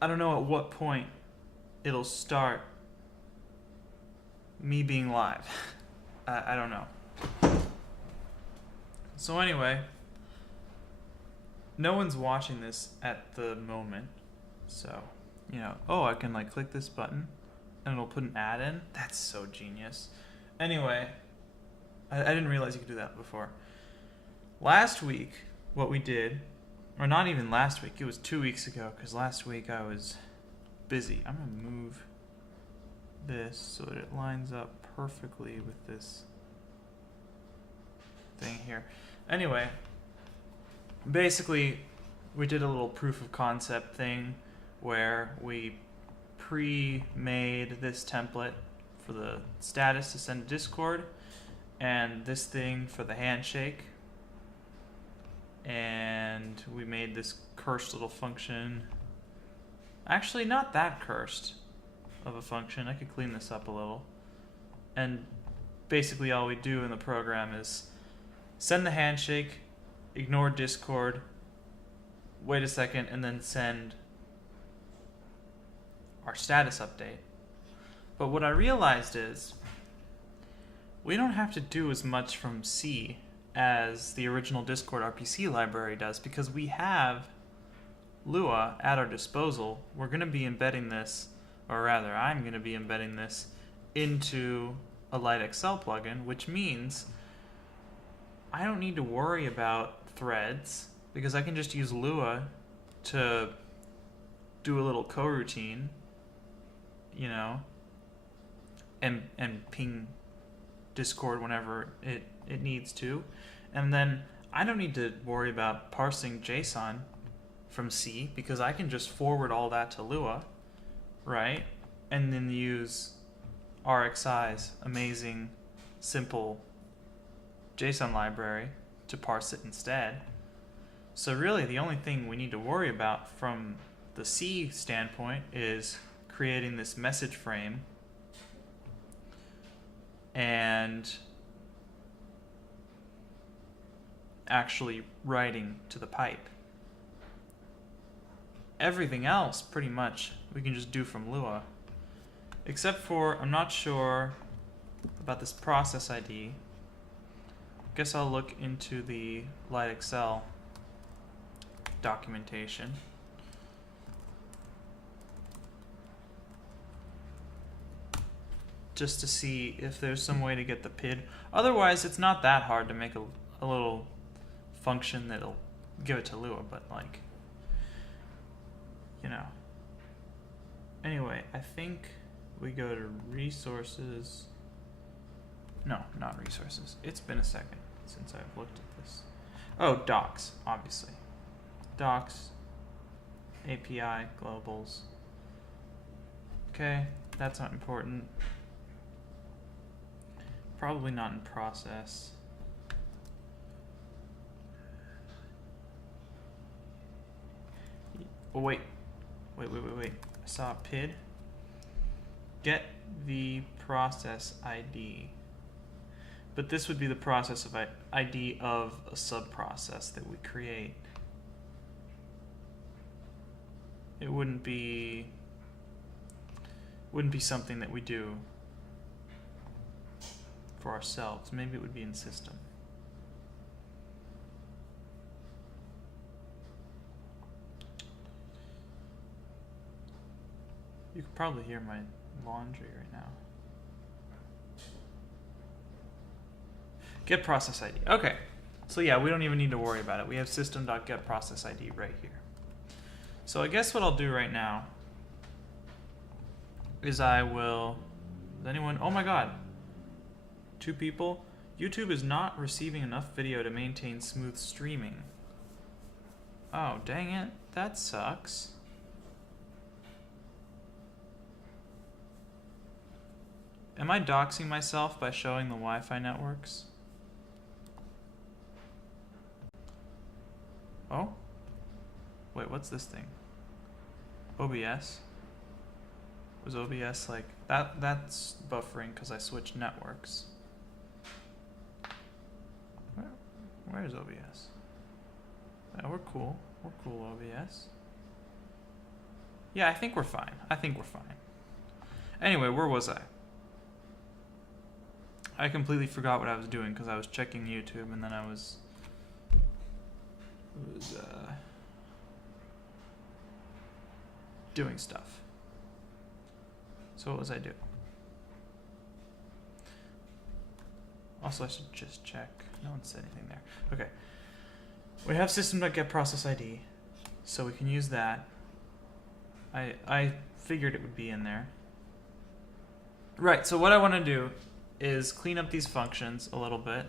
I don't know at what point it'll start me being live. I don't know. So anyway, no one's watching this at the moment. So, oh, I can like click this button and it'll put an ad in. That's so genius. Anyway, I didn't realize you could do that before. Last week, what we did, or not even last week, it was 2 weeks ago, because last week I was busy. I'm going to move this so that it lines up perfectly with this thing here. Anyway, basically, we did a little proof of concept thing where we pre-made this template for the status to send to Discord and this thing for the handshake. And we made this cursed little function. Actually, not that cursed of a function. I could clean this up a little. And basically all we do in the program is send the handshake, ignore Discord, wait a second, and then send our status update. But what I realized is we don't have to do as much from C as the original Discord RPC library does, because we have Lua at our disposal. We're going to be embedding this, or rather I'm going to be embedding this into a lite-xl plugin, which means I don't need to worry about threads, because I can just use Lua to do a little coroutine, and ping Discord whenever it needs to. And then I don't need to worry about parsing JSON from C, because I can just forward all that to Lua, right? And then use RXI's amazing, simple JSON library to parse it instead. So really the only thing we need to worry about from the C standpoint is creating this message frame and actually writing to the pipe. Everything else, pretty much, we can just do from Lua. Except for, I'm not sure about this process ID. Guess I'll look into the lite-xl documentation. Just to see if there's some way to get the PID. Otherwise, it's not that hard to make a little function that'll give it to Lua, but like, Anyway, I think we go to resources. No, not resources. It's been a second since I've looked at this. Oh, docs, obviously. Docs, API, globals. Okay, that's not important. Probably not in process. Oh, wait. I saw a PID. Get the process ID. But this would be the process of ID of a subprocess that we create. It wouldn't be something that we do for ourselves. Maybe it would be in system. You could probably hear my laundry right now. Get process ID. Okay. So yeah, we don't even need to worry about it. We have system.getProcessID right here. So I guess what I'll do right now is I will... Is anyone... Oh my god. 2 people. YouTube is not receiving enough video to maintain smooth streaming. Oh, dang it. That sucks. Am I doxing myself by showing the Wi-Fi networks? Oh? Wait, what's this thing? OBS? Was OBS like... That's buffering because I switched networks. Where's OBS? Yeah, we're cool. We're cool, OBS. Yeah, I think we're fine. I think we're fine. Anyway, where was I? I completely forgot what I was doing because I was checking YouTube and then I was doing stuff. So what was I doing? Also, I should just check. No one said anything there. Okay. We have system.getProcessID, so we can use that. I figured it would be in there. Right, so what I want to do is clean up these functions a little bit.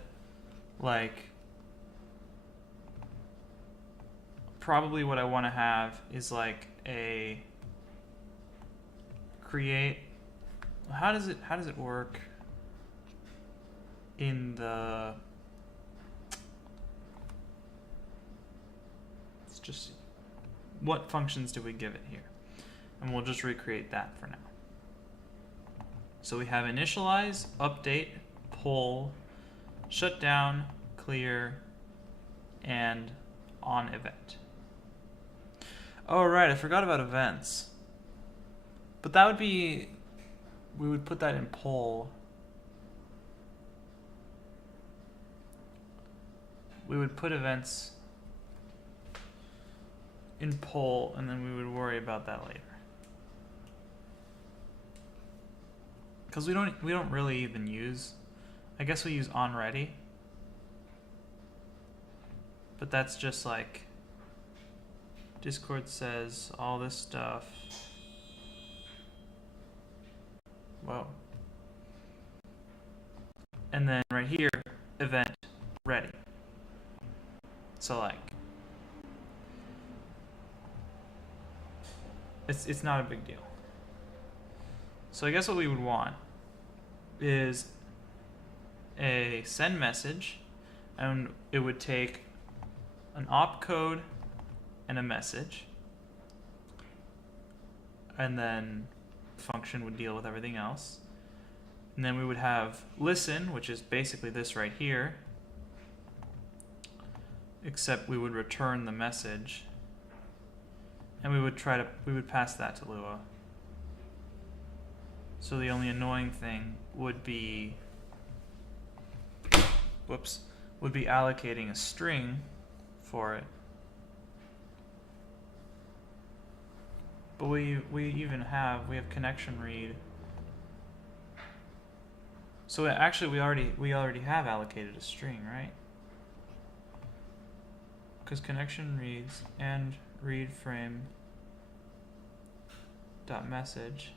Like, probably what I want to have is like a create. How does it work in the? Let's just see. What functions do we give it here? And we'll just recreate that for now. So we have initialize, update, pull, shut down, clear, and on event. Oh, right, I forgot about events. But that would be, we would put that in pull. We would put events in pull, and then we would worry about that later. Because we don't really even use, I guess we use onReady, but that's just like Discord says all this stuff. Whoa. And then right here, event ready. So like, it's not a big deal. So I guess what we would want is a send message, and it would take an opcode and a message, and then the function would deal with everything else. And then we would have listen, which is basically this right here, except we would return the message, and we would pass that to Lua. So the only annoying thing would be, would be allocating a string for it. But we have connection read. So actually we already have allocated a string, right? Because connection reads and read frame dot message.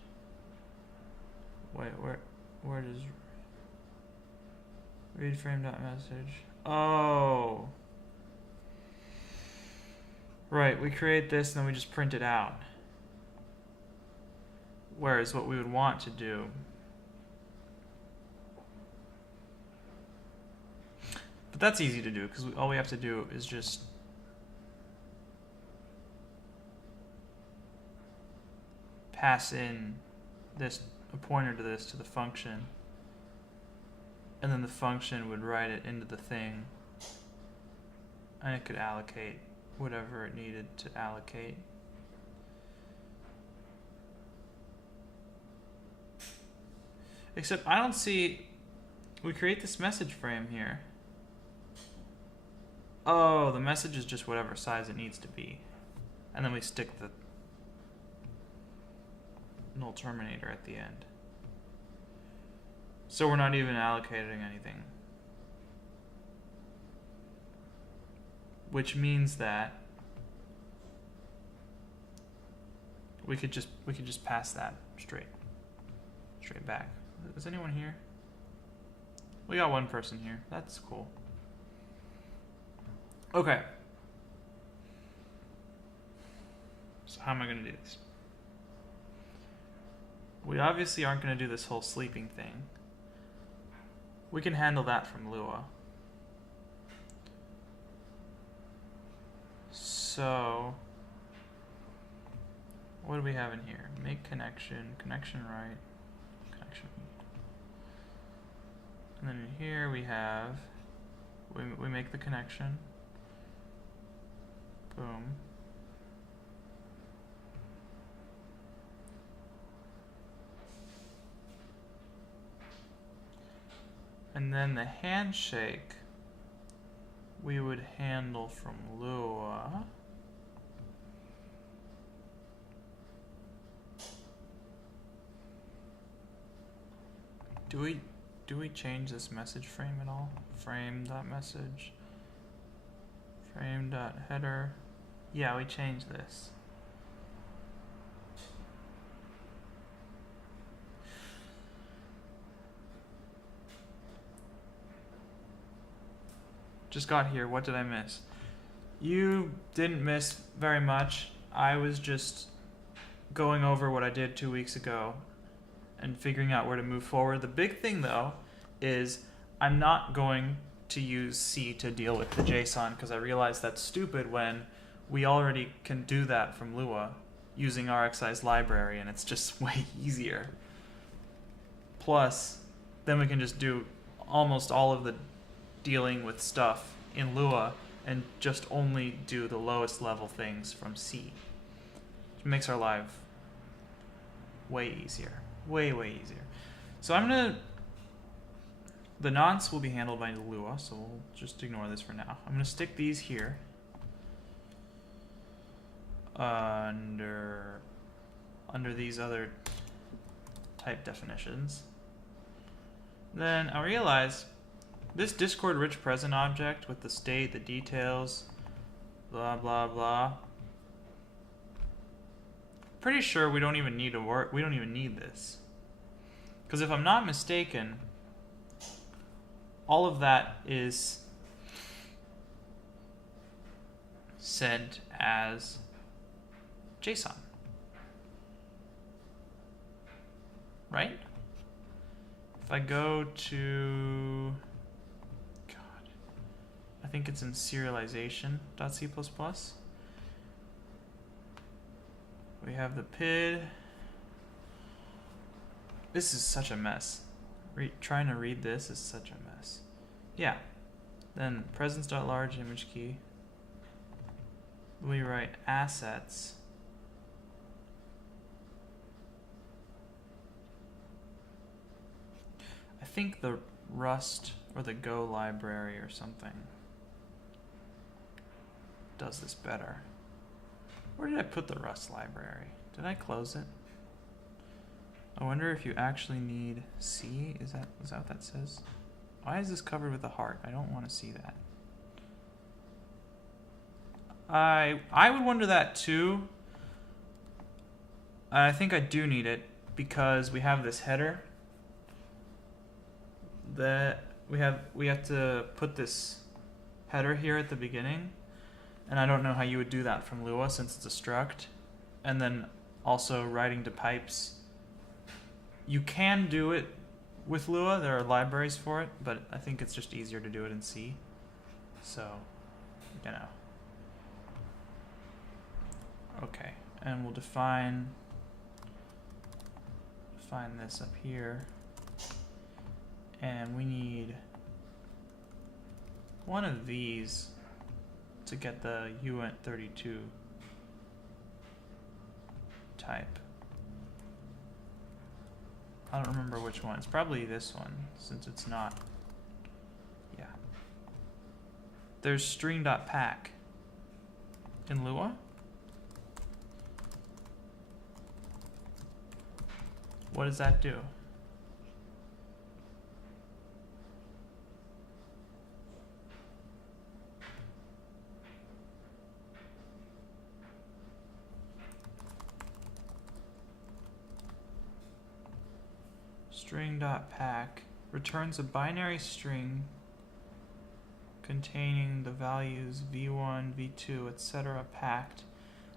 Wait, where does read frame dot message? Oh, right. We create this and then we just print it out. Whereas what we would want to do, but that's easy to do because all we have to do is just pass in this, a pointer to this, to the function, and then the function would write it into the thing, and it could allocate whatever it needed to allocate. Except I don't see, we create this message frame here. Oh, the message is just whatever size it needs to be, and then we stick the null terminator at the end. So we're not even allocating anything. Which means that we could just pass that straight back. Is anyone here? We got one person here. That's cool. Okay. So how am I going to do this? We obviously aren't going to do this whole sleeping thing. We can handle that from Lua. So, what do we have in here? Make connection, connection right, connection. And then in here we have, we make the connection. Boom. And then the handshake we would handle from Lua. Do we change this message frame at all? Frame.message. Frame.header. Yeah, we changed this. Just got here. What did I miss? You didn't miss very much. I was just going over what I did 2 weeks ago and figuring out where to move forward. The big thing, though, is I'm not going to use C to deal with the JSON because I realized that's stupid when we already can do that from Lua using RxI's library, and it's just way easier. Plus, then we can just do almost all of the dealing with stuff in Lua and just only do the lowest level things from C. Which makes our life way easier. Way easier. So the nonce will be handled by Lua, so we'll just ignore this for now. I'm gonna stick these here under these other type definitions. Then I realize this Discord rich present object with the state, the details, blah blah blah. Pretty sure we don't even need to work. We don't even need this, because if I'm not mistaken, all of that is sent as JSON, right? If I go to, I think it's in serialization.c++. We have the PID. This is such a mess. Trying to read this is such a mess. Yeah. Then presence.large image key. We write assets. I think the Rust or the Go library or something does this better. Where did I put the Rust library? Did I close it? I wonder if you actually need C. Is that what that says? Why is this covered with a heart? I don't want to see that. I would wonder that too. I think I do need it because we have this header that we have to put this header here at the beginning, and I don't know how you would do that from Lua since it's a struct. And then also writing to pipes. You can do it with Lua, there are libraries for it, but I think it's just easier to do it in C. So, you know. Okay, and we'll define this up here. And we need one of these to get the uint32 type. I don't remember which one. It's probably this one, since it's not. Yeah. There's string.pack in Lua. What does that do? String.pack returns a binary string containing the values v1, v2, etc. packed,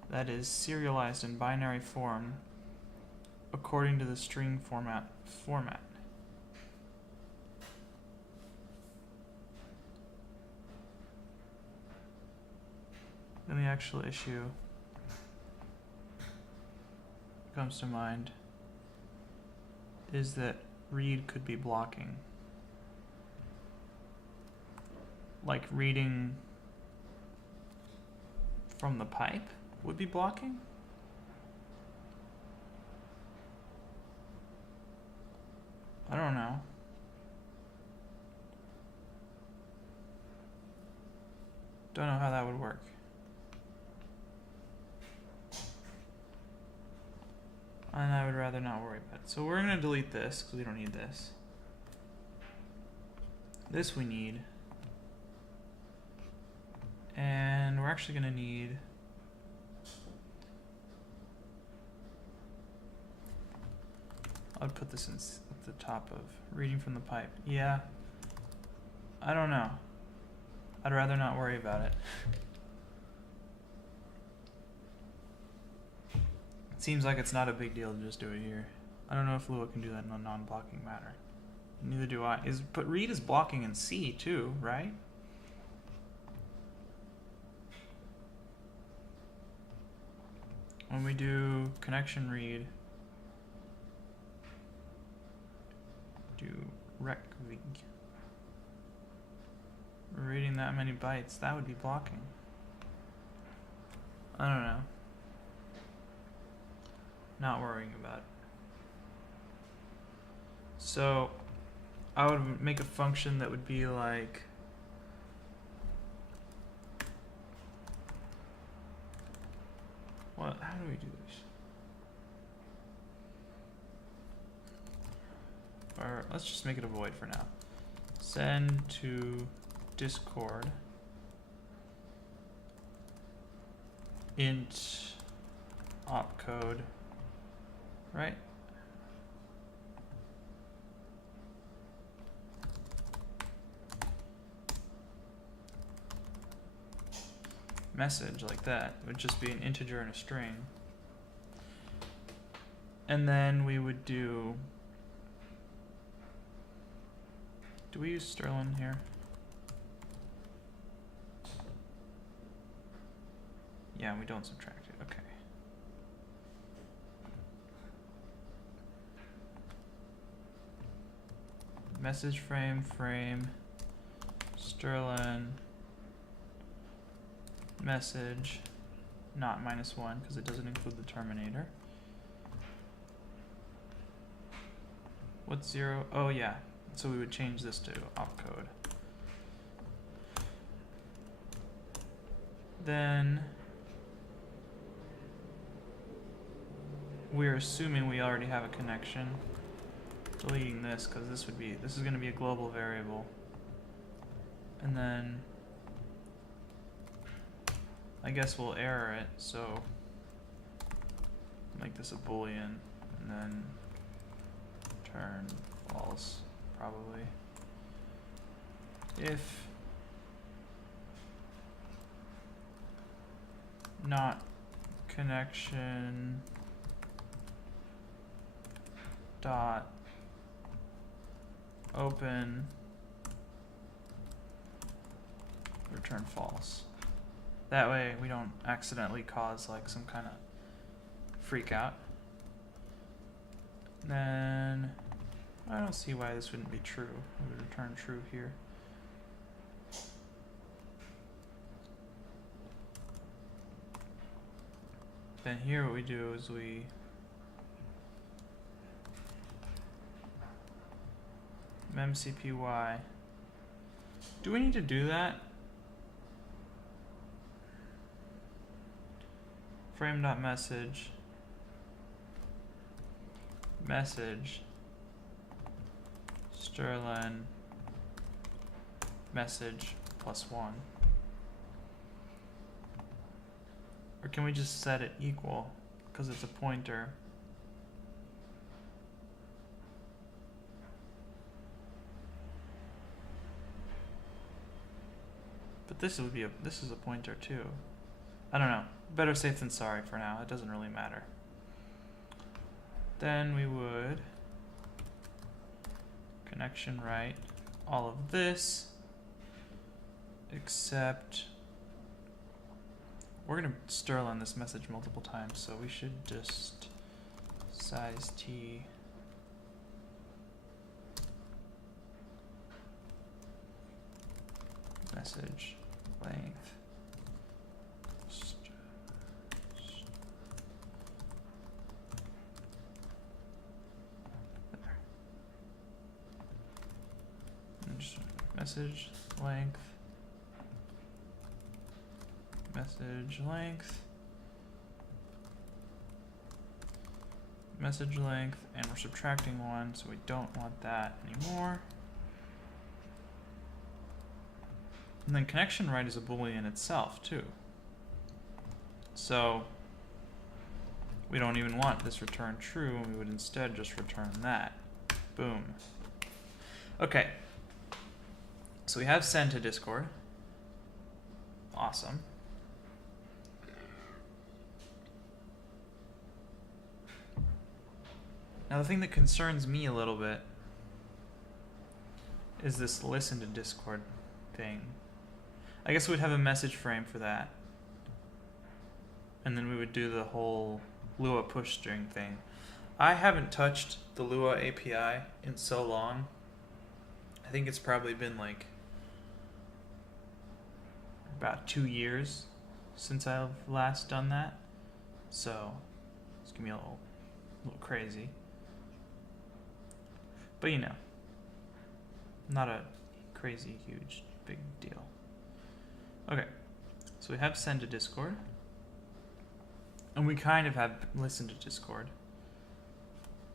that is serialized in binary form according to the string format. Then the actual issue comes to mind is that read could be blocking. Like reading from the pipe would be blocking? I don't know. Don't know how that would work. And I would rather not worry about it. So we're gonna delete this because we don't need this. This we need. And we're actually gonna need I'd put this in at the top of reading from the pipe. Yeah. I don't know. I'd rather not worry about it. It seems like it's not a big deal to just do it here. I don't know if Lua can do that in a non-blocking manner. Neither do I. But read is blocking in C too, right? When we do connection read, do recvig. Reading that many bytes, that would be blocking. I don't know. Not worrying about it. So I would make a function that would be like what? How do we do this? Or let's just make it a void for now. Send to Discord int opcode, right? Message like that would just be an integer and a string. And then we would do we use Sterling here? Yeah, we don't subtract it. Okay. Message frame, Sterling, message, not -1 because it doesn't include the terminator. What's 0? Oh yeah. So we would change this to opcode. Then we're assuming we already have a connection. Deleting this because this is going to be a global variable. And then I guess we'll error it, so make this a boolean and then turn false. Probably. If not connection dot open return false. That way we don't accidentally cause like some kind of freak out. Then I don't see why this wouldn't be true. It would return true here. Then here what we do is we memcpy. Do we need to do that? Frame.message message Sterling message +1. Or can we just set it equal because it's a pointer? But this is a pointer too. I don't know. Better safe than sorry for now. It doesn't really matter. Then we would connection right all of this except we're gonna Sterling this message multiple times, so we should just size t message length and just message length message length, and we're subtracting 1, so we don't want that anymore. And then connection right is a boolean itself too. So we don't even want this return true, and we would instead just return that. Boom. Okay. So we have send to Discord. Awesome. Now the thing that concerns me a little bit is this listen to Discord thing. I guess we'd have a message frame for that. And then we would do the whole Lua push string thing. I haven't touched the Lua API in so long. I think it's probably been like about 2 years since I've last done that. So it's gonna be a little crazy. But you know, not a crazy, huge, big deal. Okay, so we have send to Discord. And we kind of have listen to Discord.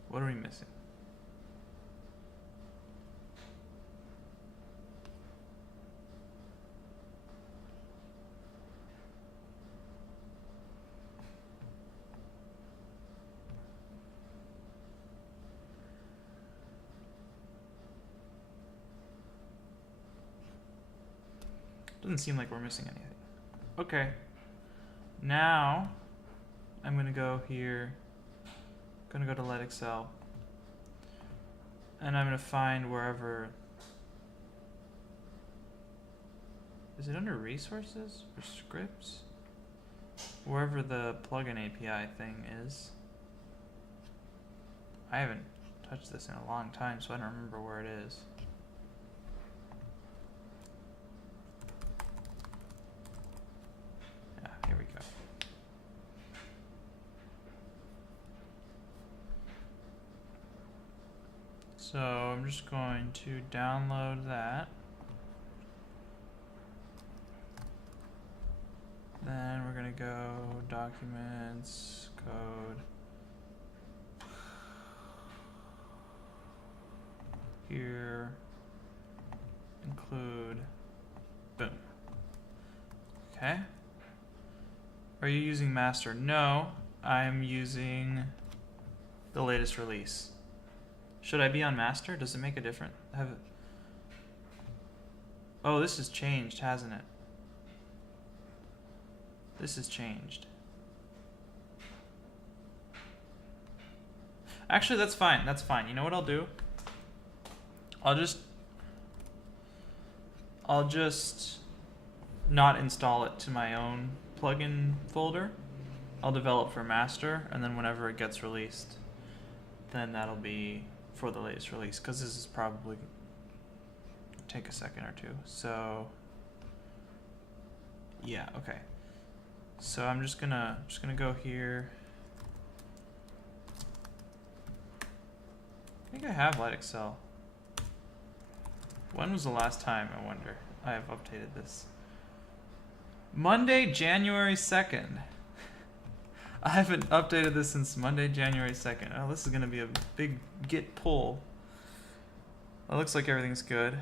What are we missing? Doesn't seem like we're missing anything. Okay. Now I'm gonna go here. I'm gonna go to lite-xl. And I'm gonna find wherever. Is it under resources or scripts? Wherever the plugin API thing is. I haven't touched this in a long time, so I don't remember where it is. Here we go. So I'm just going to download that. Then we're going to go documents, code. Here, include, boom. Okay. Are you using master? No, I'm using the latest release. Should I be on master? Does it make a difference? Oh, this has changed, hasn't it? This has changed. Actually, that's fine. That's fine. You know what I'll do? I'll just not install it to my own plugin folder. I'll develop for master, and then whenever it gets released, then that'll be for the latest release, because this is probably take a second or two. So yeah, okay. So I'm just gonna go here. I think I have lite-xl. When was the last time, I wonder, I have updated this? Monday, January 2nd. I haven't updated this since Monday, January 2nd. Oh, this is going to be a big git pull. It looks like everything's good.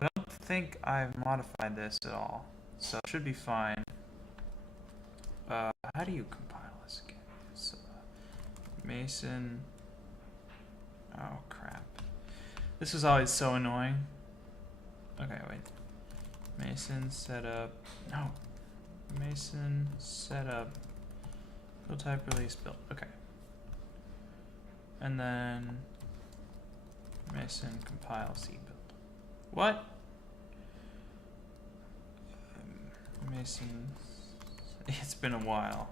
I don't think I've modified this at all, so it should be fine. How do you compile this again? So, Mason. Oh, crap. This is always so annoying. Okay, wait. Mason setup. No. Mason setup. Field type release build. Okay. And then Mason compile C build. What? Mason. It's been a while.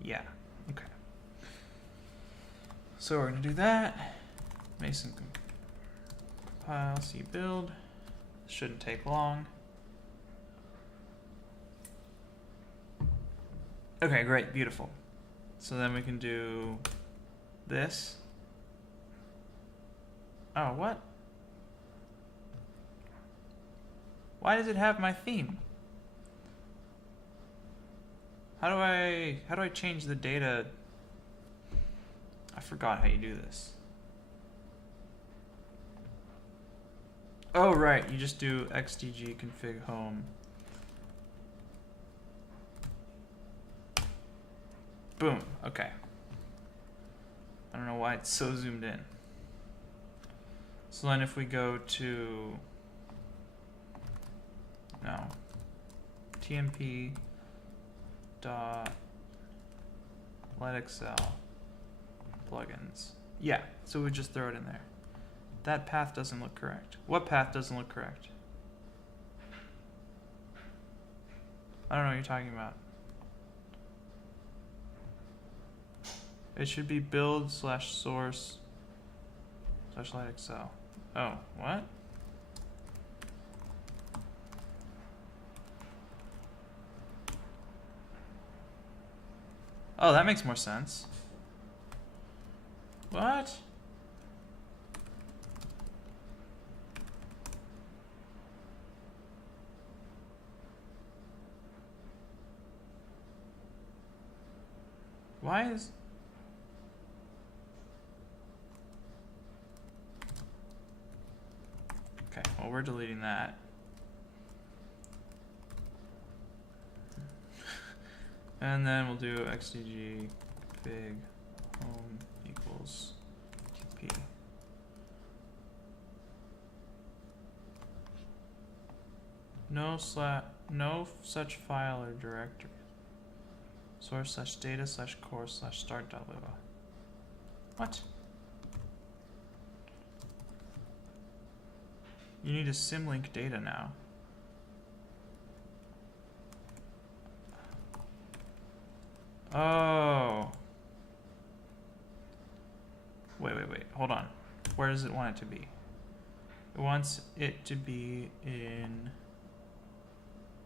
Yeah. Okay. So we're gonna do that. Mason compile C build. Shouldn't take long. Okay, great, beautiful. So then we can do this. Oh, what? Why does it have my theme? How do I change the data? I forgot how you do this. Oh, right. You just do xdg config home. Boom. Okay. I don't know why it's so zoomed in. So then if we go to tmp dot lite-xl plugins. Yeah, so we just throw it in there. That path doesn't look correct. What path doesn't look correct? I don't know what you're talking about. It should be build / source / lite-xl. Oh, what? Oh, that makes more sense. What? Why is... Okay, well, we're deleting that. And then we'll do xdg config home equals tp. No such file or directory. Source / data / course / start.lua. What? You need a symlink data now. Oh. Wait. Hold on. Where does it want it to be? It wants it to be in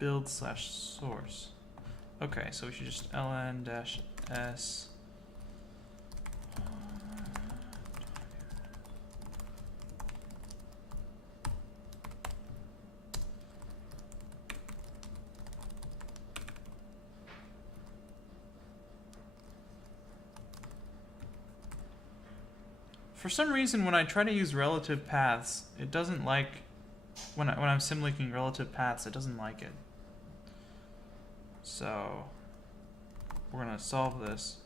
build / source. Okay, so we should just ln-s. For some reason, when I try to use relative paths, it doesn't like, when I'm symlinking relative paths, it doesn't like it. So we're going to solve this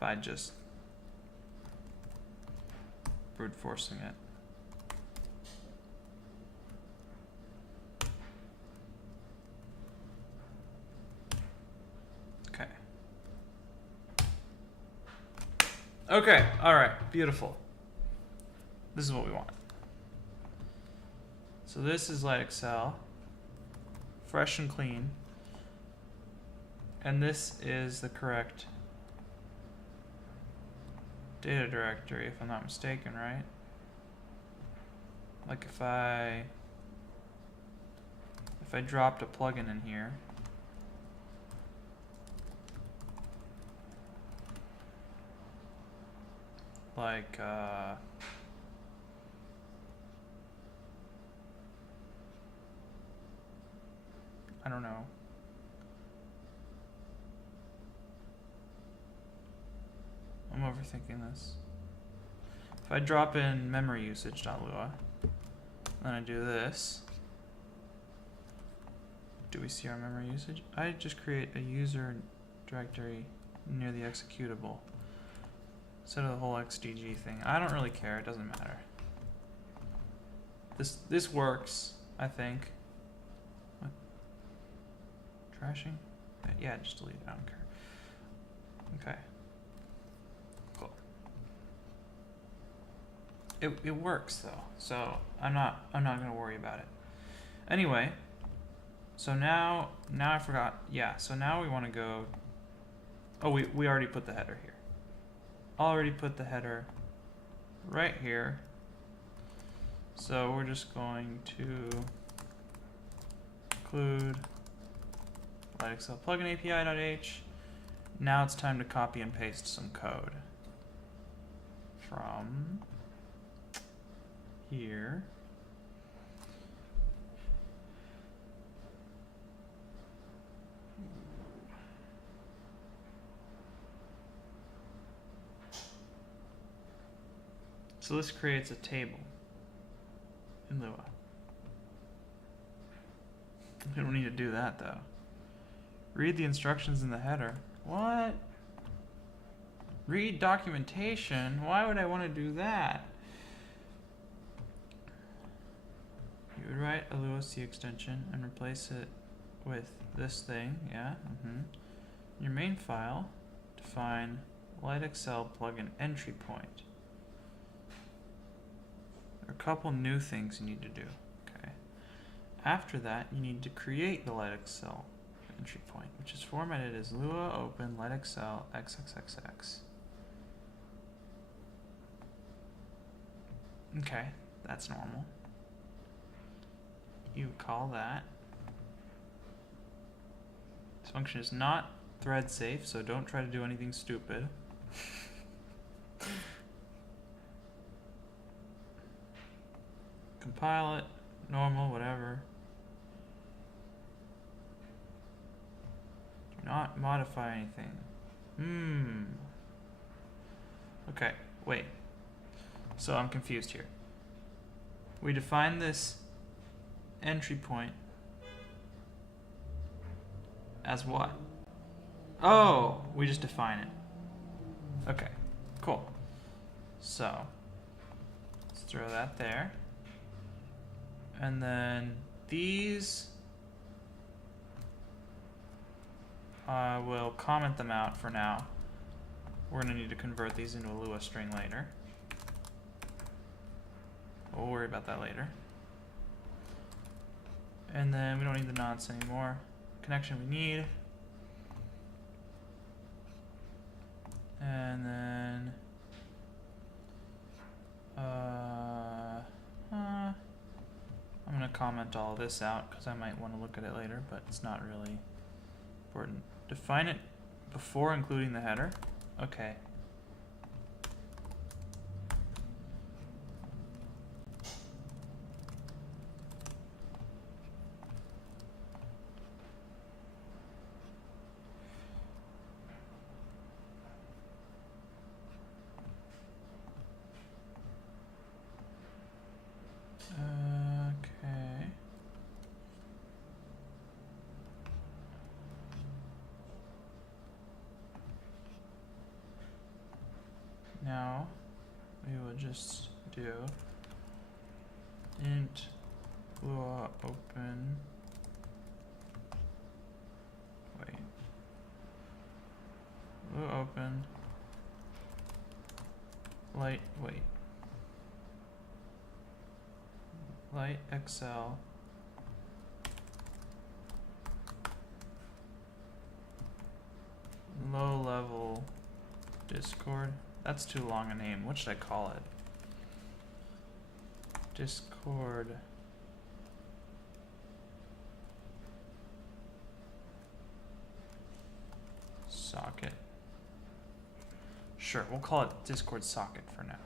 by just brute forcing it. Okay. Okay, all right, beautiful. This is what we want. So this is lite-xl. Fresh and clean. And this is the correct data directory, if I'm not mistaken, right? Like if I dropped a plugin in here, like I don't know. I'm overthinking this. If I drop in memory usage.lua, then I do this, do we see our memory usage? I just create a user directory near the executable instead of the whole xdg thing. I don't really care, it doesn't matter. This works, I think. What? Trashing? Yeah, just delete it, I don't care. Okay. Cool. It works though, so I'm not gonna worry about it. Anyway, so now I forgot. Yeah, so now we want to go. Oh, we already put the header here. Already put the header right here. So we're just going to include lite-xl plugin API.h. Now it's time to copy and paste some code from here. So this creates a table in Lua. We don't need to do that though. Read the instructions in the header. What? Read documentation? Why would I want to do that? You would write a Lua C extension and replace it with this thing, yeah. Your main file, define lite-xl plugin entry point. There are a couple new things you need to do. Okay. After that, you need to create the lite-xl entry point, which is formatted as Lua open lite-xl xxxx. Okay, that's normal. You call that. This function is not thread safe, so don't try to do anything stupid. Compile it, normal, whatever. Do not modify anything. Okay, wait. So I'm confused here. We define this entry point as what? Oh, we just define it. Okay, cool. So let's throw that there. And then these, we'll comment them out for now. We're going to need to convert these into a Lua string later. We'll worry about that later. And then we don't need the nonce anymore. Connection we need. And then I'm going to comment all this out because I might want to look at it later, but it's not really important. Define it before including the header. Okay. Now we will just do int Lua open. Wait. Lua open. lite-xl low level Discord. That's too long a name. What should I call it? Discord socket. Sure, we'll call it Discord socket for now.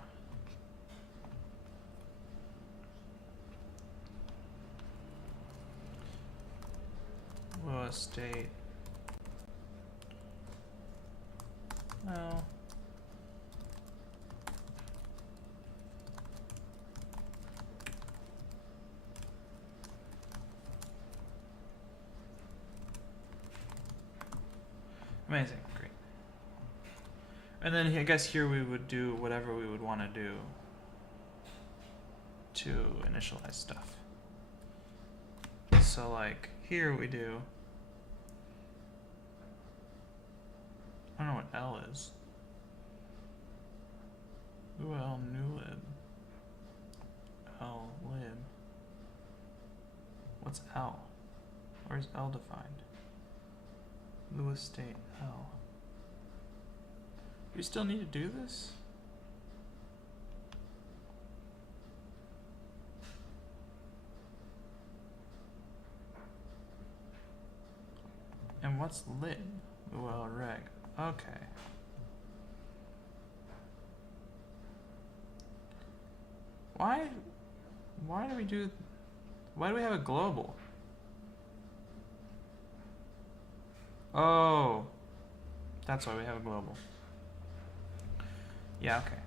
Lua state. No. Amazing, great. And then I guess here we would do whatever we would want to do to initialize stuff. So like here we do, I don't know what L is. L new lib. L lib. What's L? Where's L defined? Lua state L. We still need to do this? And what's lib? Lua reg. Okay. Why Why do we have a global? Oh, that's why we have a global. Yeah, okay.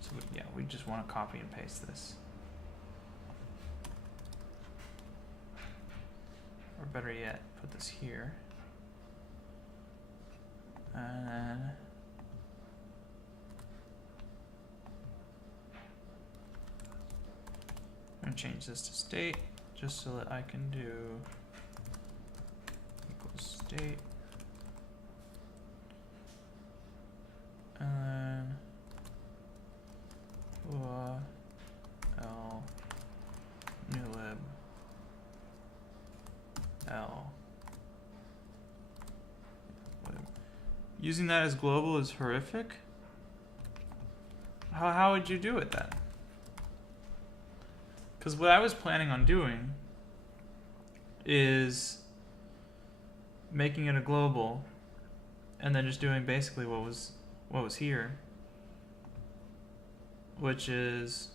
So we just want to copy and paste this. Or better yet, put this here. And I'm going to change this to state just so that I can do equals state. And then Lua L new lib L. Whatever. Using that as global is horrific. How would you do it then? Because what I was planning on doing is making it a global and then just doing basically what was here, which is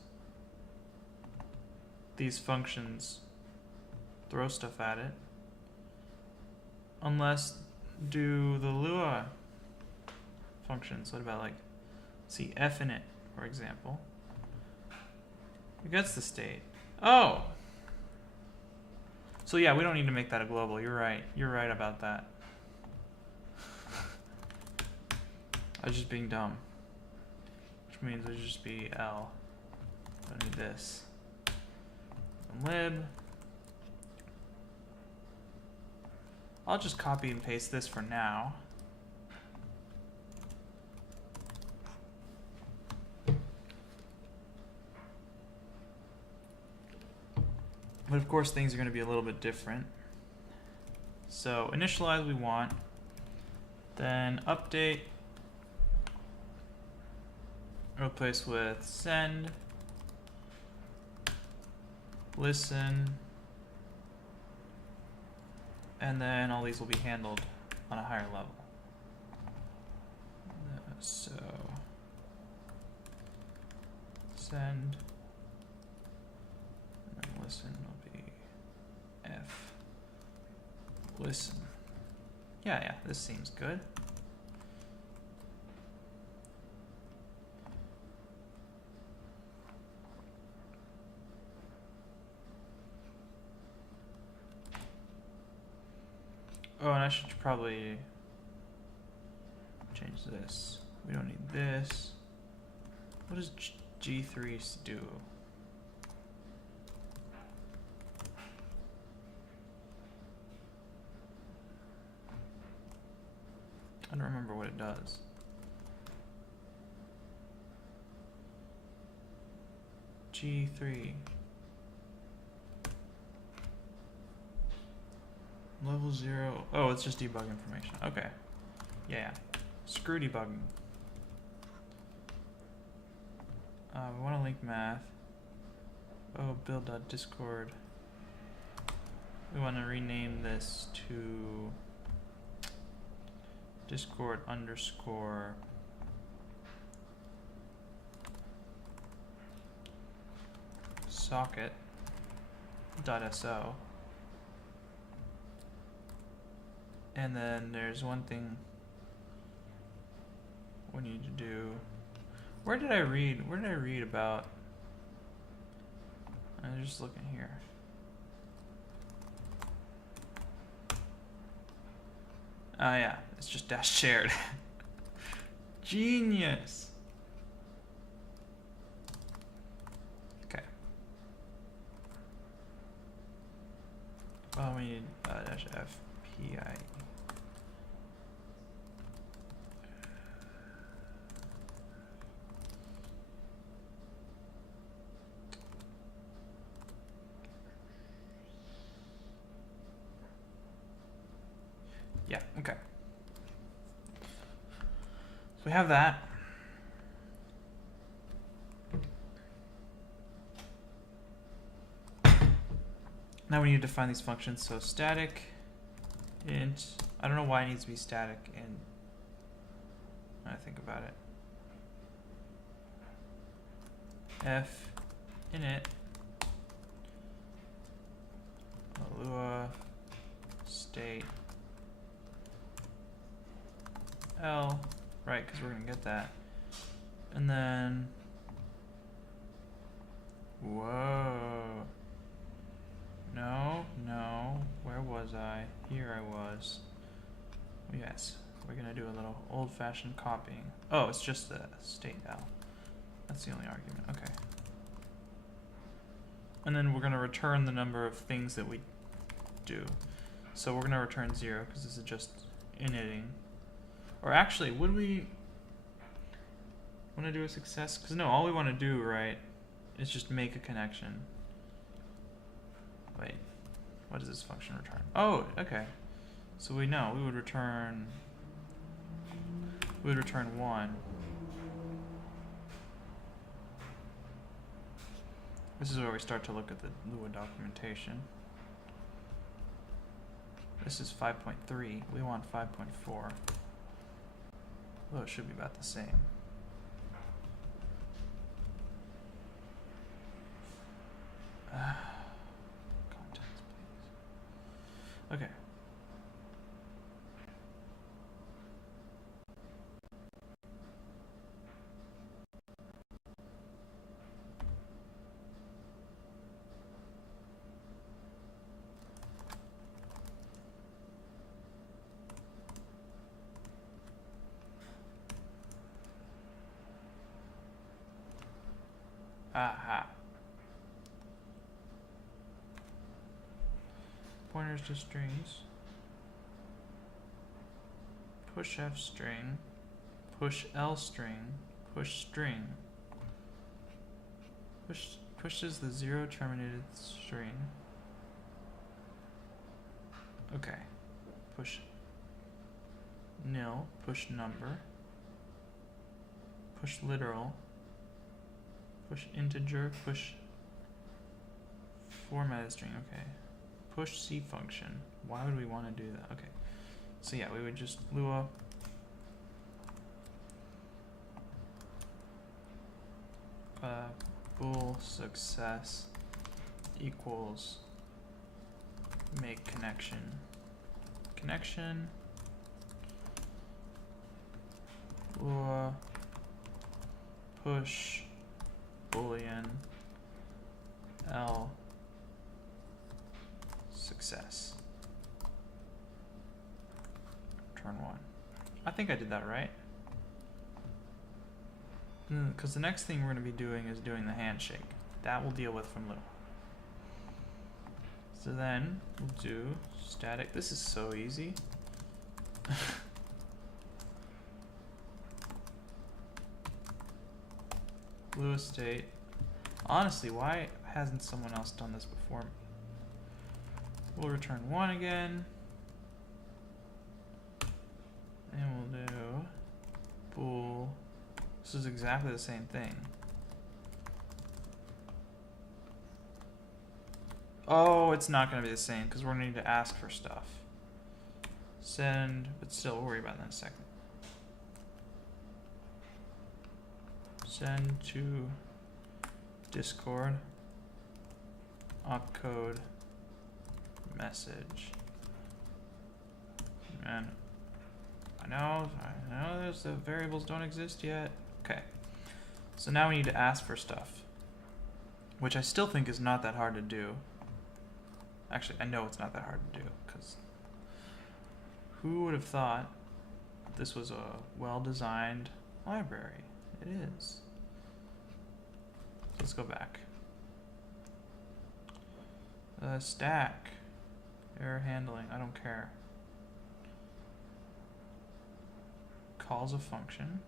these functions throw stuff at it, unless do the Lua functions. What about like see f in it, for example? It gets the state. Oh! So yeah, we don't need to make that a global. You're right. You're right about that. I was just being dumb. Which means it would just be L. I need this. And lib. I'll just copy and paste this for now. But of course things are going to be a little bit different. So initialize we want, then update, replace with send, listen, and then all these will be handled on a higher level. So send, and then listen will be F. Listen. Yeah, this seems good. Oh, and I should probably change this. We don't need this. What does G3 do? I don't remember what it does. G3. Level 0. Oh, it's just debug information. Okay. Yeah. Screw debugging. We want to link math. Oh, build.discord. We want to rename this to Discord _ socket.so. And then there's one thing we need to do. Where did I read about? I'm just looking here. Oh yeah, it's just dash shared. Genius. Okay. Well, we need dash FPI. Yeah, okay. So we have that. Now we need to define these functions. So static int, I don't know why it needs to be static int. When I think about it. F init hell? Right, because we're gonna get that. And then, whoa. No, no, where was I? Here I was. Yes, we're gonna do a little old-fashioned copying. Oh, it's just the state L. That's the only argument, okay. And then we're gonna return the number of things that we do. So we're gonna return 0 because this is just initting. Or actually, would we want to do a success? Because no, all we want to do, right, is just make a connection. Wait, what does this function return? Oh, okay. So we know we would return 1. This is where we start to look at the Lua documentation. This is 5.3. We want 5.4. Well, it should be about the same. Contents, please. Okay. Aha. Pointers to strings. Push F string. Push L string. Push string. Pushes the 0 terminated string. Okay. Push nil. Push number. Push literal. Push integer, push formatted string, okay. Push C function. Why would we want to do that? Okay. So yeah, we would just Lua bool success equals make connection. Connection Lua push boolean L success. Return 1. I think I did that right. Because the next thing we're going to be doing is doing the handshake. That we'll deal with from Lua. So then we'll do static. This is so easy. Lua state. Honestly, why hasn't someone else done this before me? We'll return 1 again. And we'll do bool. This is exactly the same thing. Oh, it's not going to be the same because we're going to need to ask for stuff. Send, but still, we'll worry about that in a second. Send to Discord opcode message. And I know there's the variables don't exist yet. Okay. So now we need to ask for stuff, which I still think is not that hard to do. Actually, I know it's not that hard to do because who would have thought this was a well-designed library? It is. Let's go back. Stack. Error handling. I don't care. Calls a function.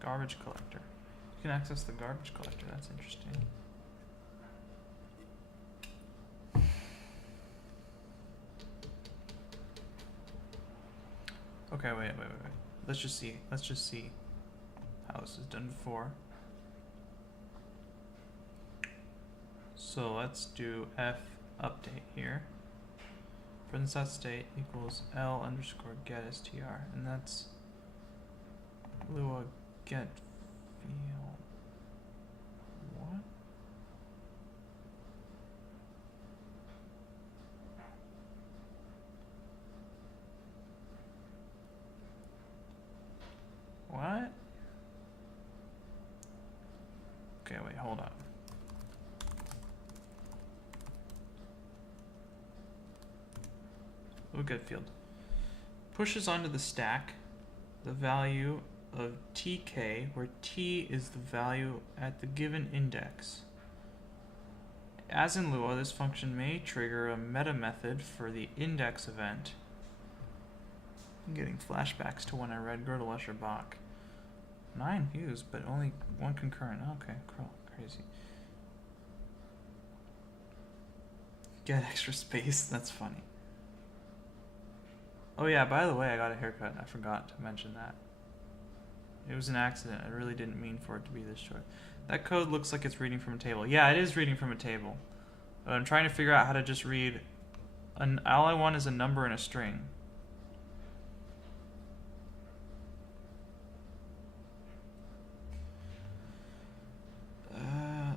Garbage collector. You can access the garbage collector. That's interesting. Okay, wait. Let's just see how this is done before. So let's do f update here. Present.state equals L underscore get str, and that's Lua get field. What? Okay, wait, hold on. Oh, good field. Pushes onto the stack the value of tk, where t is the value at the given index. As in Lua, this function may trigger a meta method for the index event. I'm getting flashbacks to when I read Gödel Bach. 9 views, but only 1 concurrent. Okay, crazy. Get extra space. That's funny. Oh yeah, by the way, I got a haircut. I forgot to mention that. It was an accident. I really didn't mean for it to be this short. That code looks like it's reading from a table. Yeah, it is reading from a table. But I'm trying to figure out how to just read. All I want is a number and a string.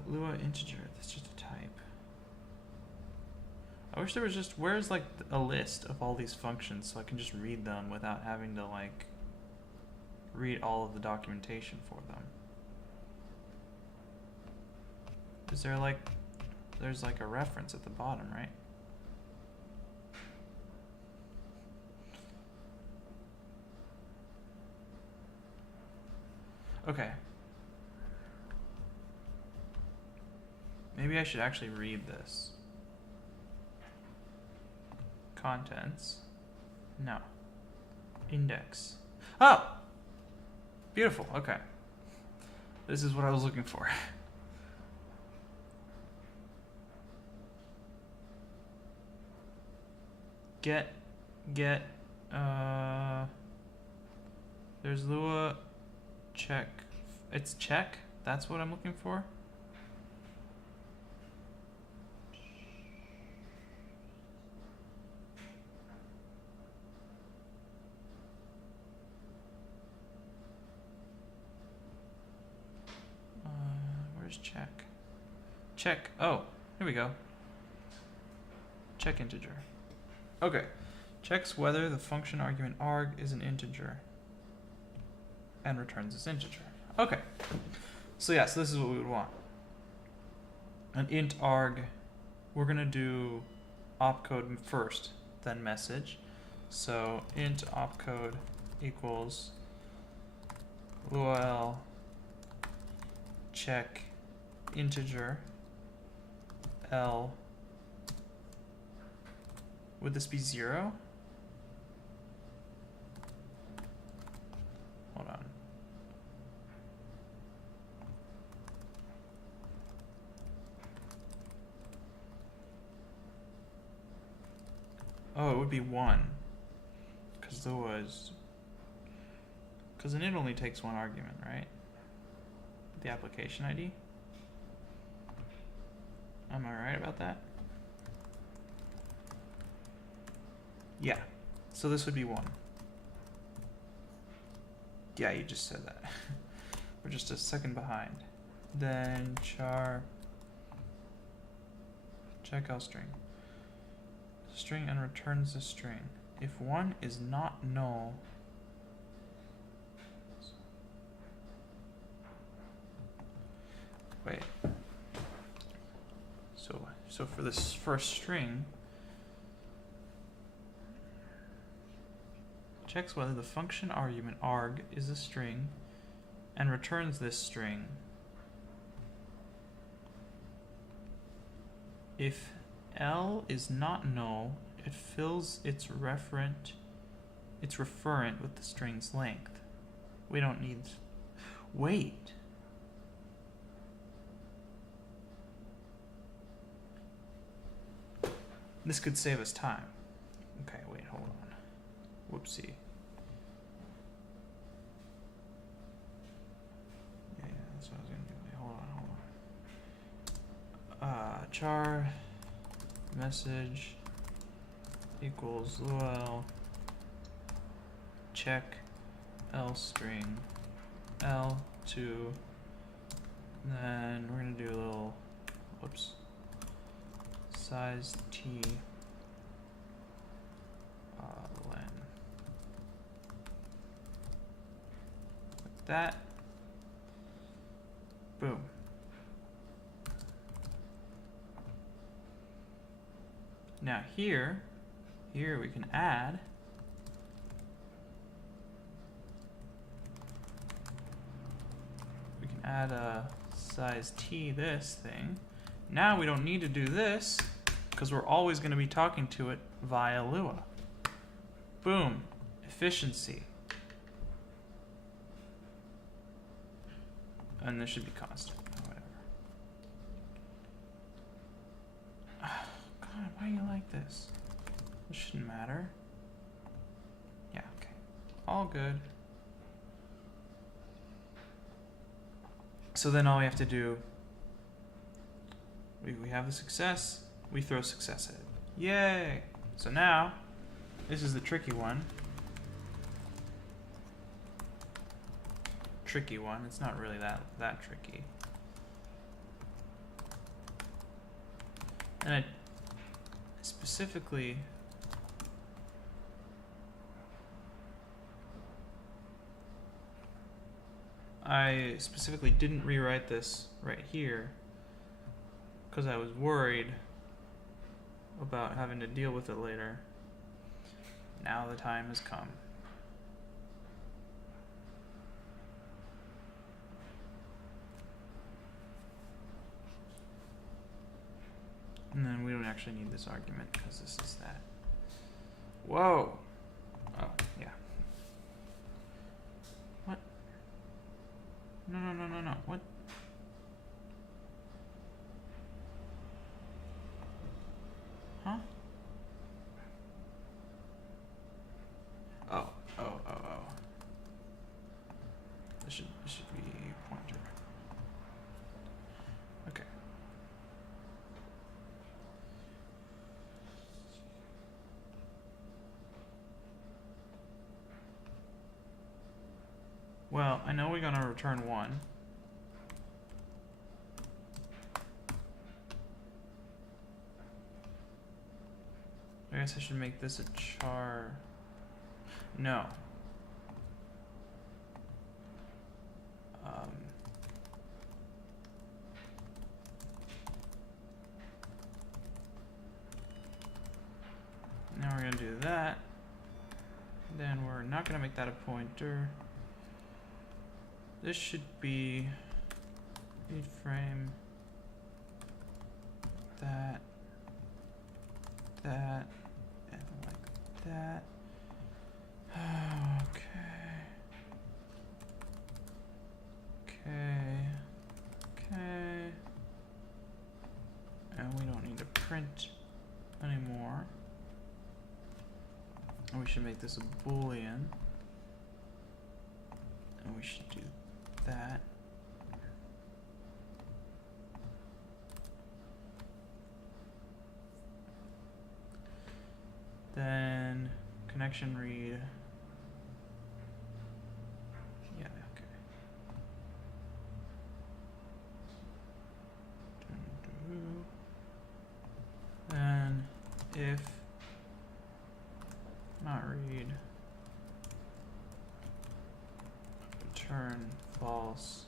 Lua integer. That's just a type. I wish there was just, where's like a list of all these functions so I can just read them without having to like read all of the documentation for them. Is there like, there's like a reference at the bottom, right? Okay. Maybe I should actually read this. Contents. No. Index. Oh! Beautiful, okay. This is what I was looking for. There's Lua check. It's check? That's what I'm looking for? Where's check? Check. Oh, here we go. Check integer. Okay. Checks whether the function argument arg is an integer and returns this integer. Okay. So yeah, so this is what we would want. An int arg. We're going to do opcode first, then message. So int opcode equals lua check integer L. Would this be 0? Hold on. Oh, it would be 1. Because there was... Because an int only takes 1 argument, right? The application ID? Am I right about that? Yeah. So this would be 1. Yeah, you just said that. We're just a second behind. Then char check L string. String and returns the string. If 1 is not null, wait. So for this first string, checks whether the function argument arg is a string and returns this string. If L is not null, it fills its referent with the string's length. We don't need... Wait. This could save us time. Okay, wait, hold on. Whoopsie. Yeah, that's what I was gonna do. Wait, hold on. Char message equals lua check L string L to, then we're gonna do a little, whoops, size t len. Like that. Boom. Now here we can add a size t this thing. Now we don't need to do this because we're always going to be talking to it via Lua. Boom. Efficiency. And this should be constant. Whatever. Oh, God, why do you like this? This shouldn't matter. Yeah, okay. All good. So then all we have to do, we have the success, we throw success at it. Yay! So now, this is the tricky one. Tricky one. It's not really that tricky. And I specifically didn't rewrite this right here because I was worried about having to deal with it later. Now the time has come. And then we don't actually need this argument because this is that. Whoa! Oh, yeah. What? No. What? Huh? Oh. This should be pointer. Okay. Well, I know we're gonna return 1. I guess I should make this a char. No. Now we're gonna do that. Then we're not gonna make that a pointer. This should be read frame. That, and like that. Okay. And we don't need to print anymore. And we should make this a Boolean. And we should do that. Then connection read. Yeah, okay. Then if not read, return false.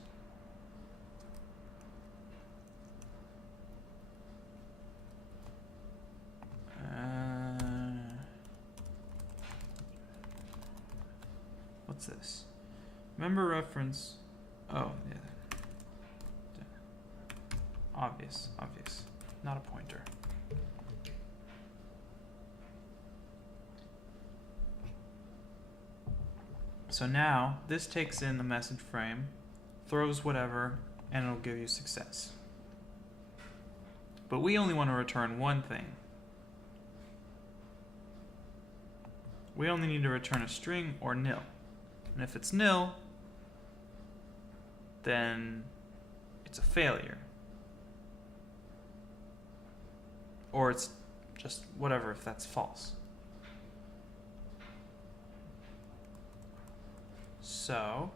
What's this? Member reference. Oh, yeah. Obvious. Not a pointer. So now this takes in the message frame, throws whatever, and it'll give you success. But we only want to return one thing. We only need to return a string or nil. And if it's nil, then it's a failure. Or it's just whatever if that's false. So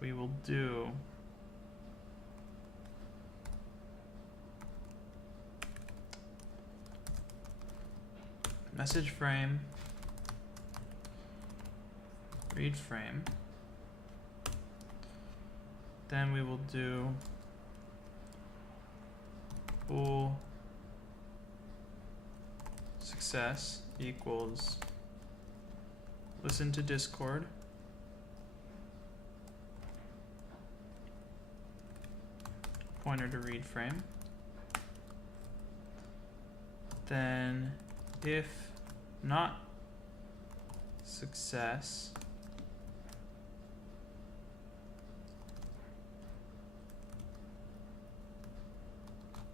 we will do message frame, read frame. Then we will do bool success equals listen to Discord. Pointer to read frame. Then if not success,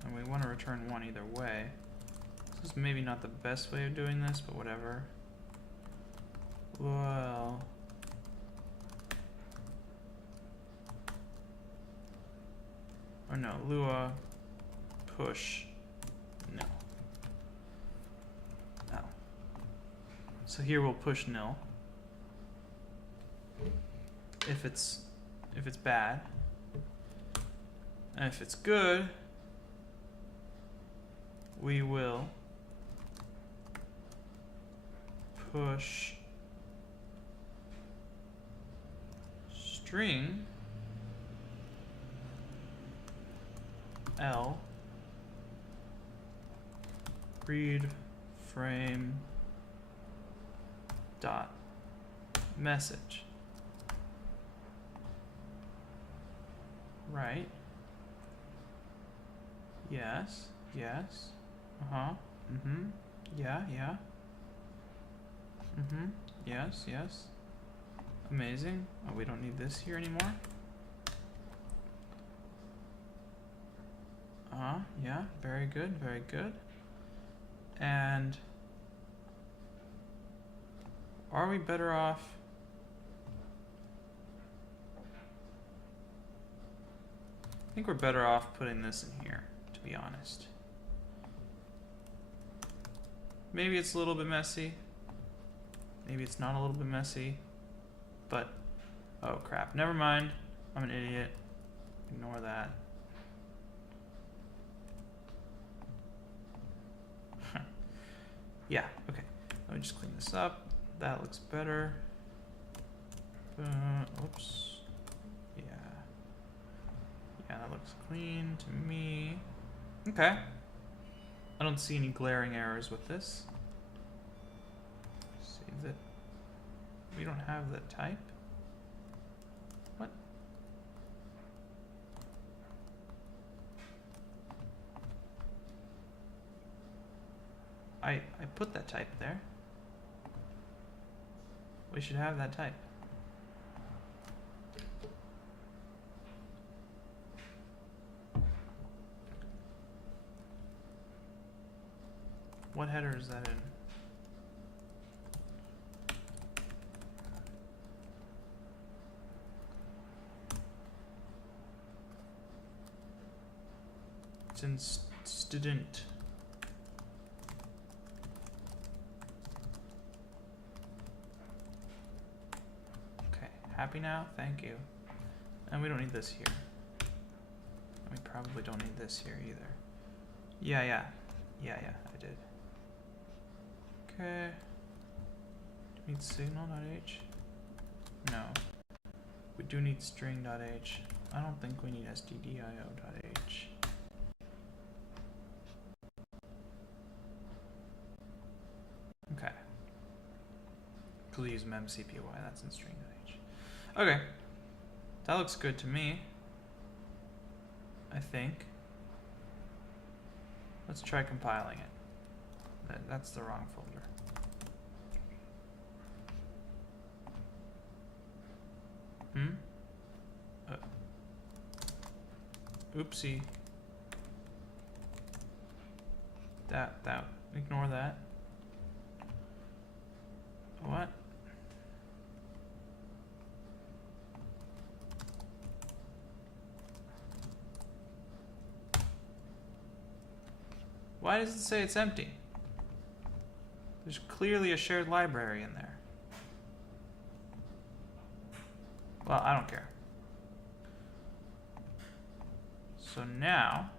and we want to return 1 either way. This is maybe not the best way of doing this, but whatever. Well, or no, Lua push nil. No. So here we'll push nil. If it's bad. And if it's good, we will push string L read frame dot message. Right. Yes. Yes. Uh-huh. Mm-hmm. Yeah, yeah. Mm-hmm. Yes, yes. Amazing. Oh, we don't need this here anymore. Yeah, very good, very good. And are we better off? I think we're better off putting this in here, to be honest. Maybe it's a little bit messy. Maybe it's not a little bit messy. But, oh crap, never mind. I'm an idiot. Ignore that. Yeah, okay. Let me just clean this up. That looks better. Oops. Yeah. Yeah, that looks clean to me. Okay. I don't see any glaring errors with this. Save it. We don't have that type. What? I put that type there. We should have that type. What header is that in? It's in student. Okay, happy now? Thank you. And we don't need this here. We probably don't need this here either. Yeah, I did. Okay. Do we need signal.h? No. We do need string.h. I don't think we need stdio.h. Okay. Please memcpy, that's in string.h. Okay. That looks good to me. I think. Let's try compiling it. That's the wrong folder. Oopsie. Ignore that. What? Why does it say it's empty? There's clearly a shared library in there. Well, I don't care. So now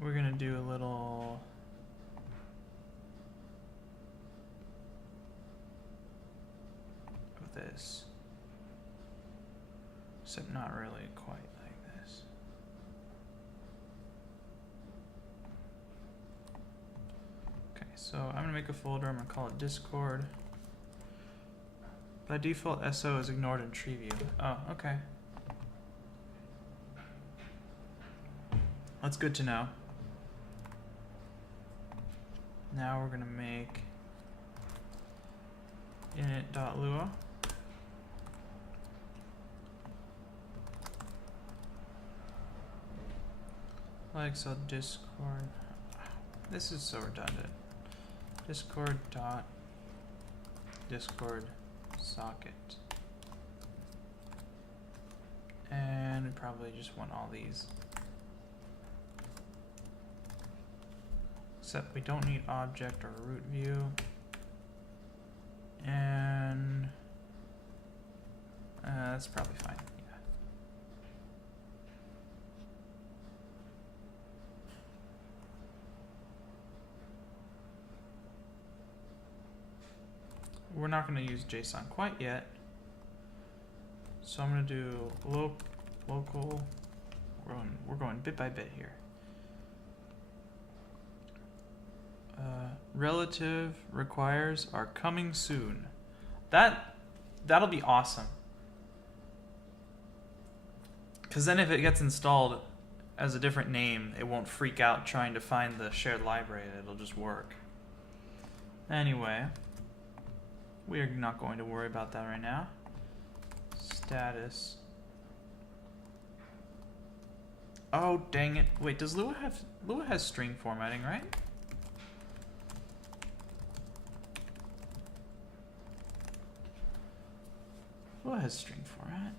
we're gonna do a little of this, except not really quite like this. So I'm gonna make a folder, I'm gonna call it Discord. By default, SO is ignored in tree view. Oh, okay. That's good to know. Now we're gonna make init.lua. Lite-xl Discord. This is so redundant. Discord dot Discord socket. And we probably just want all these. Except we don't need object or root view. And that's probably fine. Yeah. We're not going to use JSON quite yet. So I'm going to do local. We're going bit by bit here. Relative requires are coming soon. That'll be awesome. Because then if it gets installed as a different name, it won't freak out trying to find the shared library. It'll just work. Anyway, we are not going to worry about that right now. Status. Oh, dang it. Wait, does Lua has string formatting, right? Lua has string format.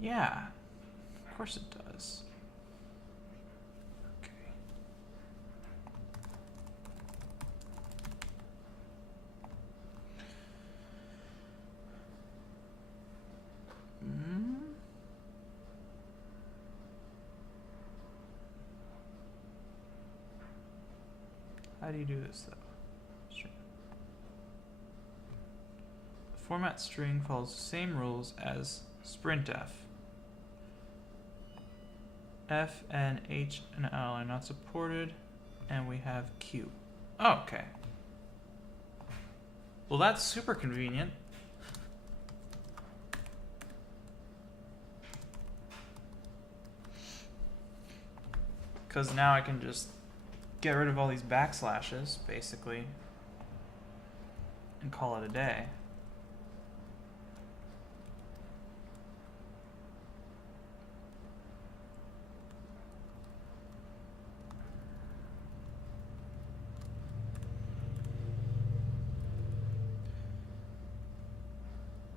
Yeah, of course it does. Okay. How do you do this though? Format string follows the same rules as sprintf. F and H and L are not supported, and we have Q. Oh, okay. Well, that's super convenient. Because now I can just get rid of all these backslashes, basically, and call it a day.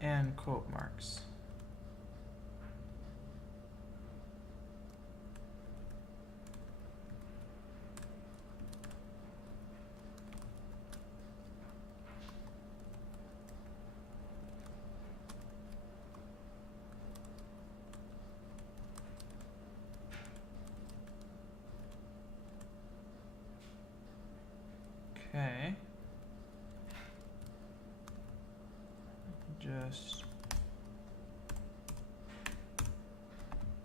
And quote marks. Okay. Just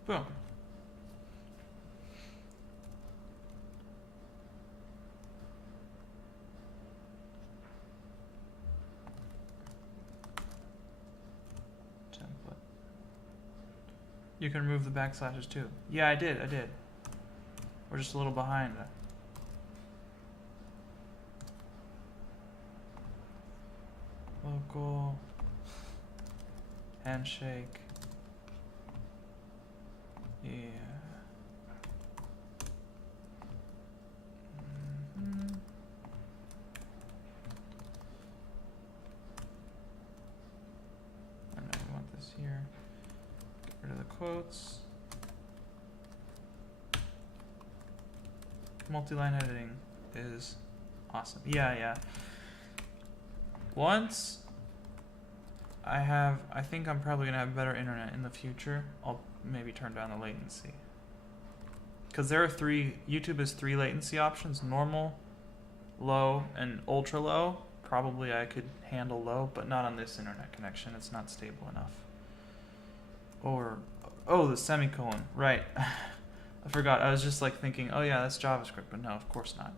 boom. Template. You can remove the backslashes too. Yeah, I did. We're just a little behind. Local handshake. Yeah. I know we want this here. Get rid of the quotes. Multi-line editing is awesome. Yeah. Once I think I'm probably gonna have better internet in the future. I'll maybe turn down the latency. Because there are YouTube has 3 latency options: normal, low, and ultra low. Probably I could handle low, but not on this internet connection. It's not stable enough. Or, oh, the semicolon, right. I forgot, I was just like thinking, oh yeah, that's JavaScript, but no, of course not.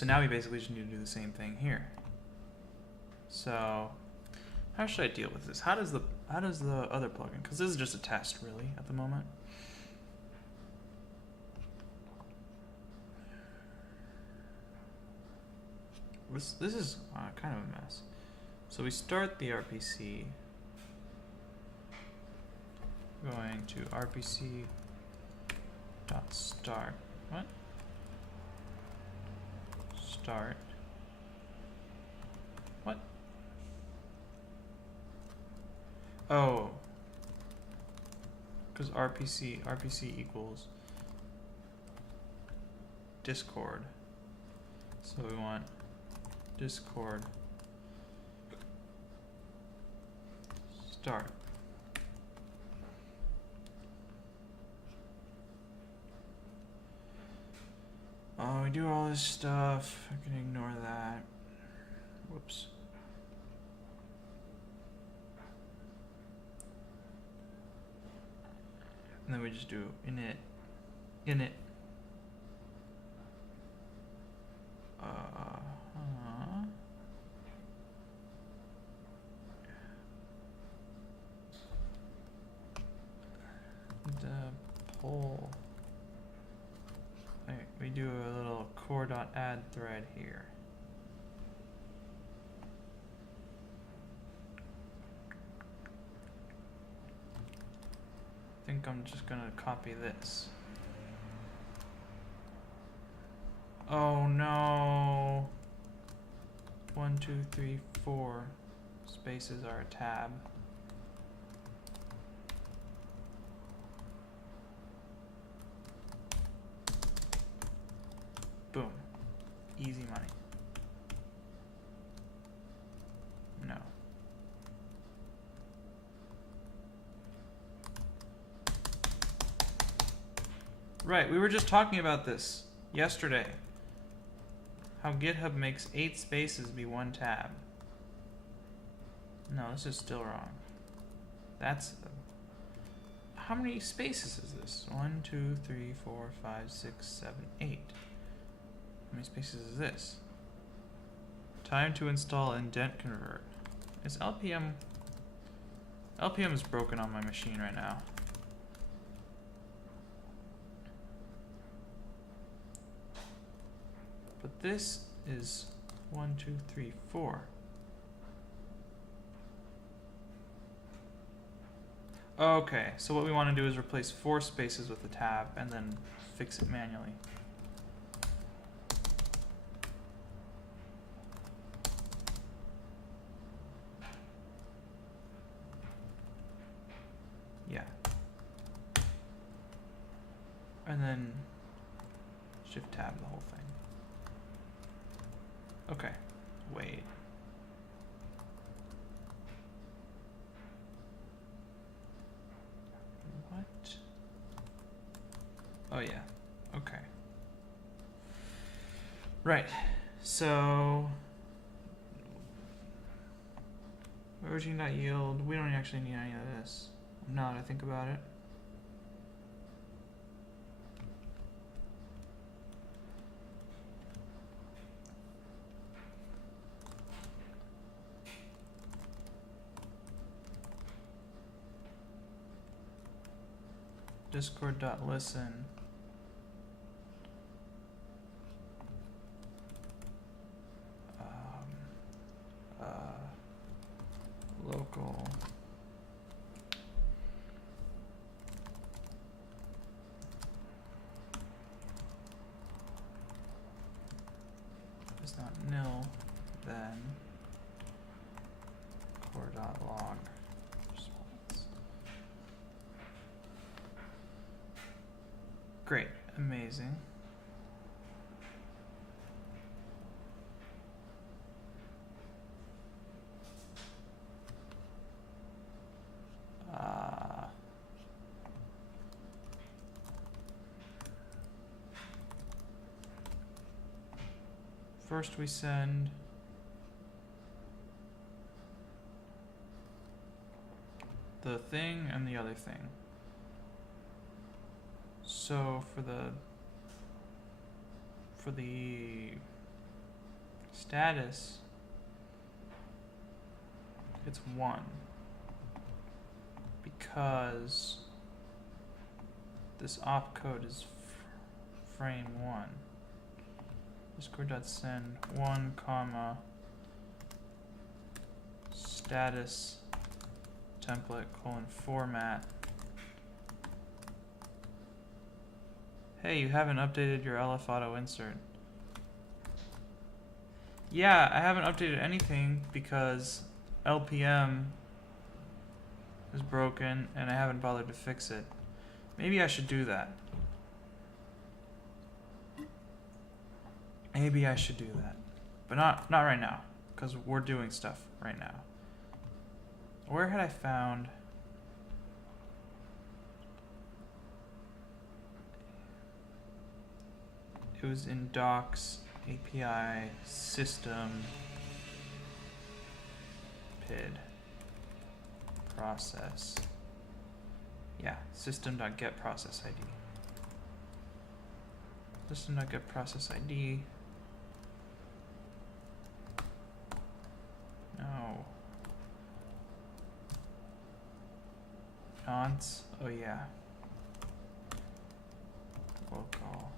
So now we basically just need to do the same thing here. So how should I deal with this? How does the other plugin? Because this is just a test, really, at the moment. This is kind of a mess. So we start the RPC. Going to RPC dot start. What? Start. What? Oh. Because RPC equals Discord. So we want Discord start. Oh, we do all this stuff. I can ignore that. Whoops. And then we just do init. The poll. Right, we do a little core.add thread here. I think I'm just gonna copy this. Oh no. 1, 2, 3, 4 spaces are a tab. Boom. Easy money. No. Right, we were just talking about this yesterday. How GitHub makes 8 spaces be 1 tab. No, this is still wrong. That's... How many spaces is this? 1, 2, 3, 4, 5, 6, 7, 8. How many spaces is this? Time to install indent convert. Is LPM... LPM is broken on my machine right now. But this is 1, 2, 3, 4. Okay, so what we want to do is replace 4 spaces with a tab and then fix it manually. Yeah. And then shift tab the whole thing. Okay, wait. What? Oh yeah, okay. Right, so origin.yield, we don't actually need any of this, now that I think about it. Discord.listen. Local. If it's not nil, then core.log. Great, amazing. First we send the thing and the other thing. So for the status, it's 1 because this opcode is frame 1. Discord.send 1 comma status template colon format. Hey, you haven't updated your LF auto insert. Yeah, I haven't updated anything because LPM is broken and I haven't bothered to fix it. Maybe I should do that. Maybe I should do that. But not right now, because we're doing stuff right now. Where had I found... It was in docs, API, system, PID, process. Yeah, system.getProcessID. System.getProcessID. No. Nonce. Oh yeah. Local.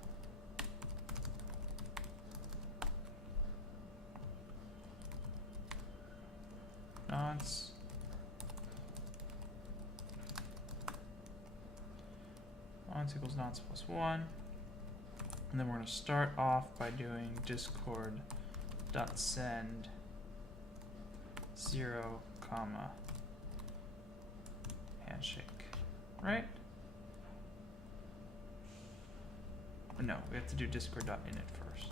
Nonce. Nonce equals nonce plus 1. And then we're going to start off by doing discord.send 0, comma, handshake, right? No, we have to do discord.init first.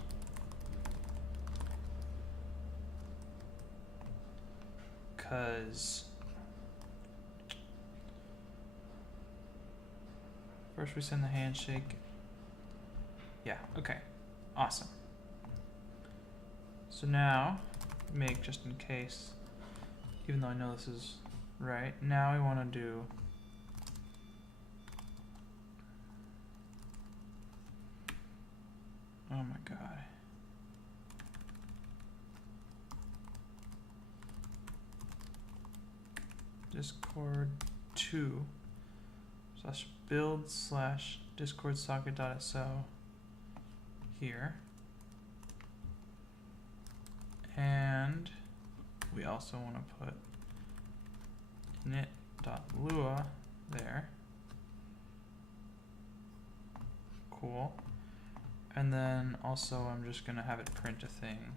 Because first we send the handshake. Yeah, okay, awesome. So now, make just in case, even though I know this is right, now we want to do oh my god. Discord2 / build / discord socket.so here. And we also want to put init.lua there. Cool. And then also I'm just going to have it print a thing.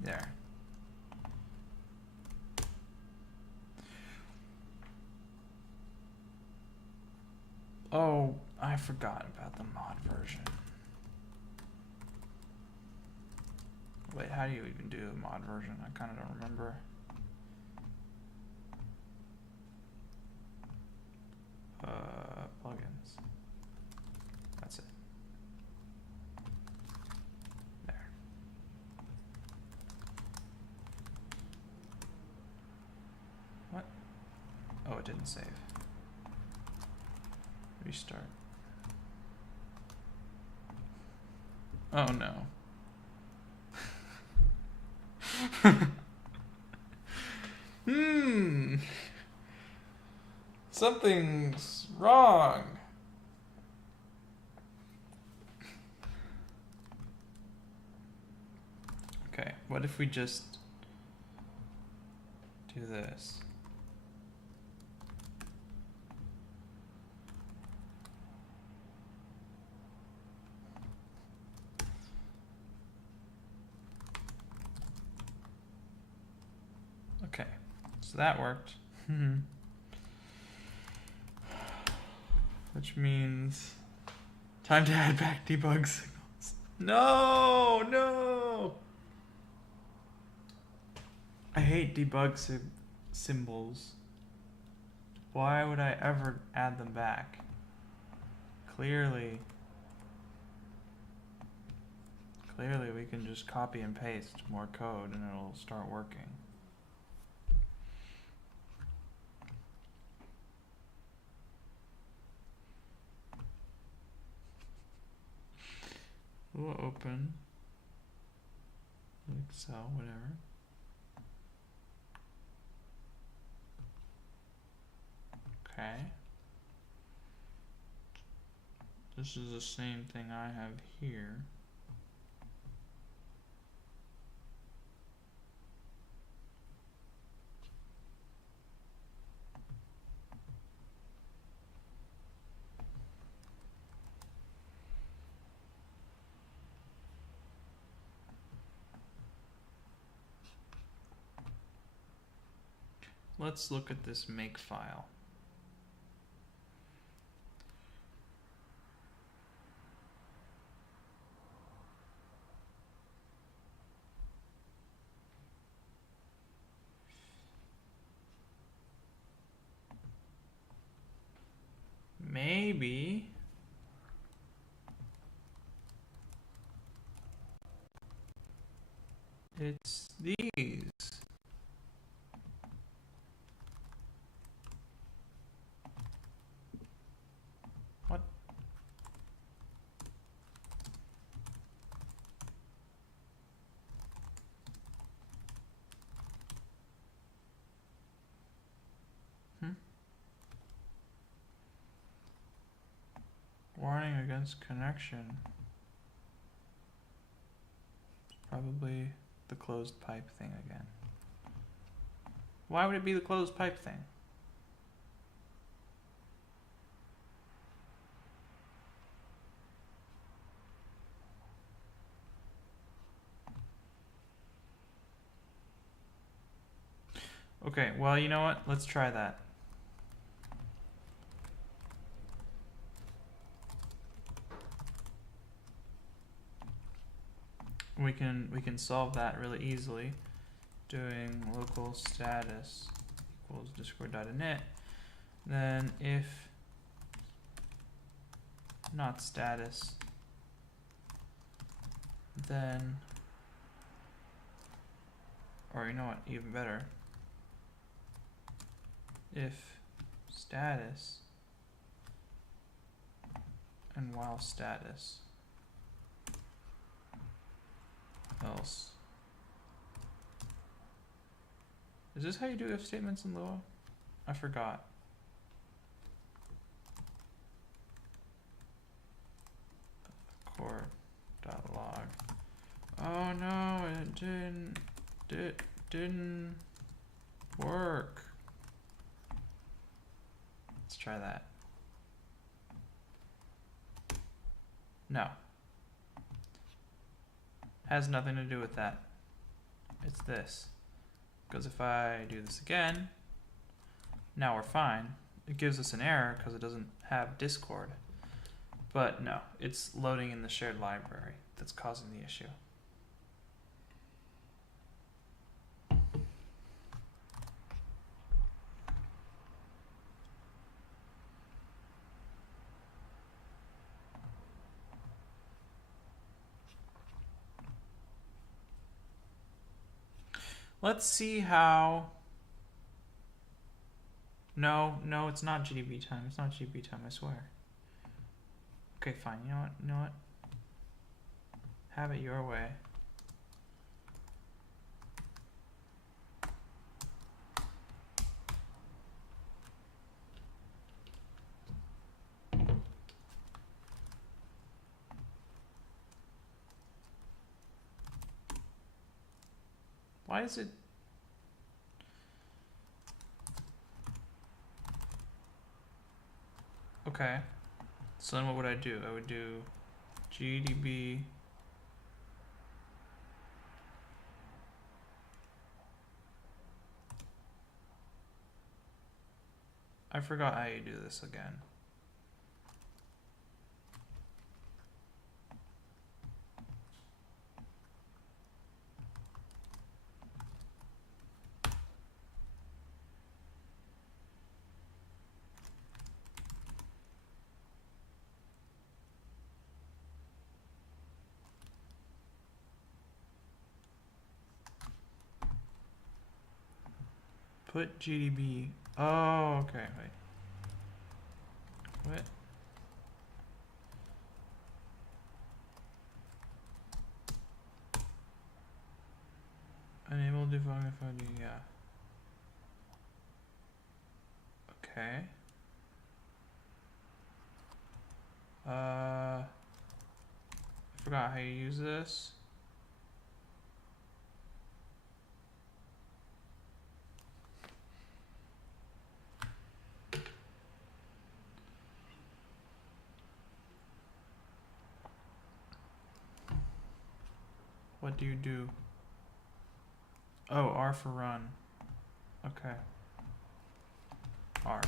There. Oh, I forgot about the mod version. Wait, how do you even do the mod version? I kind of don't remember. Plugins. That's it. There. What? Oh, it didn't save. Restart. Oh no. Something's wrong. Okay, what if we just do this? Okay, so that worked. Which means time to add back debug signals. No, no. I hate debug symbols. Why would I ever add them back? Clearly we can just copy and paste more code and it'll start working. Lua open. Excel, whatever. Okay. This is the same thing I have here. Let's look at this make file. Maybe it's these. What? Warning against connection. Probably the closed pipe thing again. Why would it be the closed pipe thing? Okay, well, you know what? Let's try that. We can solve that really easily doing local status equals discord.init. Then if not status, then, or you know what, even better, if status and while status else. Is this how you do if statements in Lua? I forgot. Core.log. Oh no, it didn't work. Let's try that. No. Has nothing to do with that. It's this. Because if I do this again, now we're fine. It gives us an error because it doesn't have Discord. But no, it's loading in the shared library that's causing the issue. Let's see how... No, it's not GDB time. It's not GDB time, I swear. Okay, fine. You know what? Have it your way. Why is it... Okay. So then what would I do? I would do GDB I forgot how you do this again. Put GDB. Oh, okay, wait. What? Enable debugging for the, yeah. Okay. I forgot how you use this. What do you do? Oh, R for run. Okay. R.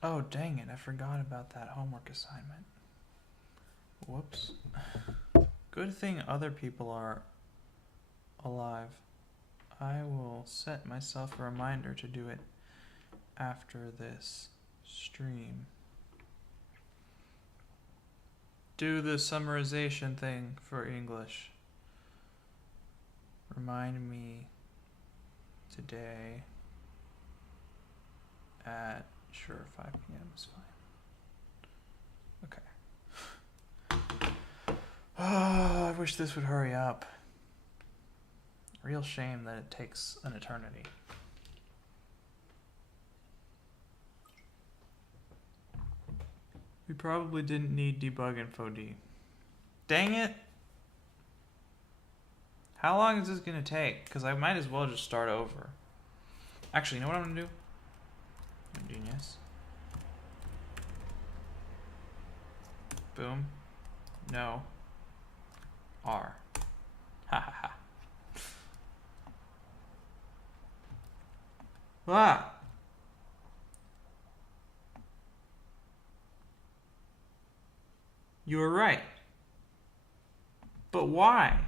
Oh, dang it. I forgot about that homework assignment. Whoops. Good thing other people are alive. I will set myself a reminder to do it after this stream. Do the summarization thing for English. Remind me today at, sure, 5 p.m. is fine. Okay. Oh, I wish this would hurry up. Real shame that it takes an eternity. We probably didn't need debug info D. Dang it! How long is this gonna take? Because I might as well just start over. Actually, you know what I'm gonna do? I'm genius. Boom. No. R. Ha ha ha. Ah! You were right. But why?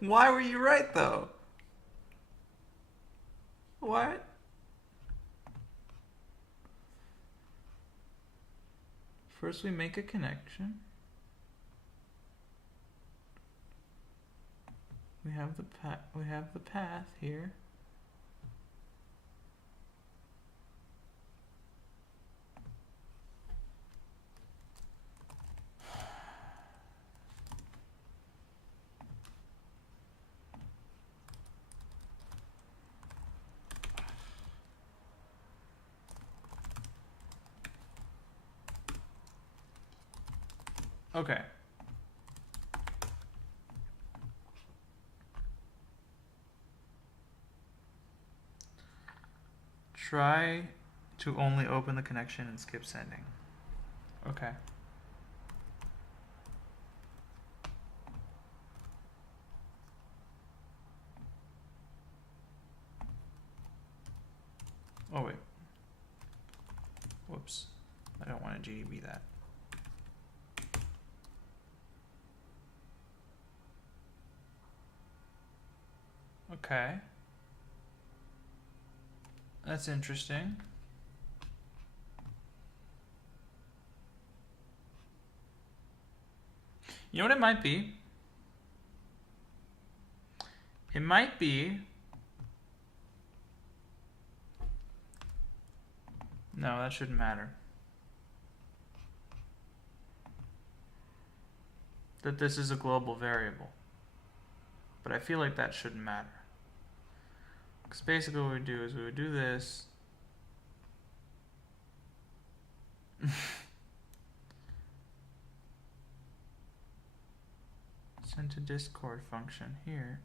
Why were you right, though? What? First we make a connection. We have the path here. Okay. Try to only open the connection and skip sending. Okay. Oh wait. Whoops. I don't want to GDB that. Okay. That's interesting. You know what it might be? It might be... No, that shouldn't matter. That this is a global variable. But I feel like that shouldn't matter. Because basically what we would do is we would do this. Send to Discord function here.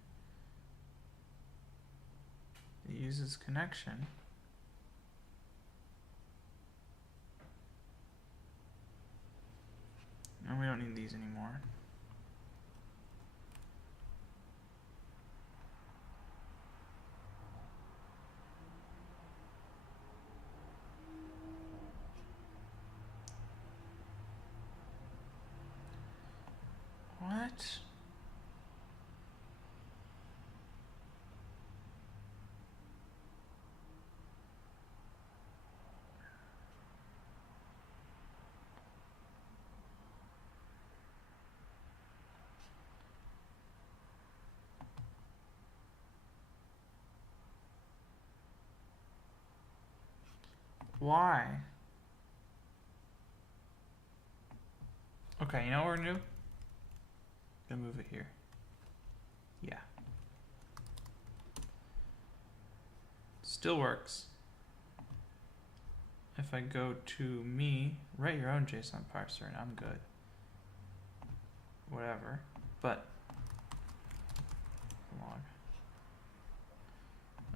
It uses connection. And we don't need these anymore. What? Why? Okay, you know what we're gonna do? Gonna move it here. Yeah. Still works. If I go to me, write your own JSON parser and I'm good. Whatever. But log.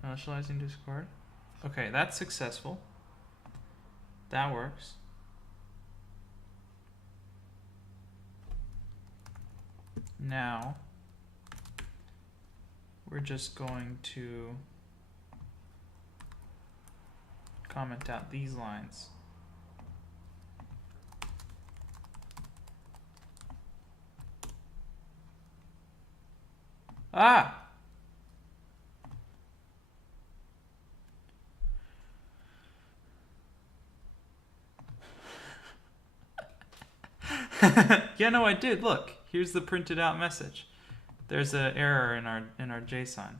Initializing Discord. Okay, that's successful. That works. Now we're just going to comment out these lines. Ah! Yeah, no, I did. Look, here's the printed out message. There's an error in our JSON.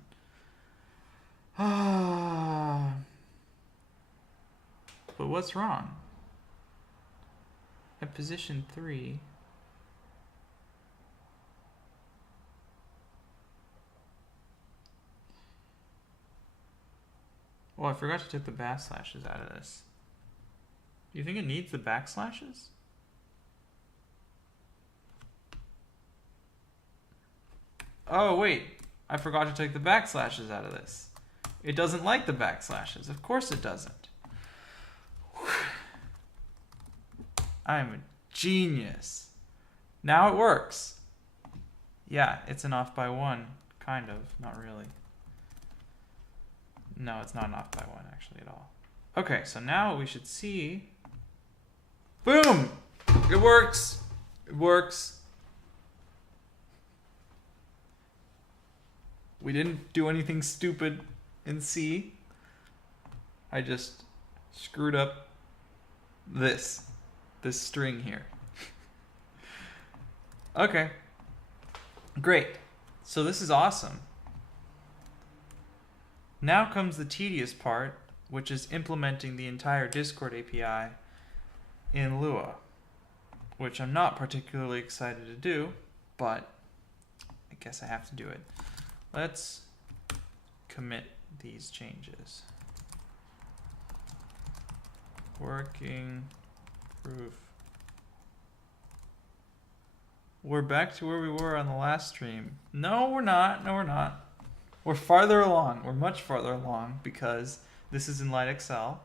But what's wrong? At position 3. Oh, I forgot to take the backslashes out of this. Do you think it needs the backslashes? Oh, wait. I forgot to take the backslashes out of this. It doesn't like the backslashes. Of course it doesn't. I'm a genius. Now it works. Yeah, it's an off by 1. Kind of. Not really. No, it's not an off by 1 actually at all. Okay, so now we should see... Boom! It works. It works. We didn't do anything stupid in C. I just screwed up this string here. Okay. Great. So this is awesome. Now comes the tedious part, which is implementing the entire Discord API in Lua, which I'm not particularly excited to do, but I guess I have to do it. Let's commit these changes. Working proof. We're back to where we were on the last stream. No, we're not. No, we're not. We're farther along. We're much farther along because this is in lite-xl,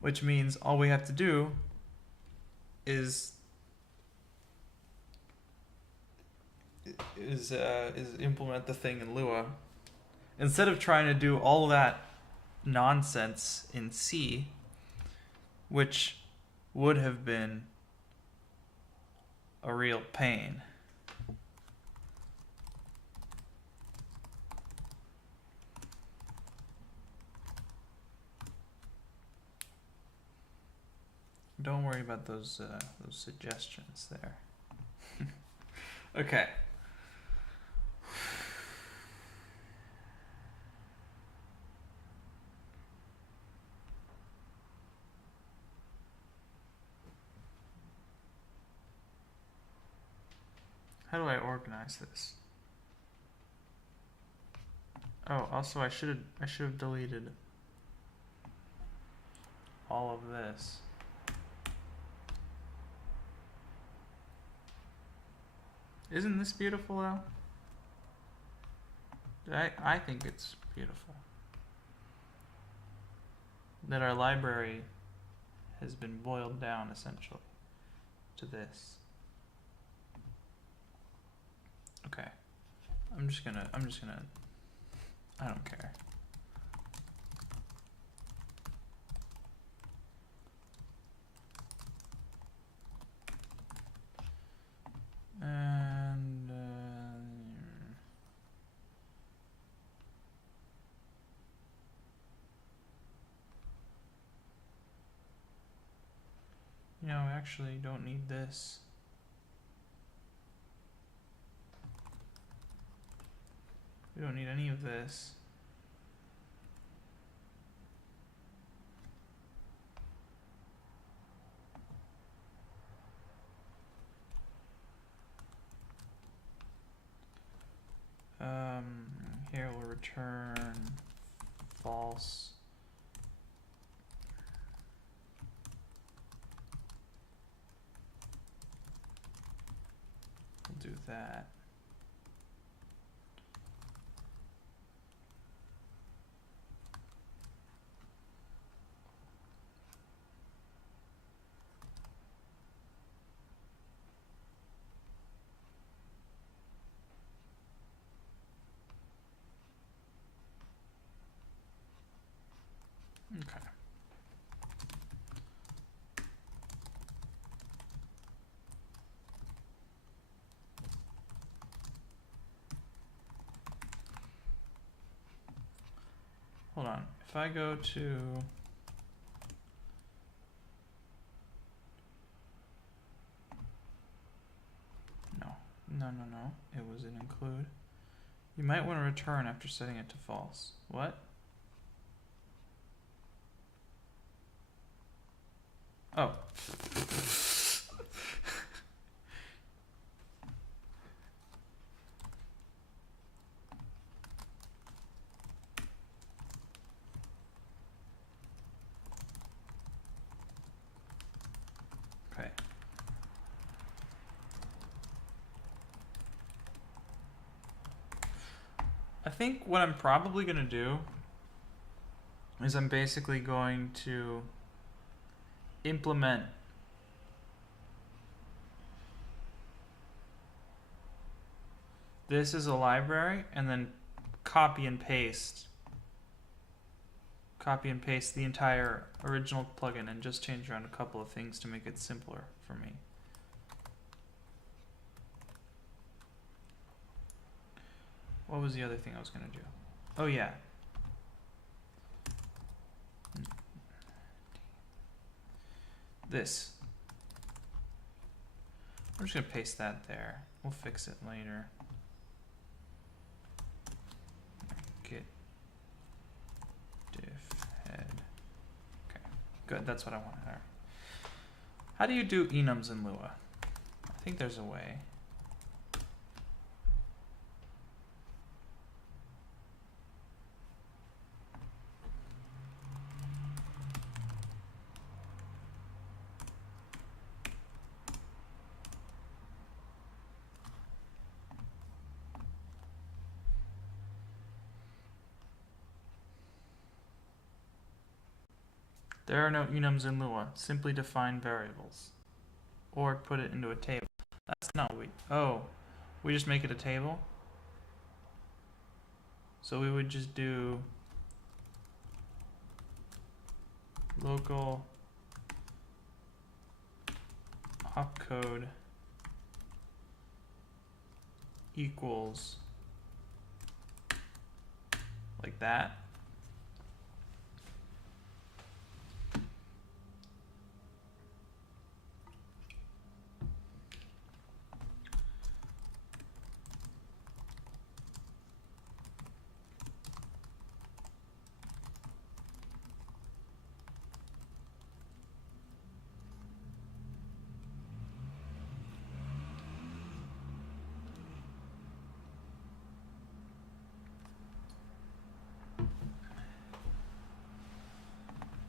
which means all we have to do is implement the thing in Lua. Instead of trying to do all that nonsense in C, which would have been a real pain. Don't worry about those suggestions there. Okay. How do I organize this? Oh, also I should have deleted all of this. Isn't this beautiful though? I think it's beautiful. That our library has been boiled down essentially to this. Okay. I'm just gonna I don't care. actually don't need this. We don't need any of this. Here we'll return false. We'll do that. Okay. Hold on. If I go to no, it was an include. You might want to return after setting it to false. What? Oh. Okay. I think what I'm probably going to do is I'm basically going to implement this as a library and then copy and paste the entire original plugin and just change around a couple of things to make it simpler for me. What was the other thing I was going to do? Oh yeah. This. I'm just going to paste that there. We'll fix it later. Git diff head. Okay, good. That's what I wanted. All right. How do you do enums in Lua? I think there's a way. There are no enums in Lua. Simply define variables. Or put it into a table. That's not what we... Oh. We just make it a table? So we would just do... local opcode equals... like that.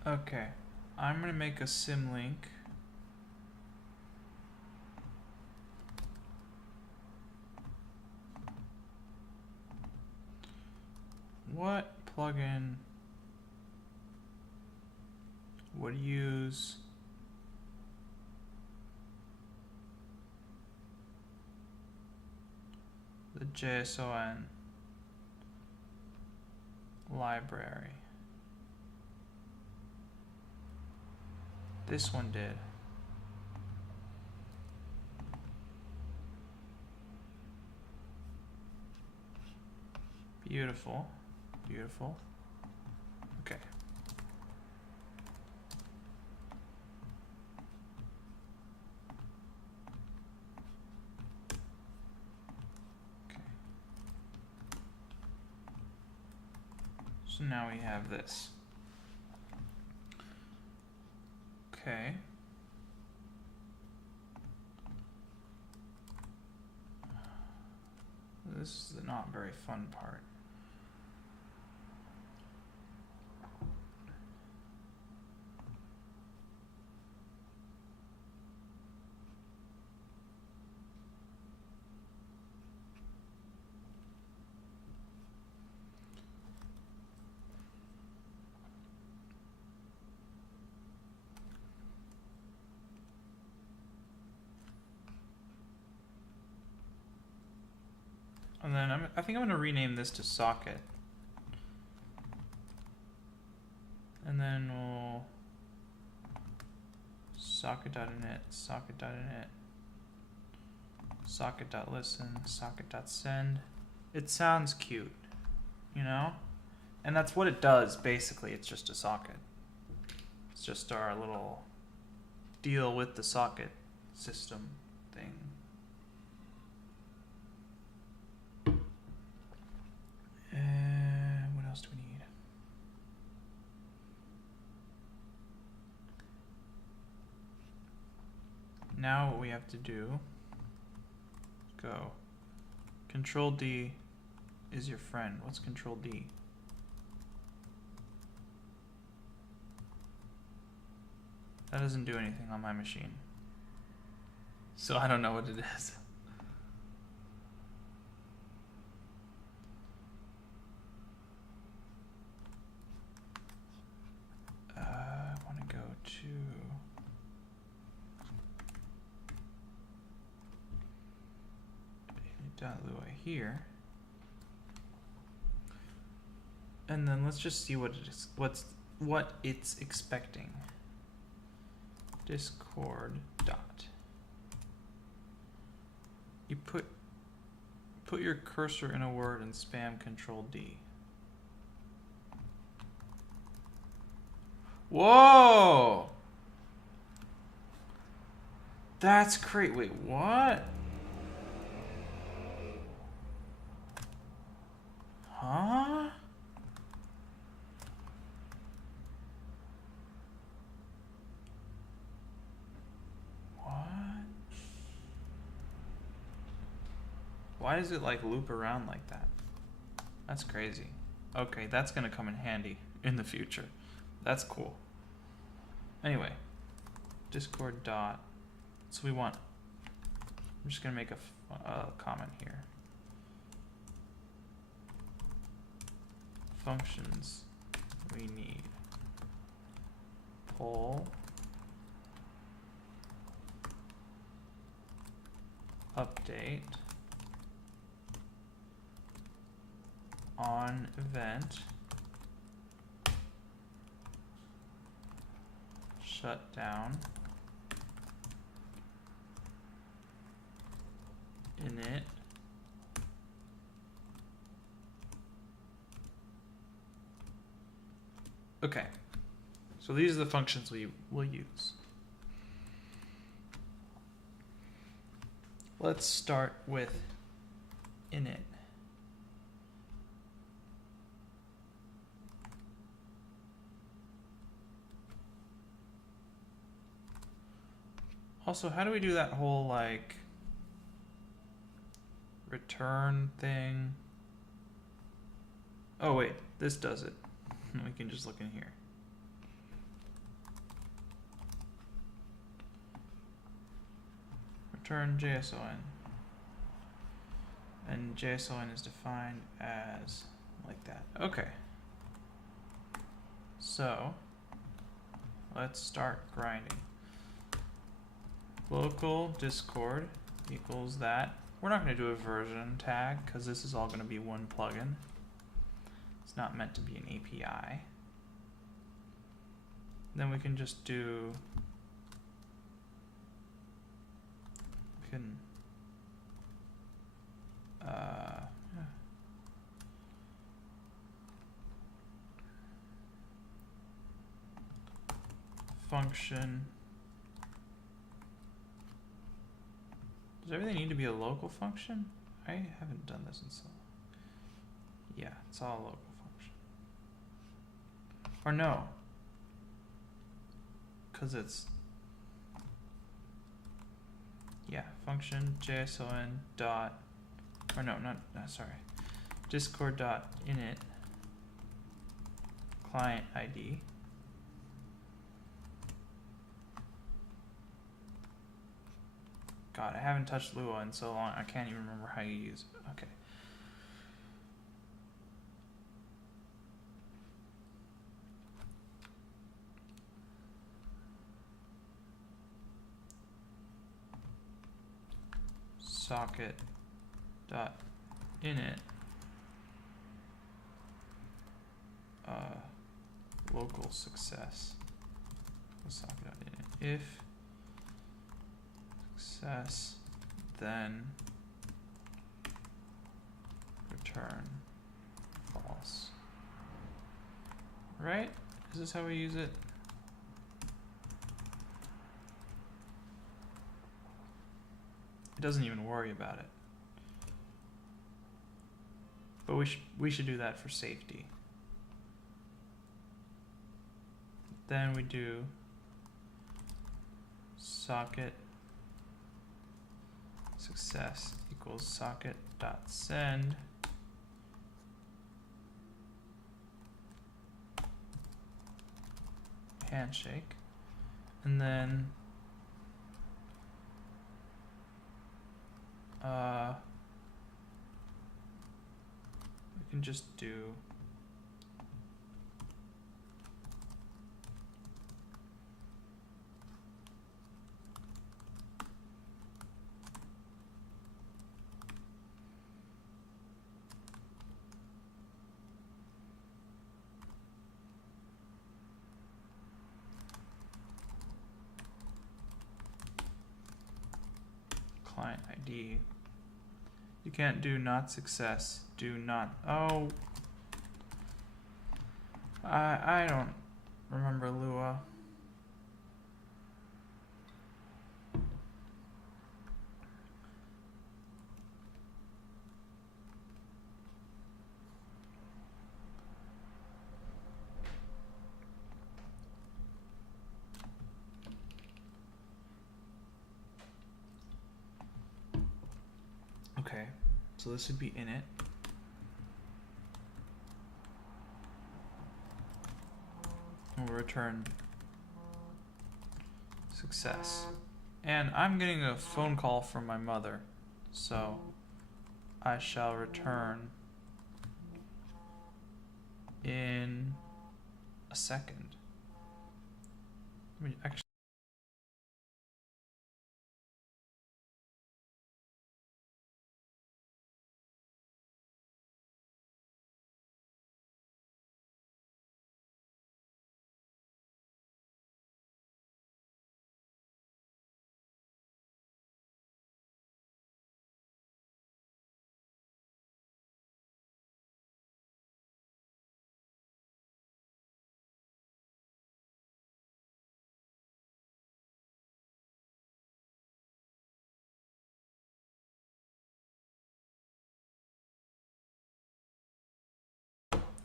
Okay, I'm going to make a symlink. What plugin would use the JSON library? This one did. Beautiful. Beautiful. Okay. So now we have this. Okay. This is the not very fun part. And then I think I'm going to rename this to socket. And then we'll socket.init, socket.init, socket.listen, socket.send. It sounds cute, you know? And that's what it does, basically. It's just a socket. It's just our little deal with the socket system thing. What else do we need? Now what we have to do, go. Control D is your friend. What's Control D? That doesn't do anything on my machine. So I don't know what it is. I want to go to .lua here. And then let's just see what it is, what it's expecting. Discord dot. You put your cursor in a word and spam Control D. Whoa! That's great. Wait, what? Huh? Why does it like loop around like that? That's crazy. Okay, that's gonna come in handy in the future. That's cool. Anyway, Discord dot. So we want. I'm just gonna make a comment here. Functions we need. Poll. Update. On event. Shut down. Init. Okay. So these are the functions we will use. Let's start with init. Also, how do we do that whole like return thing? Oh wait, this does it. We can just look in here. Return JSON. And JSON is defined as like that. Okay. So let's start grinding. Local Discord equals that. We're not going to do a version tag because this is all going to be one plugin. It's not meant to be an API. Then we can just do, we can, function. Does everything need to be a local function? I haven't done this in so long. Yeah, it's all a local function. Or no. Because it's, yeah, function JSON dot, or no, not, sorry. Discord dot init client ID. God, I haven't touched Lua in so long, I can't even remember how you use it. Okay. Socket dot init local success. Socket dot init. If success, then return false. Right? Is this how we use it? It doesn't even worry about it. But we should do that for safety. Then we do socket success equals socket dot send handshake, and then we can just do client ID. You can't do not success, do not, oh, I don't remember Lua. Okay, so this would be init. And we'll return success. And I'm getting a phone call from my mother, so I shall return in a second. Let me actually.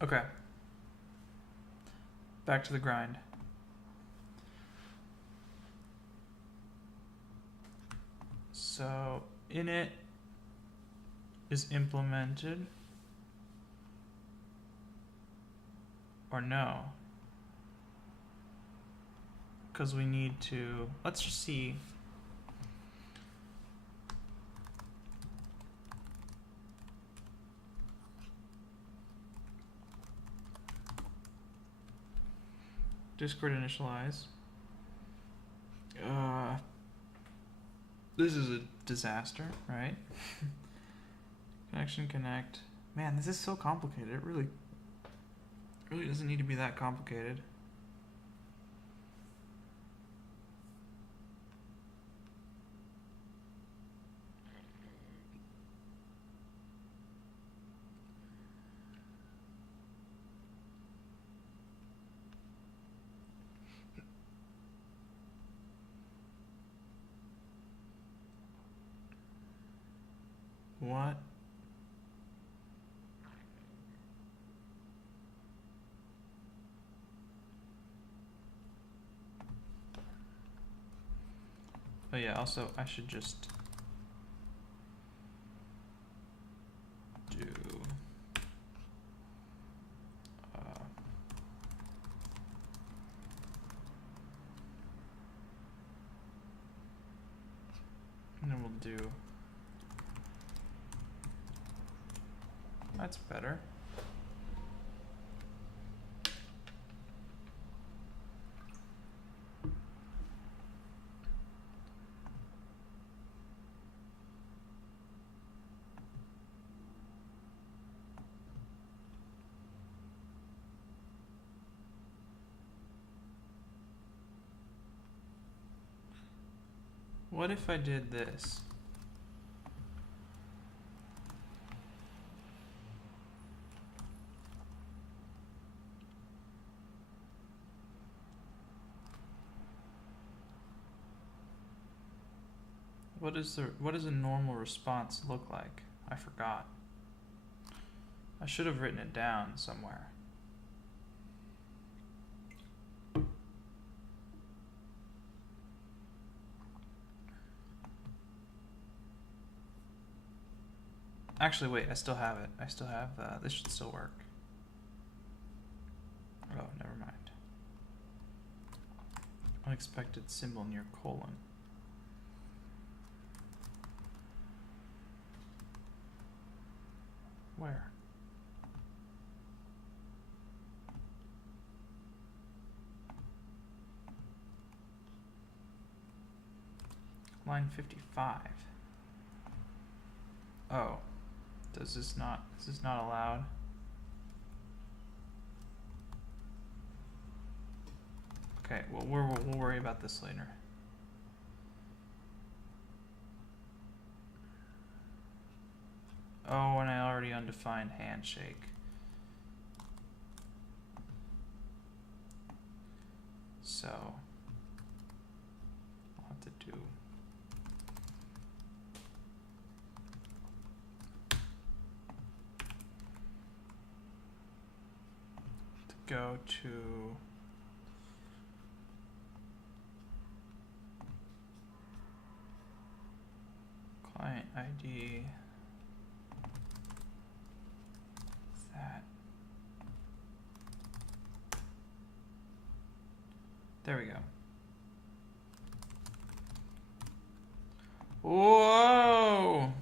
Okay. Back to the grind. So init is implemented or no? Because we need to, let's just see. Discord initialize. This is a disaster, right? Connection connect. Man, this is so complicated. It really doesn't need to be that complicated. What? Oh yeah, also I should just do and then we'll do, that's better. What if I did this? What does a normal response look like? I forgot. I should have written it down somewhere. Actually, wait, I still have it. I still have, this should still work. Oh, never mind. Unexpected symbol near colon. Where? Line 55. Oh. Is this not allowed? Okay, well we'll worry about this later. Oh, and I already undefined handshake. So I'll have to do go to client ID. That. There we go. Whoa!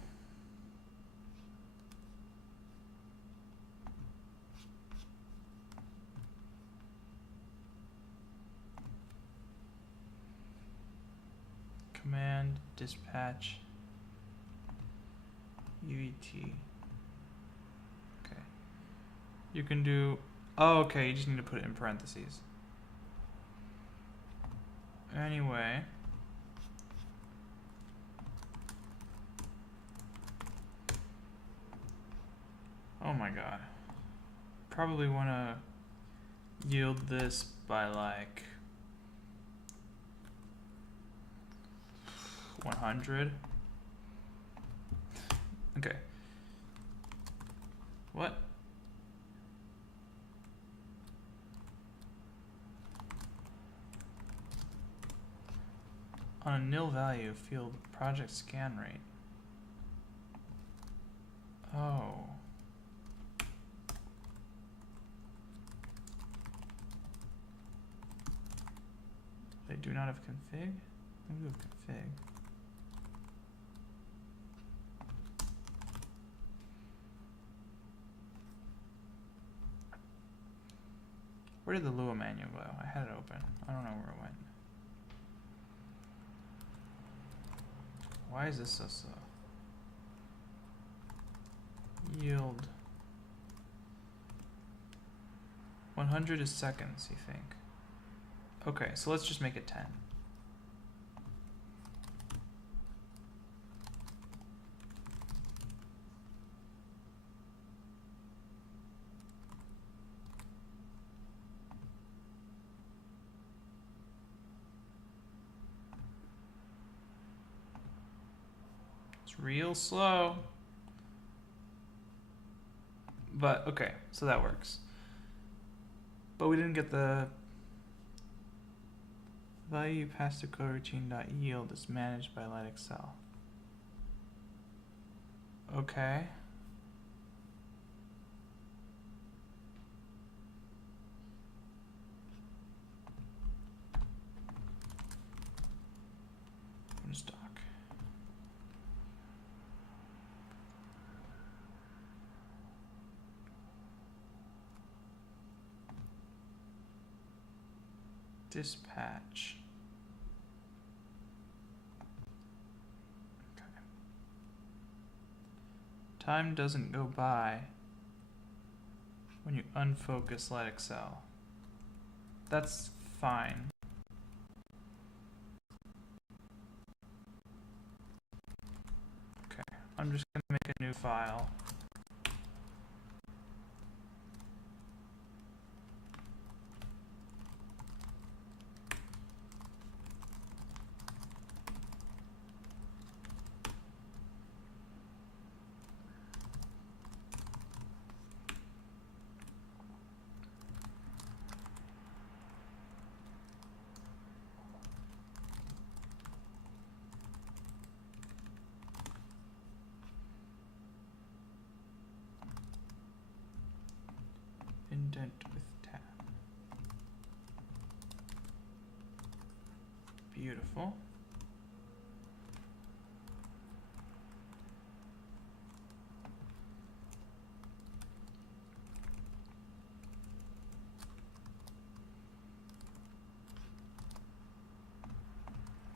Command dispatch UET. Okay. You can do, oh, okay, you just need to put it in parentheses. Anyway. Oh my god. Probably want to yield this by like 100. Okay. What? On a nil value field project scan rate. Oh. They do not have config? Let me do config. Where did the Lua manual go? I had it open. I don't know where it went. Why is this so slow? Yield. 100 is seconds, you think? Okay, so let's just make it 10. It's real slow. But, okay, so that works. But we didn't get the Value you pass to coroutine.yield is managed by lite-xl. Okay. Stock. Dispatch. Okay. Time doesn't go by when you unfocus lite-xl. That's fine. Okay, I'm just going to make a new file. Indent with tab. Beautiful.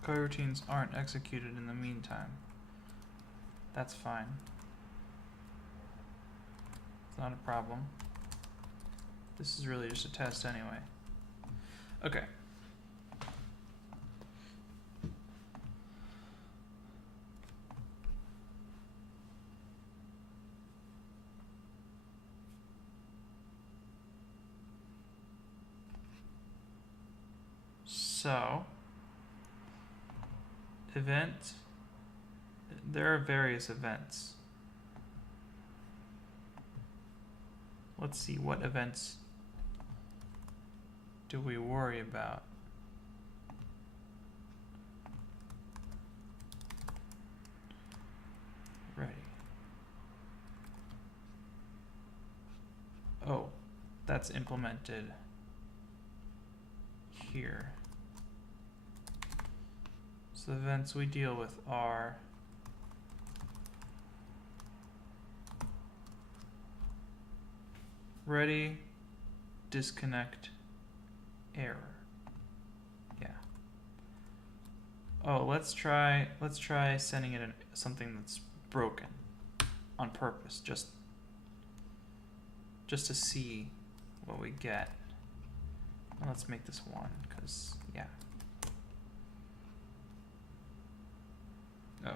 Coroutines aren't executed in the meantime. That's fine. It's not a problem. This is really just a test anyway. Okay. So, event, there are various events. Let's see, what events do we worry about? Ready. Oh, that's implemented here. So the events we deal with are ready, disconnect, error. Yeah. Oh, let's try sending it something that's broken on purpose, just to see what we get. And let's make this 1, because yeah. Oh.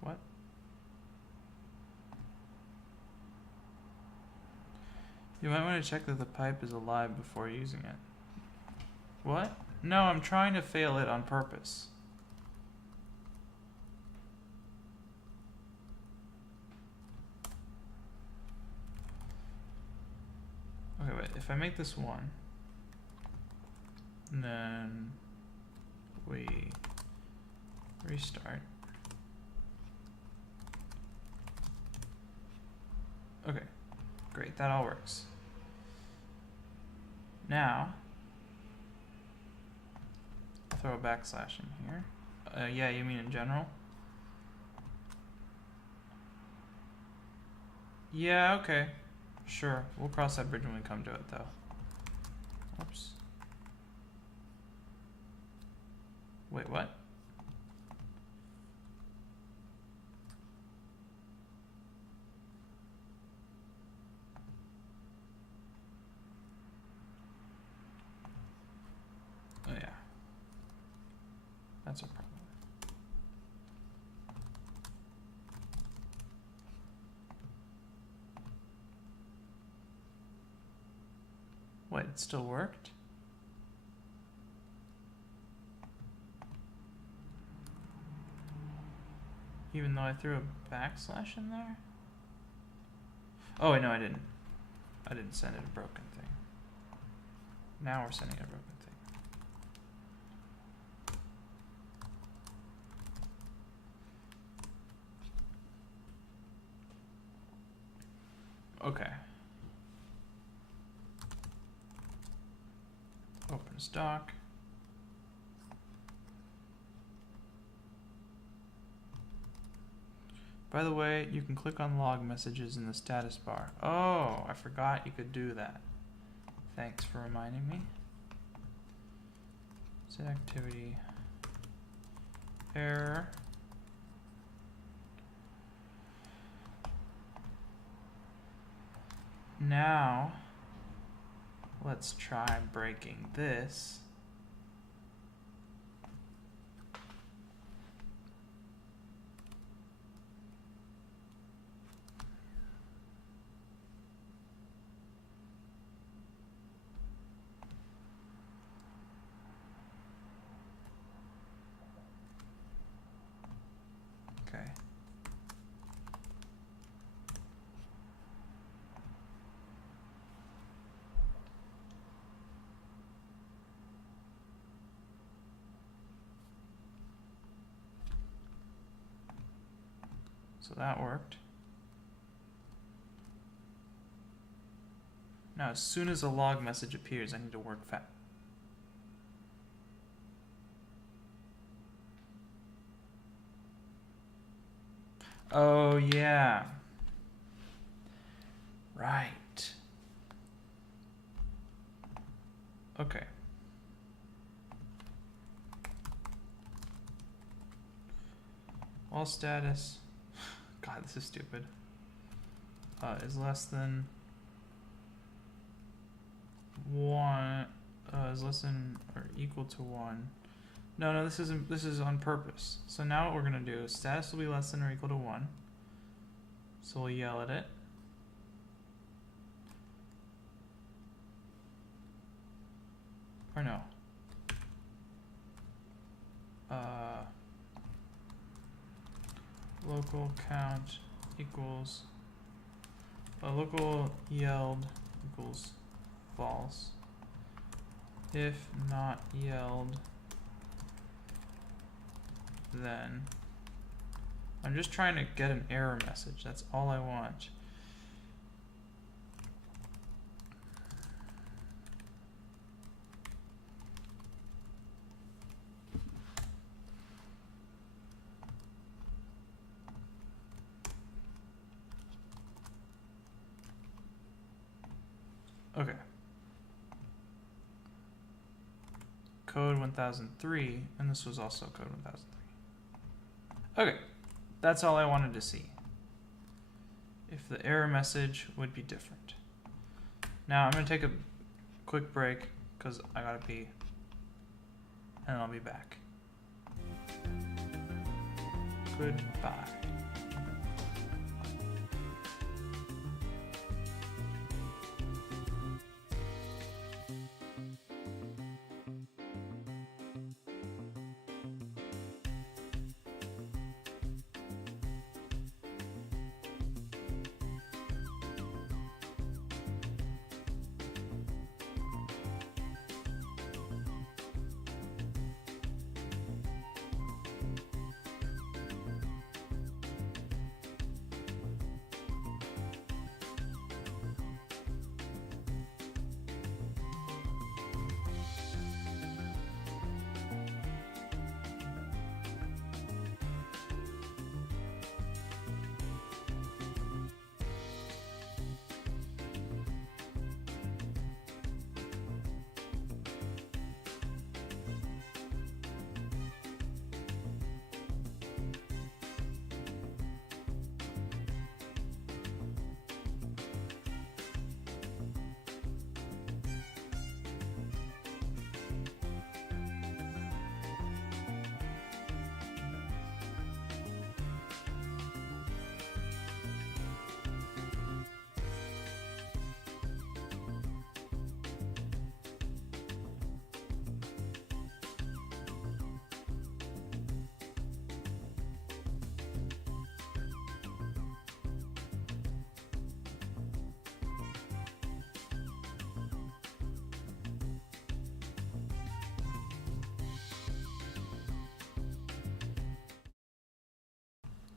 What? You might want to check that the pipe is alive before using it. What? No, I'm trying to fail it on purpose. Okay, wait, if I make this 1, and then we restart. Okay, great, that all works. Now, I'll throw a backslash in here. Yeah, you mean in general? Yeah, okay. Sure, we'll cross that bridge when we come to it, though. Oops. Wait, what? Wait, it still worked? Even though I threw a backslash in there? Oh, wait, no, I didn't. I didn't send it a broken thing. Now we're sending a broken thing. Okay. Open stock. By the way, you can click on log messages in the status bar. Oh, I forgot you could do that. Thanks for reminding me. Set activity. Error. Now, let's try breaking this. Okay. So that worked. Now, as soon as a log message appears, I need to work fast. Oh, yeah. Right. Okay. All status. God, this is stupid. Is less than 1. Is less than or equal to 1. No, this isn't. This is on purpose. So now what we're gonna do is status will be less than or equal to 1. So we'll yell at it. Or no. Local count equals local yelled equals false. If not yelled, then I'm just trying to get an error message. That's all I want. Okay. Code 1003, and this was also code 1003. Okay, that's all I wanted to see. If the error message would be different. Now I'm going to take a quick break because I gotta pee, and I'll be back. Goodbye.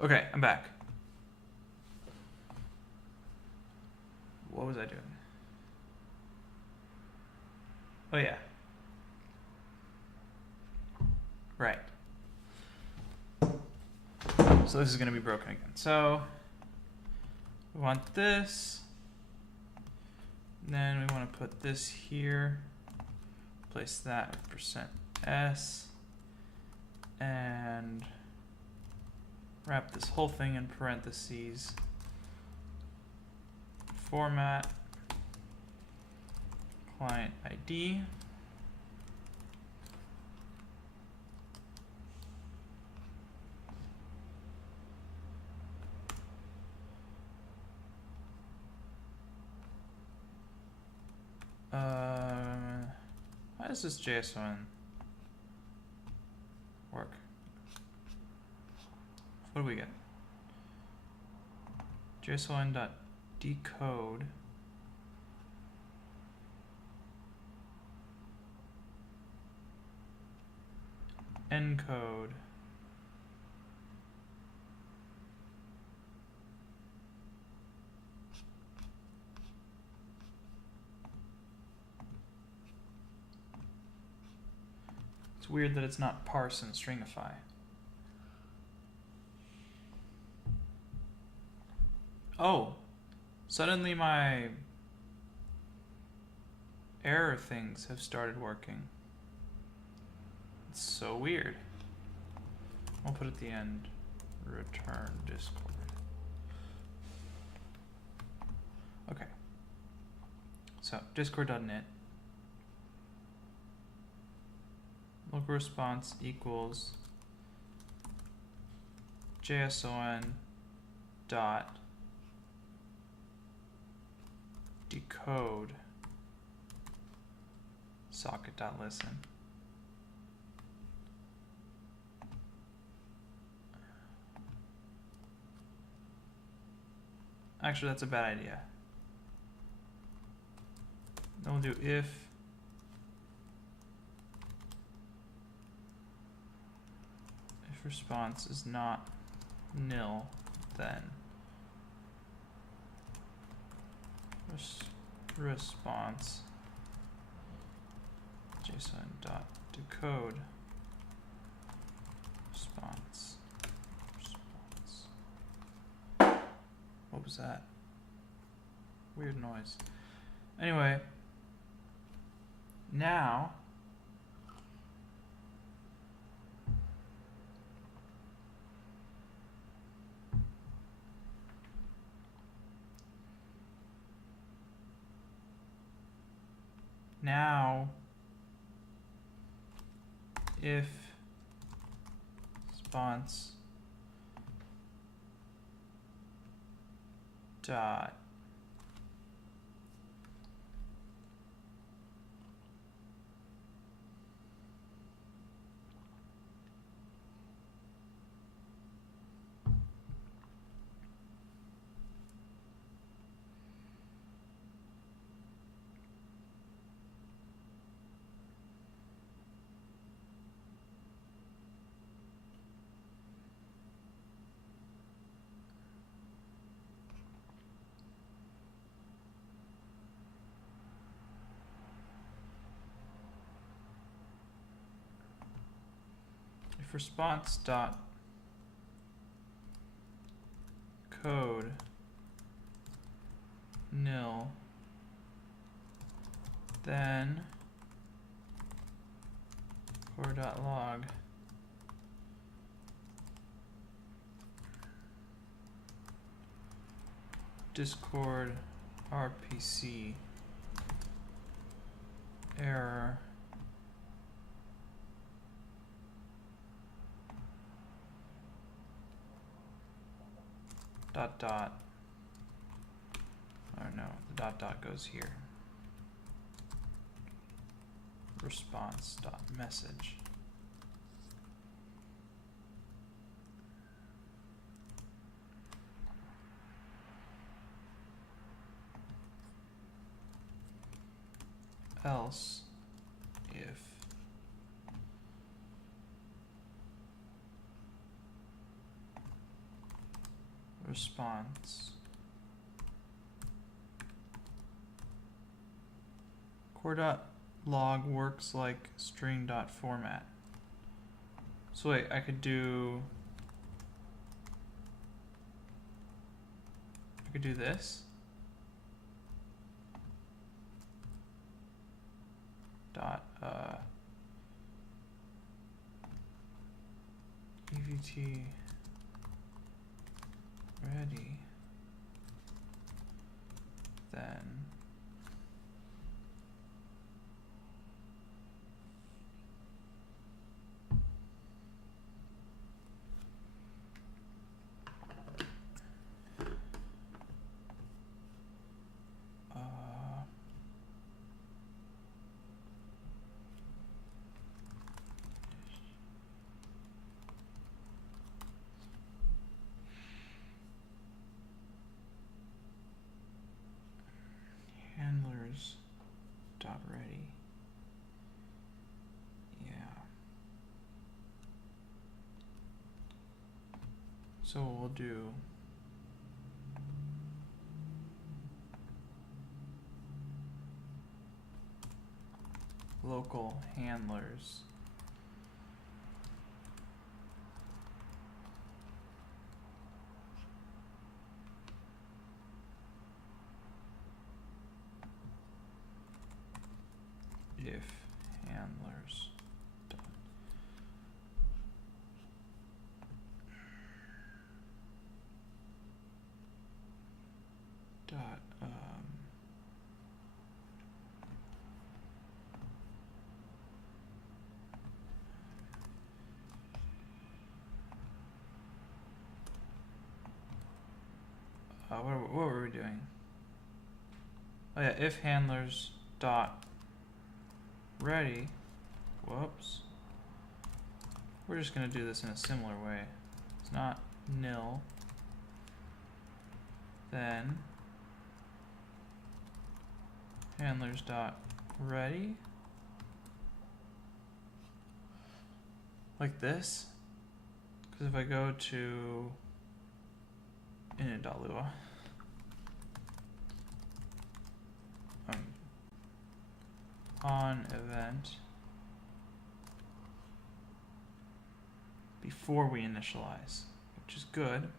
Okay, I'm back. What was I doing? Oh yeah. Right. So this is going to be broken again. So we want this. Then we want to put this here. Place that with %s. And wrap this whole thing in parentheses. Format. Client ID. How does this JSON work? What do we get? JSON.decode encode It's weird that it's not parse and stringify. Oh, suddenly my error things have started working. It's so weird. I'll put at the end, return Discord. Okay. So discord.init. Local response equals JSON dot decode socket.listen. Actually, that's a bad idea. Then we'll do if response is not nil, then response JSON.decode response. What was that? Weird noise. Anyway, now if response dot if response dot code nil, then core.log Discord RPC error dot dot, or no, the dot dot goes here. Response dot message. Else if response. Core.log works like string.format. So wait, I could do this. Dot EVT ready, then handlers dot ready. Yeah. So we'll do local handlers if handlers dot what were we doing? Oh yeah, if handlers dot ready. Whoops. We're just going to do this in a similar way. It's not nil. Then handlers dot ready. Like this. Because if I go to init.lua, on event before we initialize, which is good.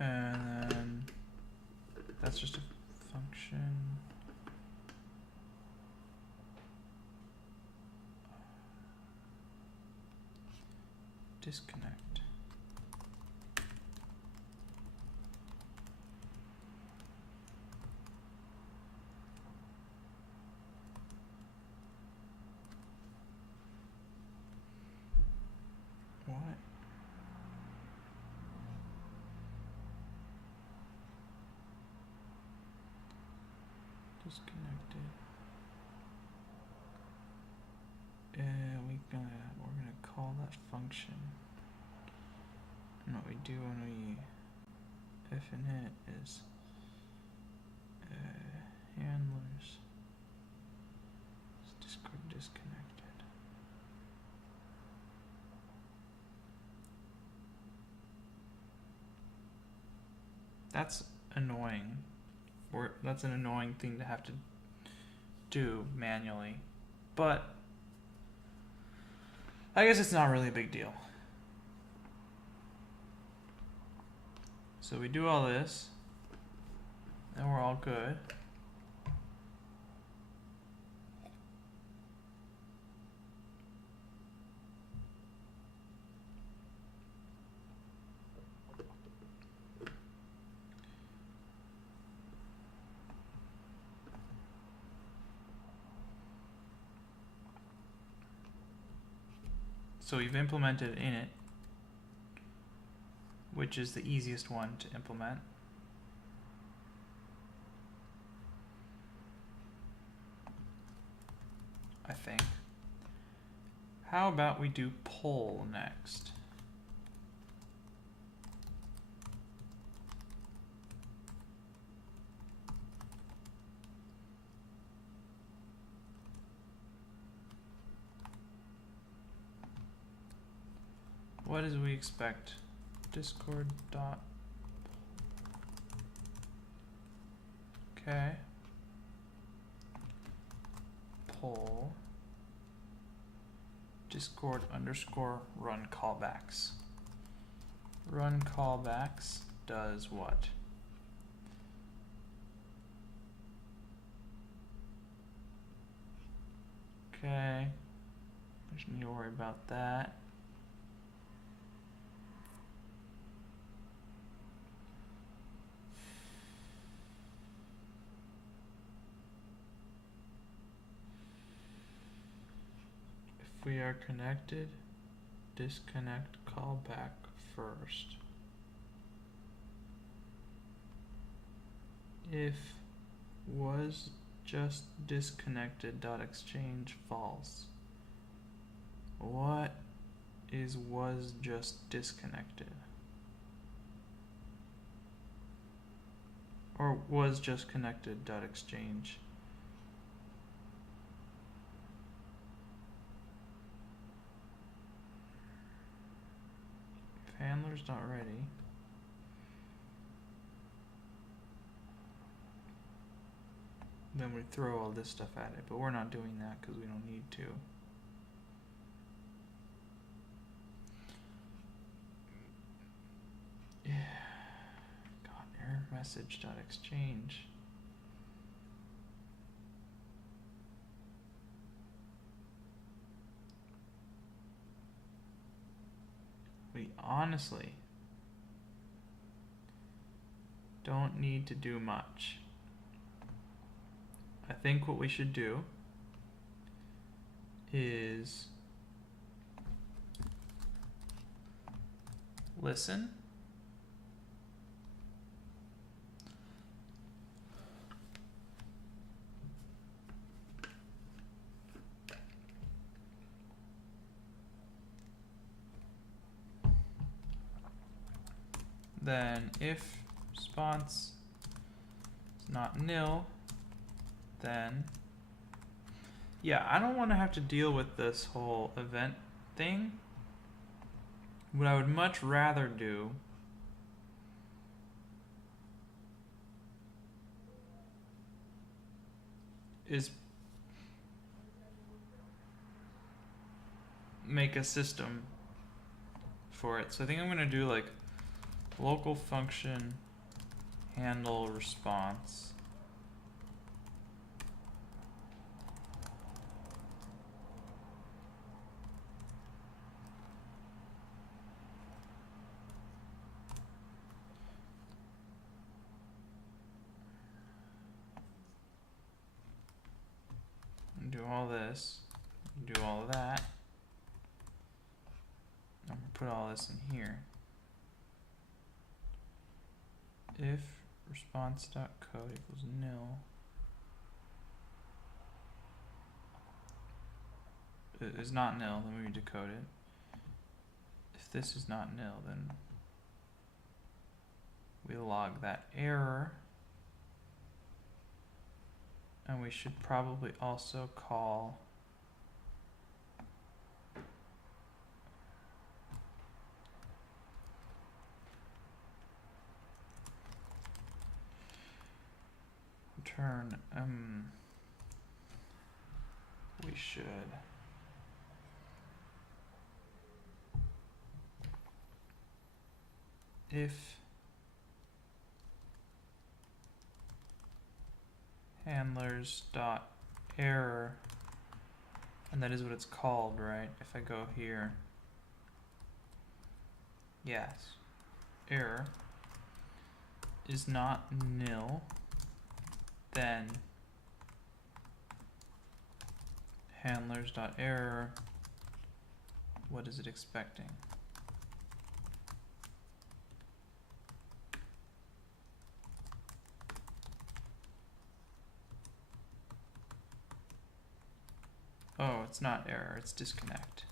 And then that's just a function. Disconnect. What? Disconnected. We're gonna call that function. And what we do when we if init is handlers disconnected. That's annoying. That's an annoying thing to have to do manually, but I guess it's not really a big deal. So we do all this, and we're all good. So we've implemented init, which is the easiest one to implement. I think. How about we do poll next? what did we expect? Discord dot. Okay. Poll. Discord underscore run callbacks. Run callbacks does what? Okay. I shouldn't need to worry about that. If we are connected, disconnect callback first. If was just disconnected dot exchange false. What is was just disconnected? Or was just connected dot exchange? If handler's not ready. Then we throw all this stuff at it, but we're not doing that because we don't need to. Yeah. God, error message dot exchange. We honestly don't need to do much. I think what we should do is listen. Then if response is not nil, then yeah, I don't want to have to deal with this whole event thing. What I would much rather do is make a system for it. So I think I'm going to do like local function handle response. And do all this, do all of that. I'm going to put all this in here. If response.code equals nil, it is not nil, then we decode it. If this is not nil, then we log that error. And we should probably also call return, we should if handlers dot error, and that is what it's called, right? If I go here, yes, error is not nil, then handlers dot error, what is it expecting? Oh, it's not error, it's disconnect.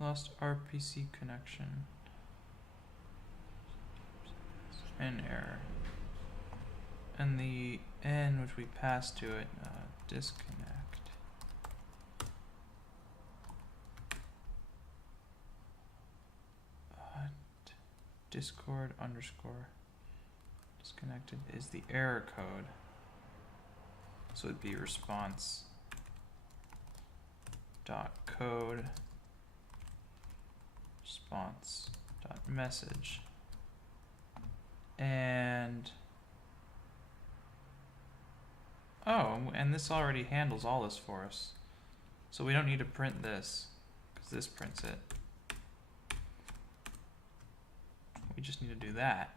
Lost RPC connection. an error. And the n which we pass to it, disconnect. Discord underscore disconnected is the error code. So it'd be response dot code response dot message. And oh, and this already handles all this for us. So we don't need to print this because this prints it. We just need to do that.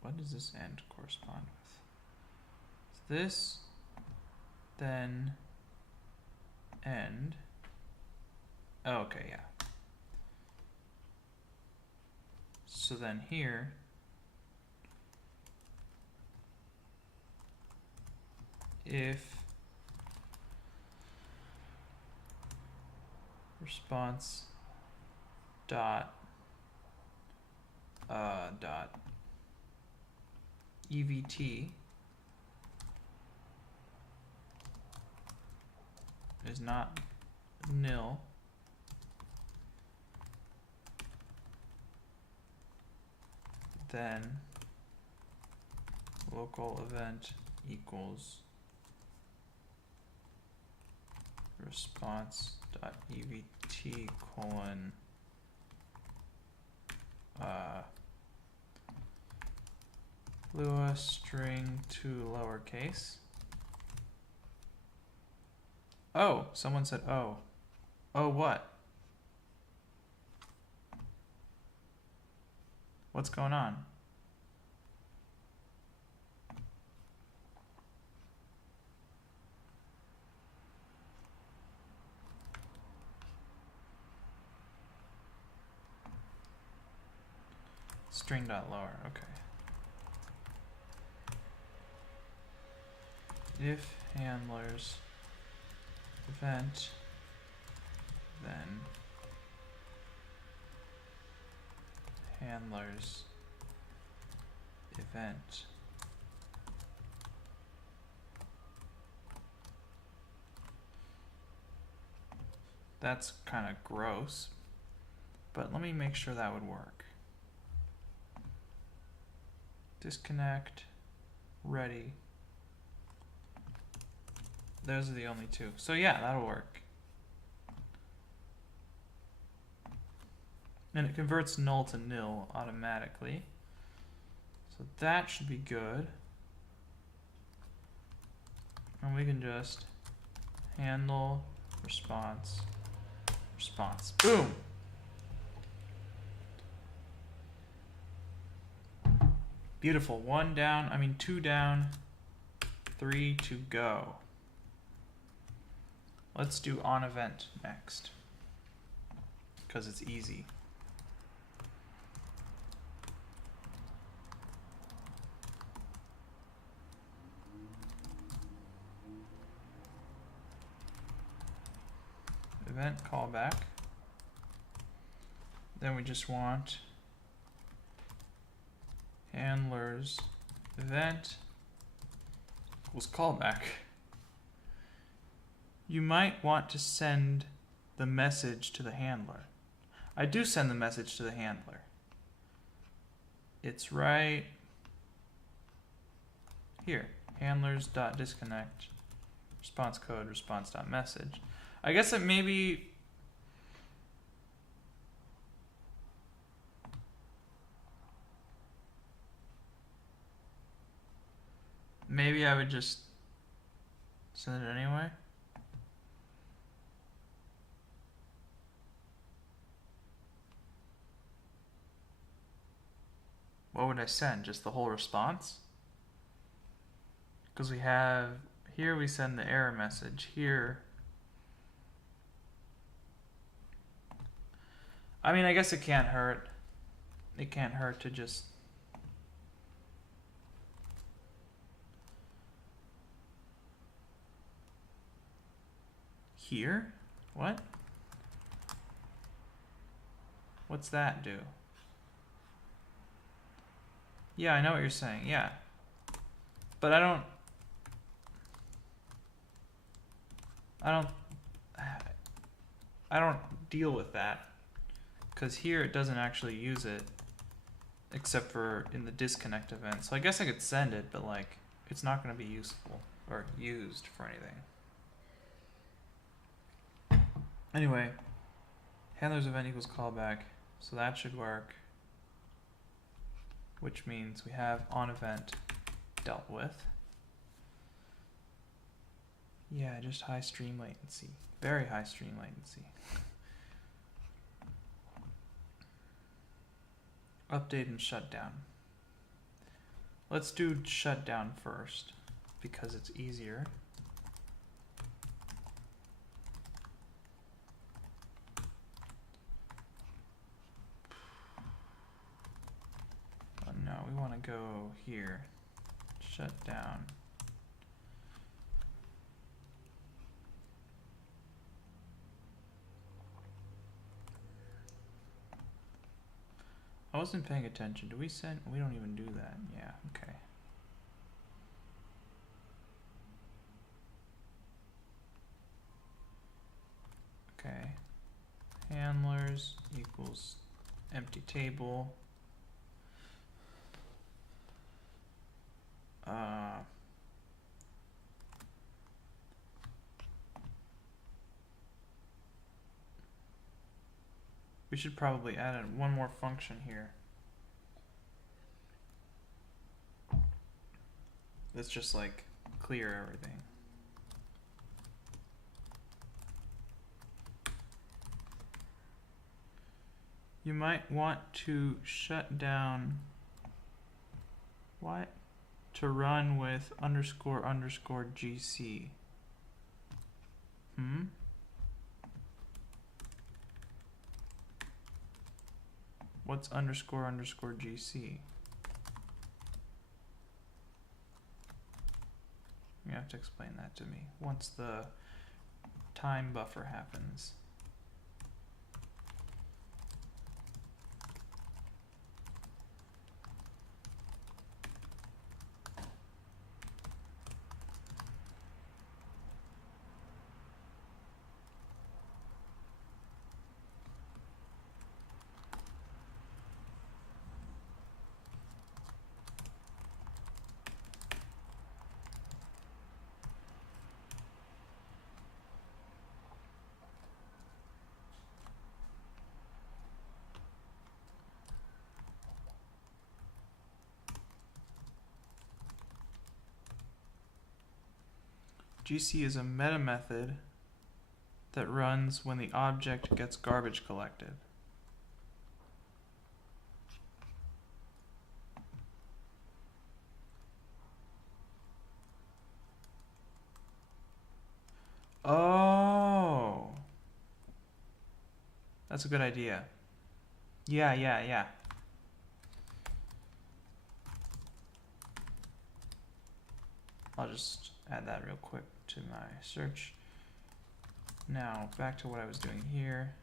What does this end correspond with? Is this then end? Oh, okay, yeah. So then here, if response dot EVT is not nil, then local event equals response.evt colon Lua string to lowercase. Oh, someone said oh. Oh, what? What's going on? String.lower, okay. If handlers event, then handlers event that's kind of gross, but let me make sure that would work. Disconnect, ready. Those are the only two. So yeah, that'll work. And it converts null to nil automatically. So that should be good. And we can just handle response. Boom! Beautiful. 1 down, 2 down, 3 to go. Let's do on event next, because it's easy. Event callback. Then we just want handlers event equals callback. You might want to send the message to the handler. I do send the message to the handler. It's right here. Handlers.disconnect response code response.message. I guess it maybe I would just send it anyway. What would I send? Just the whole response? Because we have, here we send the error message, here. I guess it can't hurt. It can't hurt to just Here? What? What's that do? Yeah, I know what you're saying, yeah. But I don't deal with that. Because here it doesn't actually use it, except for in the disconnect event. So I guess I could send it, but like, it's not going to be useful or used for anything. Anyway, handler's event equals callback, so that should work. Which means we have on event dealt with. Yeah, just high stream latency. Very high stream latency. Update and shutdown. Let's do shutdown first because it's easier. Oh no, we want to go here. Shut down. I wasn't paying attention. Do we send? We don't even do that. Yeah, okay. Okay. Handlers equals empty table. We should probably add in one more function here. Let's just like clear everything. You might want to shut down what? To run with underscore underscore GC. What's underscore underscore GC? You have to explain that to me once the time buffer happens. GC is a meta method that runs when the object gets garbage collected. Oh, that's a good idea. Yeah. I'll just add that real quick to my search. Now back to what I was doing here.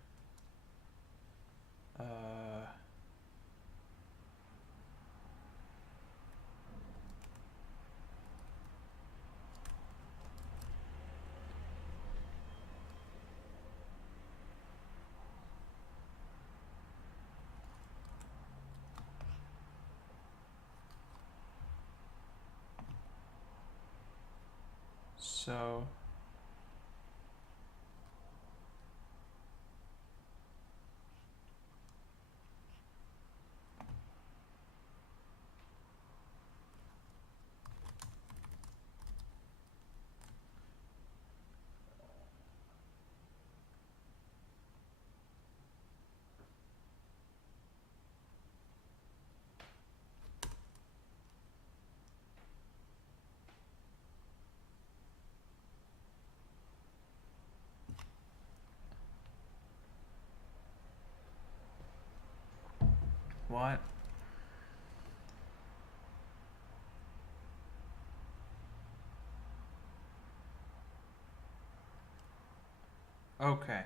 So what? Okay.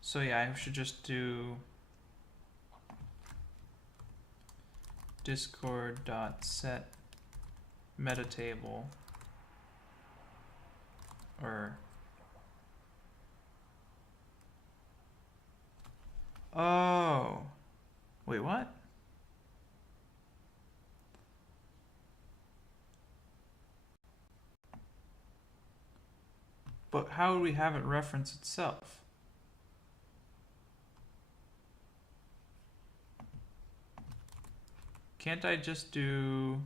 So yeah, I should just do discord.set metatable or oh, wait, what? But how would we have it reference itself? Can't I just do...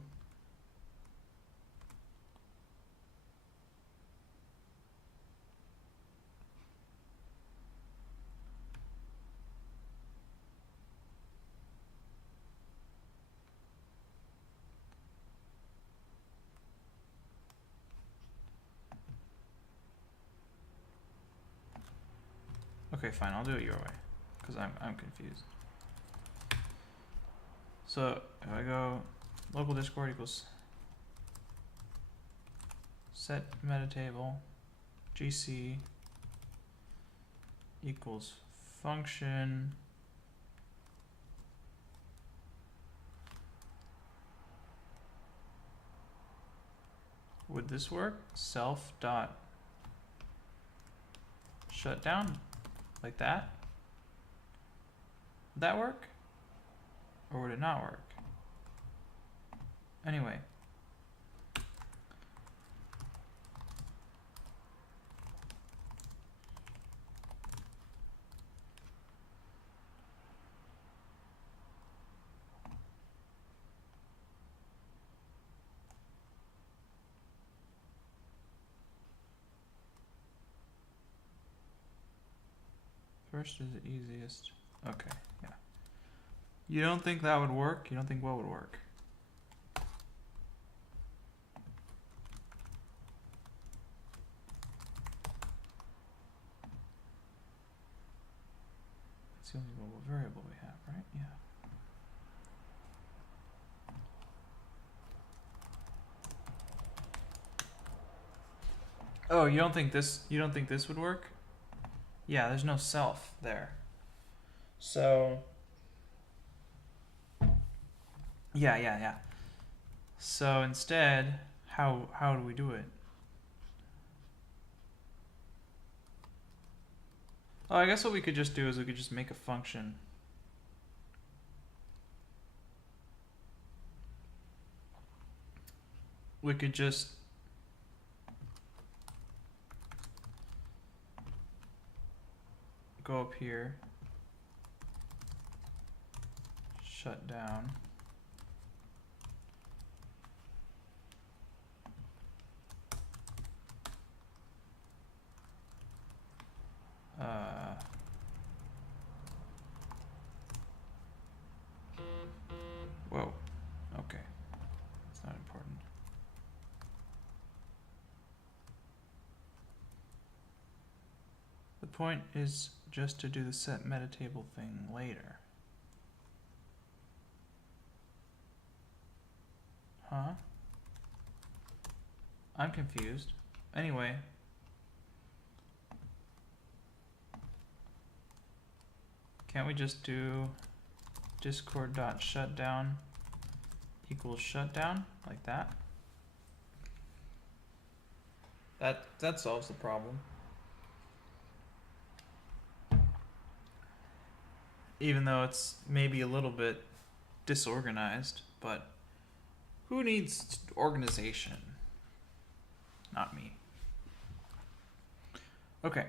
Okay, fine, I'll do it your way, because I'm confused. So if I go local discord equals set metatable gc equals function would this work? Self dot shutdown like that? Would that work? Or would it not work? Anyway. First is the easiest. Okay, yeah. You don't think that would work? You don't think what would work? It's the only global variable we have, right? Yeah. Oh, you don't think this would work? Yeah, there's no self there. So yeah. So instead, how do we do it? Oh, I guess what we could just do is we could just make a function. We could just go up here, shut down. Whoa. Okay. It's not important. The point is just to do the set metatable thing later. Huh? I'm confused. Anyway. Can't we just do discord.shutdown equals shutdown like that? That solves the problem. Even though it's maybe a little bit disorganized, but who needs organization? Not me. Okay.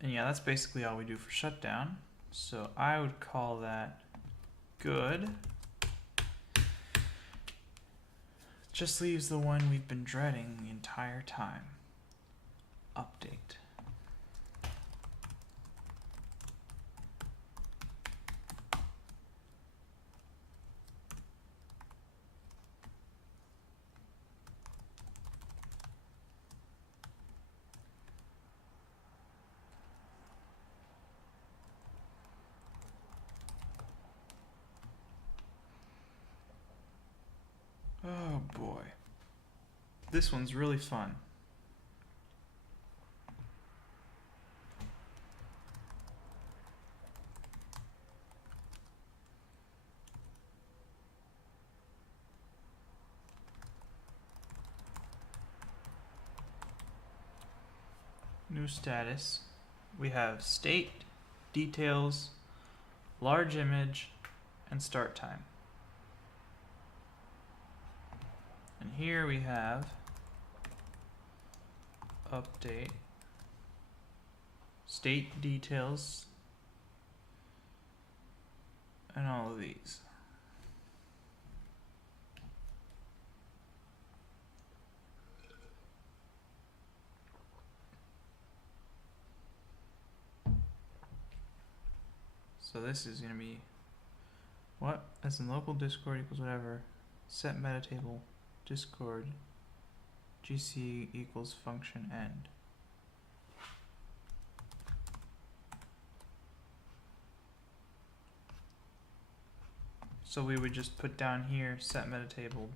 And yeah, that's basically all we do for shutdown. So I would call that good. Just leaves the one we've been dreading the entire time. Update. Oh boy. This one's really fun. new status. We have state, details, large image, and start time. And here we have update, state details, and all of these. So this is going to be what? As in local Discord equals whatever. Set meta table Discord GC equals function end. So we would just put down here set meta table.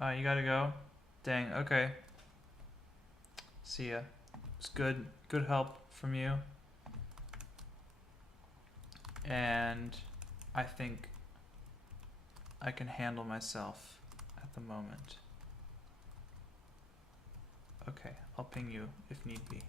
You gotta go? Dang, okay. See ya. It's good help from you. And I think I can handle myself at the moment. Okay, I'll ping you if need be.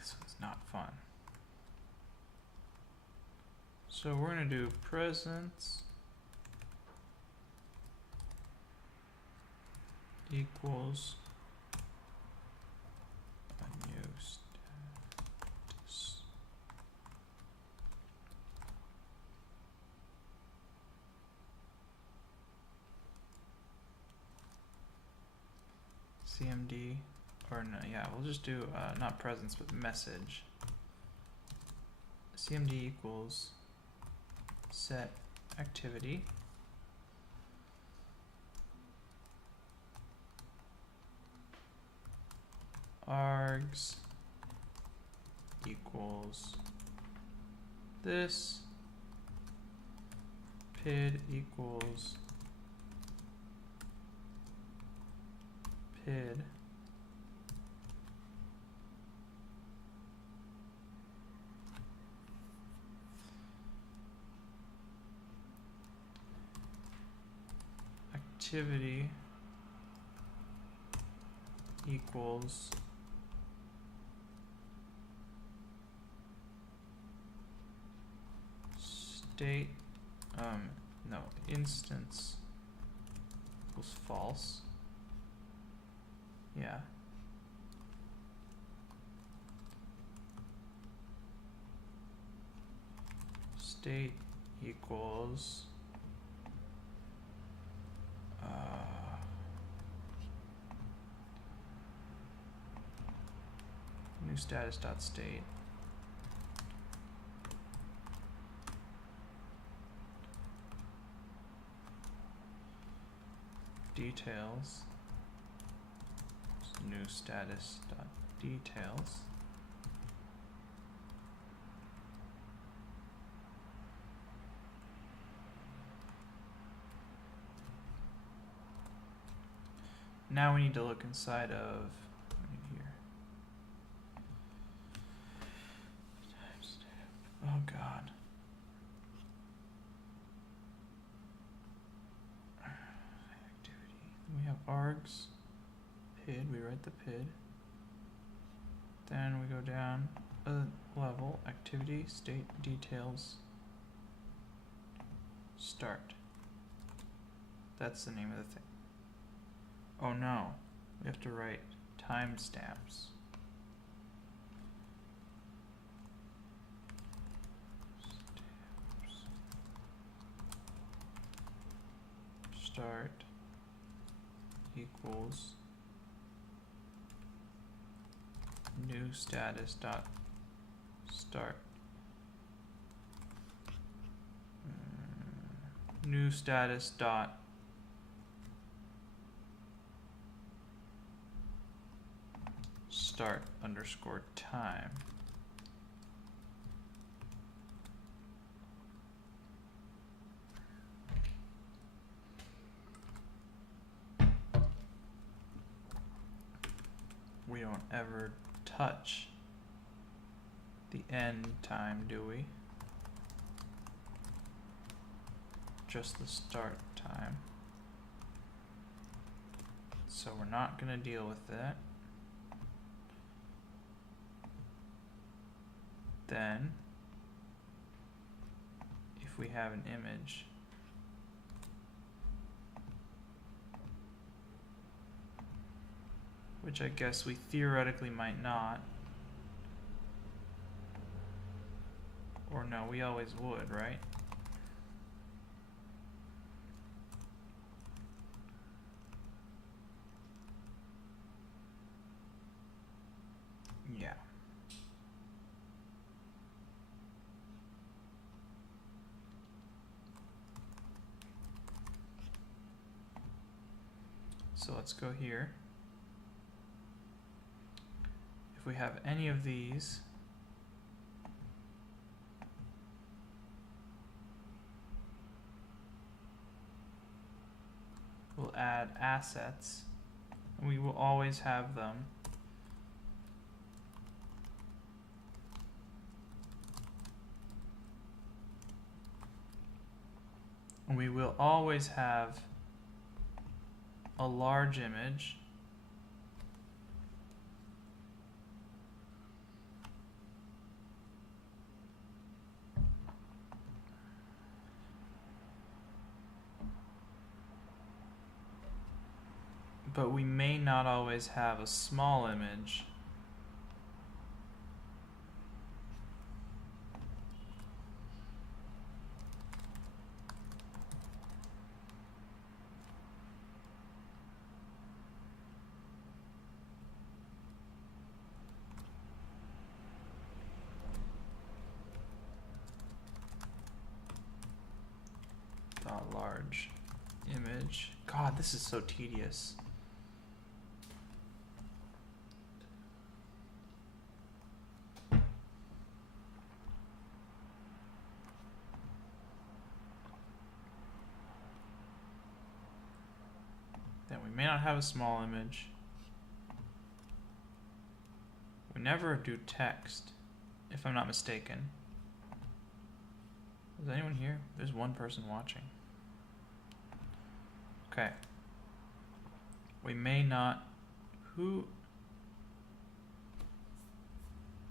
This one's not fun. So we're going to do presence equals a new status. CMD, or no, yeah, we'll just do not presence but message. CMD equals set activity args equals this, pid equals pid activity equals state, no, instance equals false. Yeah. State equals new status dot state. Details. New status dot details. Now we need to look inside of here. Oh God. Activity. We have args. PID, we write the PID. Then we go down a level, activity, state, details, start. That's the name of the thing. Oh no, we have to write timestamps. Start equals new status dot start. New status dot start underscore time. We don't ever touch the end time, do we? Just the start time. So we're not going to deal with that. Then, if we have an image, which I guess we theoretically might not, or no, we always would, right? Yeah. So let's go here. If we have any of these, we'll add assets, and we will always have them. And we will always have a large image but we may not always have a small image. Large image. God, this is so tedious. Then we may not have a small image. We never do text, if I'm not mistaken. Is anyone here? There's one person watching. Okay. We may not. Who?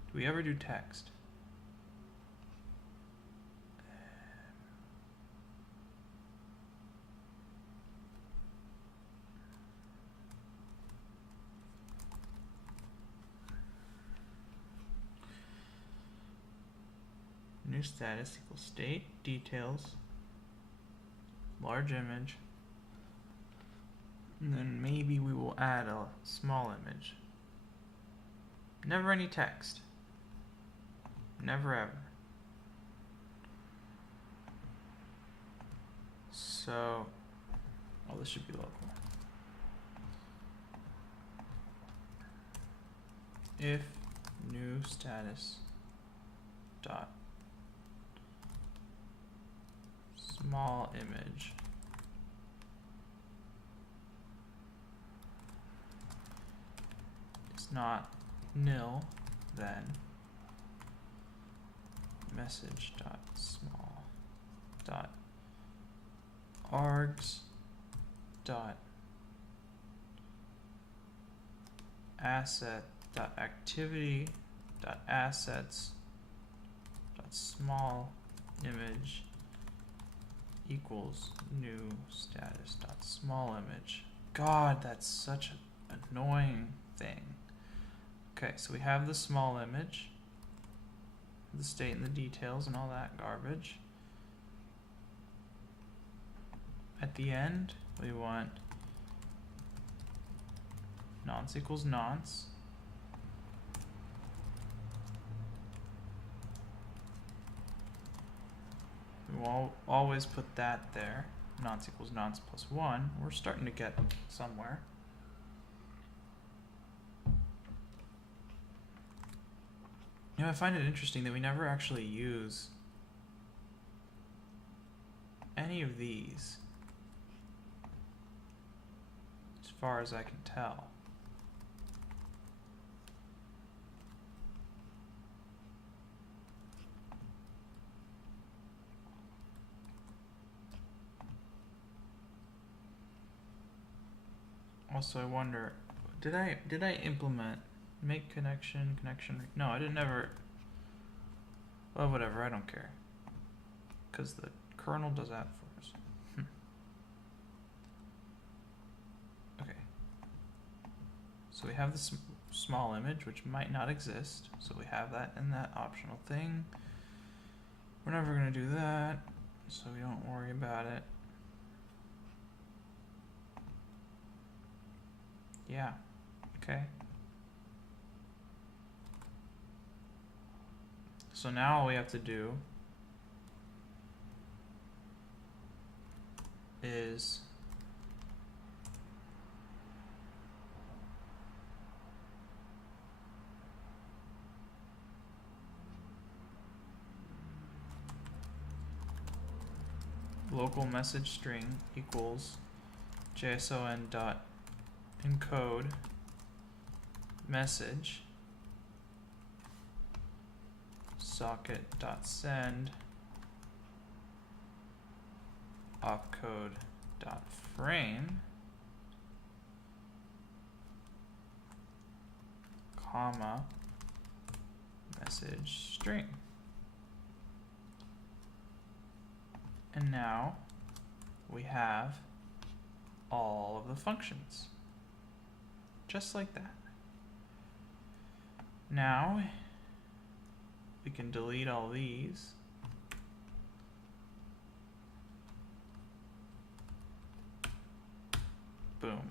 Do we ever do text? New status equals state details, large image, and then maybe we will add a small image. Never any text. Never ever. So, oh, this should be local. If new status dot small image is not nil, then message dot small dot args dot asset dot activity dot assets dot small image equals new status dot small image. God, that's such an annoying thing. Okay, so we have the small image, the state and the details and all that garbage. At the end, we want nonce equals nonce, we'll always put that there. Nonce equals nonce plus 1. We're starting to get somewhere. You know, I find it interesting that we never actually use any of these, as far as I can tell. Also, I wonder, did I implement make connection? No, I didn't ever. Well, whatever, I don't care, because the kernel does that for us. Okay. So we have this small image, which might not exist. So we have that in that optional thing. We're never going to do that, so we don't worry about it. Yeah, okay. So now all we have to do is local message string equals JSON dot encode message socket dot send opcode dot frame comma message string. And now we have all of the functions. Just like that. Now we can delete all these. Boom.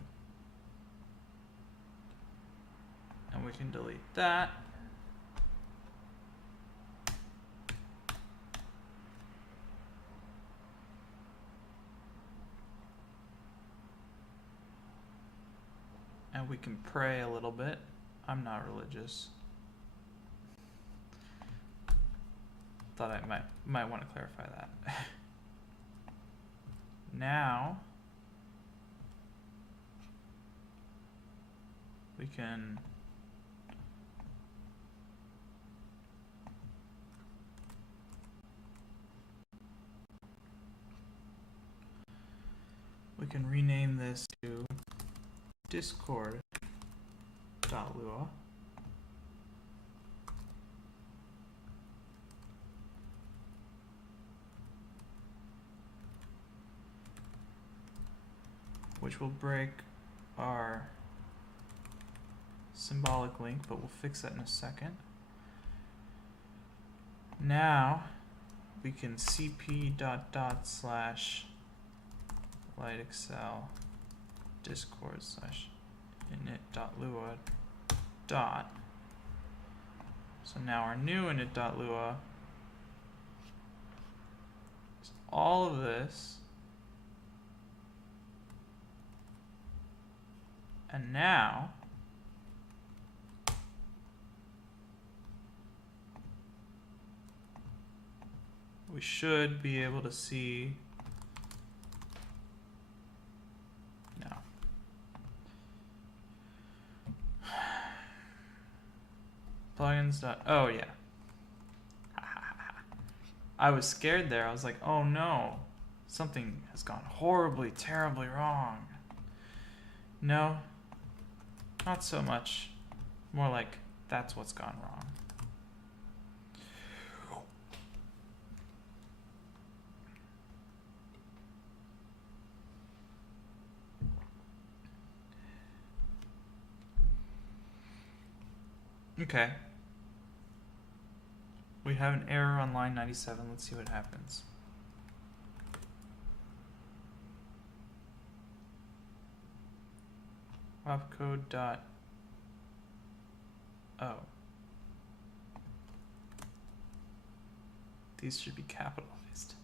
And we can delete that. And we can pray a little bit. I'm not religious. Thought I might want to clarify that. Now we can rename this to discord.lua. Which will break our symbolic link, but we'll fix that in a second. Now we can cp:/lite-xl discord/init.lua dot. So now our new init.lua is all of this. And now we should be able to see now. Plugins. Oh yeah. I was scared there. I was like, oh no, something has gone horribly, terribly wrong. No, not so much. More like that's what's gone wrong. Okay. We have an error on line 97. Let's see what happens. Opcode dot these should be capitalized.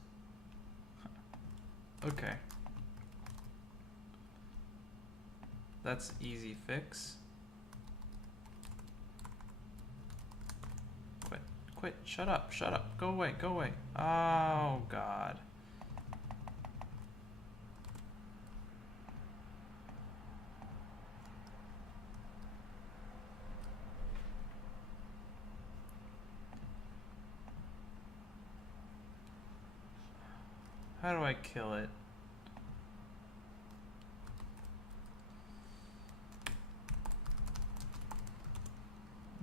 Okay. That's easy fix. Quit, shut up, go away, Oh, God. How do I kill it?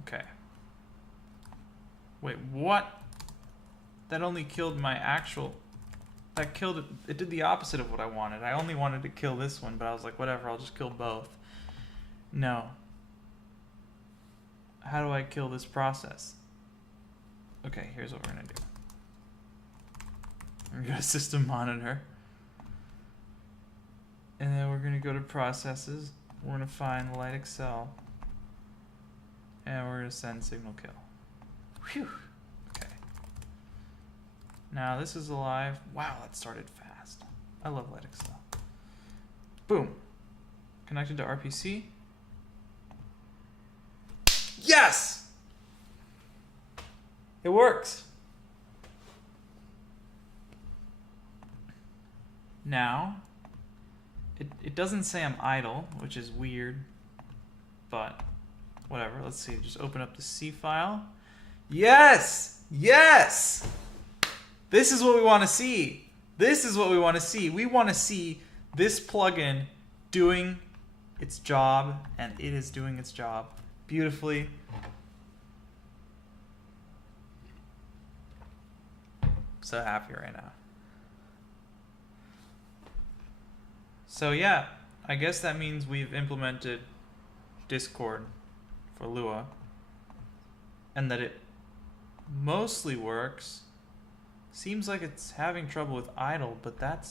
Okay. Wait, what? That only killed my actual... That killed it. It did the opposite of what I wanted. I only wanted to kill this one, but I was like, whatever, I'll just kill both. No. How do I kill this process? Okay, here's what we're gonna do. We're gonna system monitor. And then we're gonna go to processes. We're gonna find lite-xl. And we're gonna send signal kill. Whew. Okay. Now this is alive. Wow, that started fast. I love lite-xl. Boom. Connected to RPC. Yes! It works. Now, it doesn't say I'm idle, which is weird, but whatever. Let's see. Just open up the C file. Yes! Yes! This is what we want to see. This is what we want to see. We want to see this plugin doing its job, and it is doing its job beautifully. So happy right now. So yeah, I guess that means we've implemented Discord for Lua, and that it mostly works. Seems like it's having trouble with idle, but that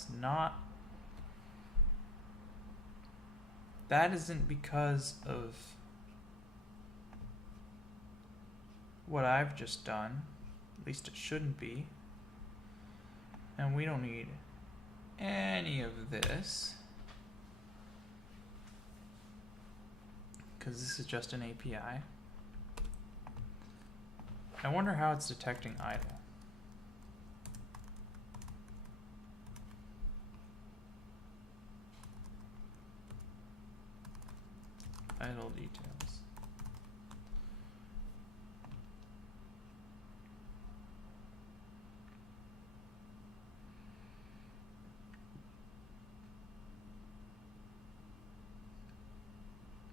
isn't because of what I've just done. At least it shouldn't be. And we don't need any of this, because this is just an API. I wonder how it's detecting idle. Idle details.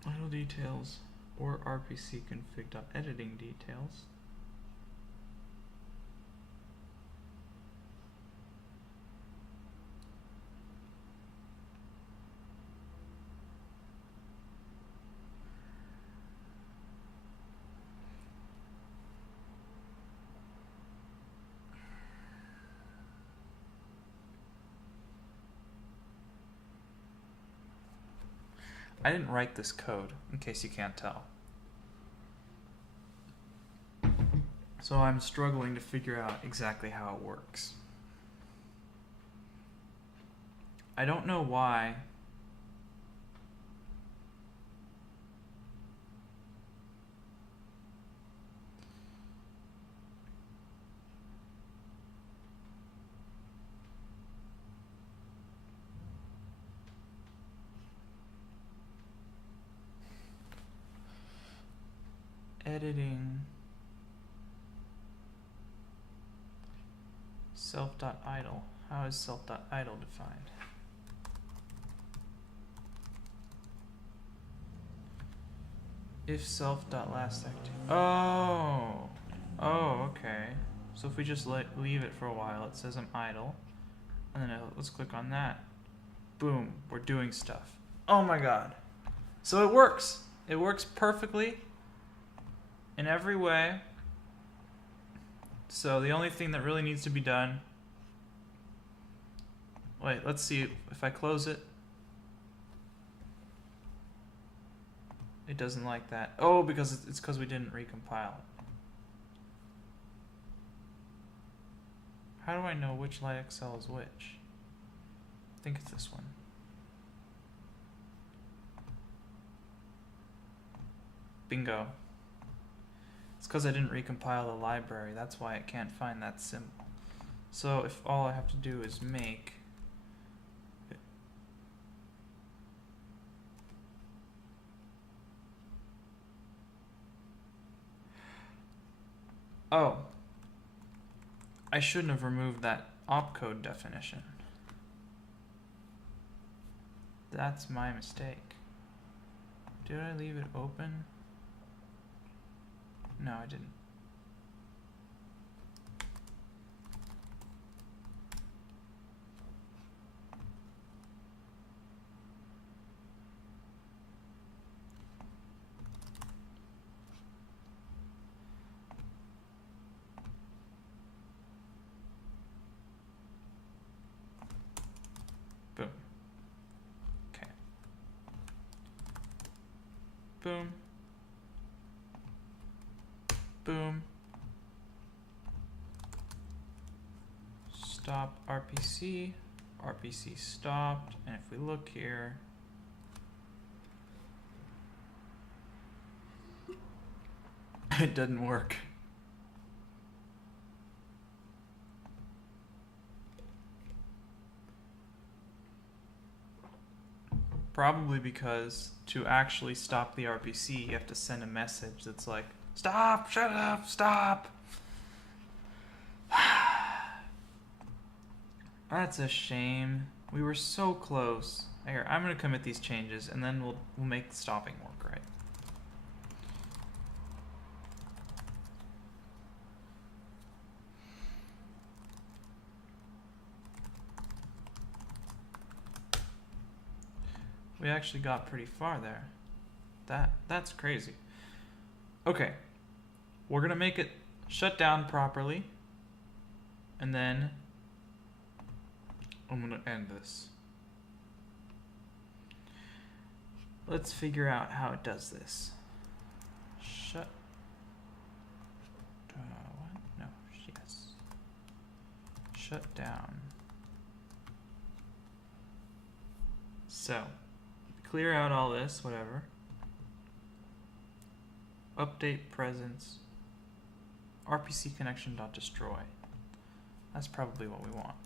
Idle details or RPC config.editing details. I didn't write this code, in case you can't tell. So I'm struggling to figure out exactly how it works. I don't know why editing self.idle. How is self.idle defined? If self.last activity. Oh, okay. So if we just leave it for a while, it says I'm idle, and then let's click on that. Boom, we're doing stuff. Oh my god. So it works. It works perfectly in every way. So the only thing that really needs to be done... Wait, let's see if I close it. It doesn't like that. Oh, because it's because we didn't recompile it. How do I know which lite-xl is which? think it's this one. Bingo. It's because I didn't recompile the library. That's why it can't find that symbol. So if all I have to do is make oh, I shouldn't have removed that opcode definition. That's my mistake. Did I leave it open? No, I didn't. Boom. Okay. Boom. Boom. Stop RPC. RPC stopped. And if we look here, it doesn't work. Probably because to actually stop the RPC, you have to send a message that's like, stop, shut up, stop. That's a shame. We were so close. Here, I'm gonna commit these changes and then we'll make the stopping work, right? We actually got pretty far there. That's crazy. Okay, we're gonna make it shut down properly, and then I'm gonna end this. Let's figure out how it does this. Shut. What? No. Yes. Shut down. So, clear out all this, whatever. Update presence. RPC connection.destroy. That's probably what we want.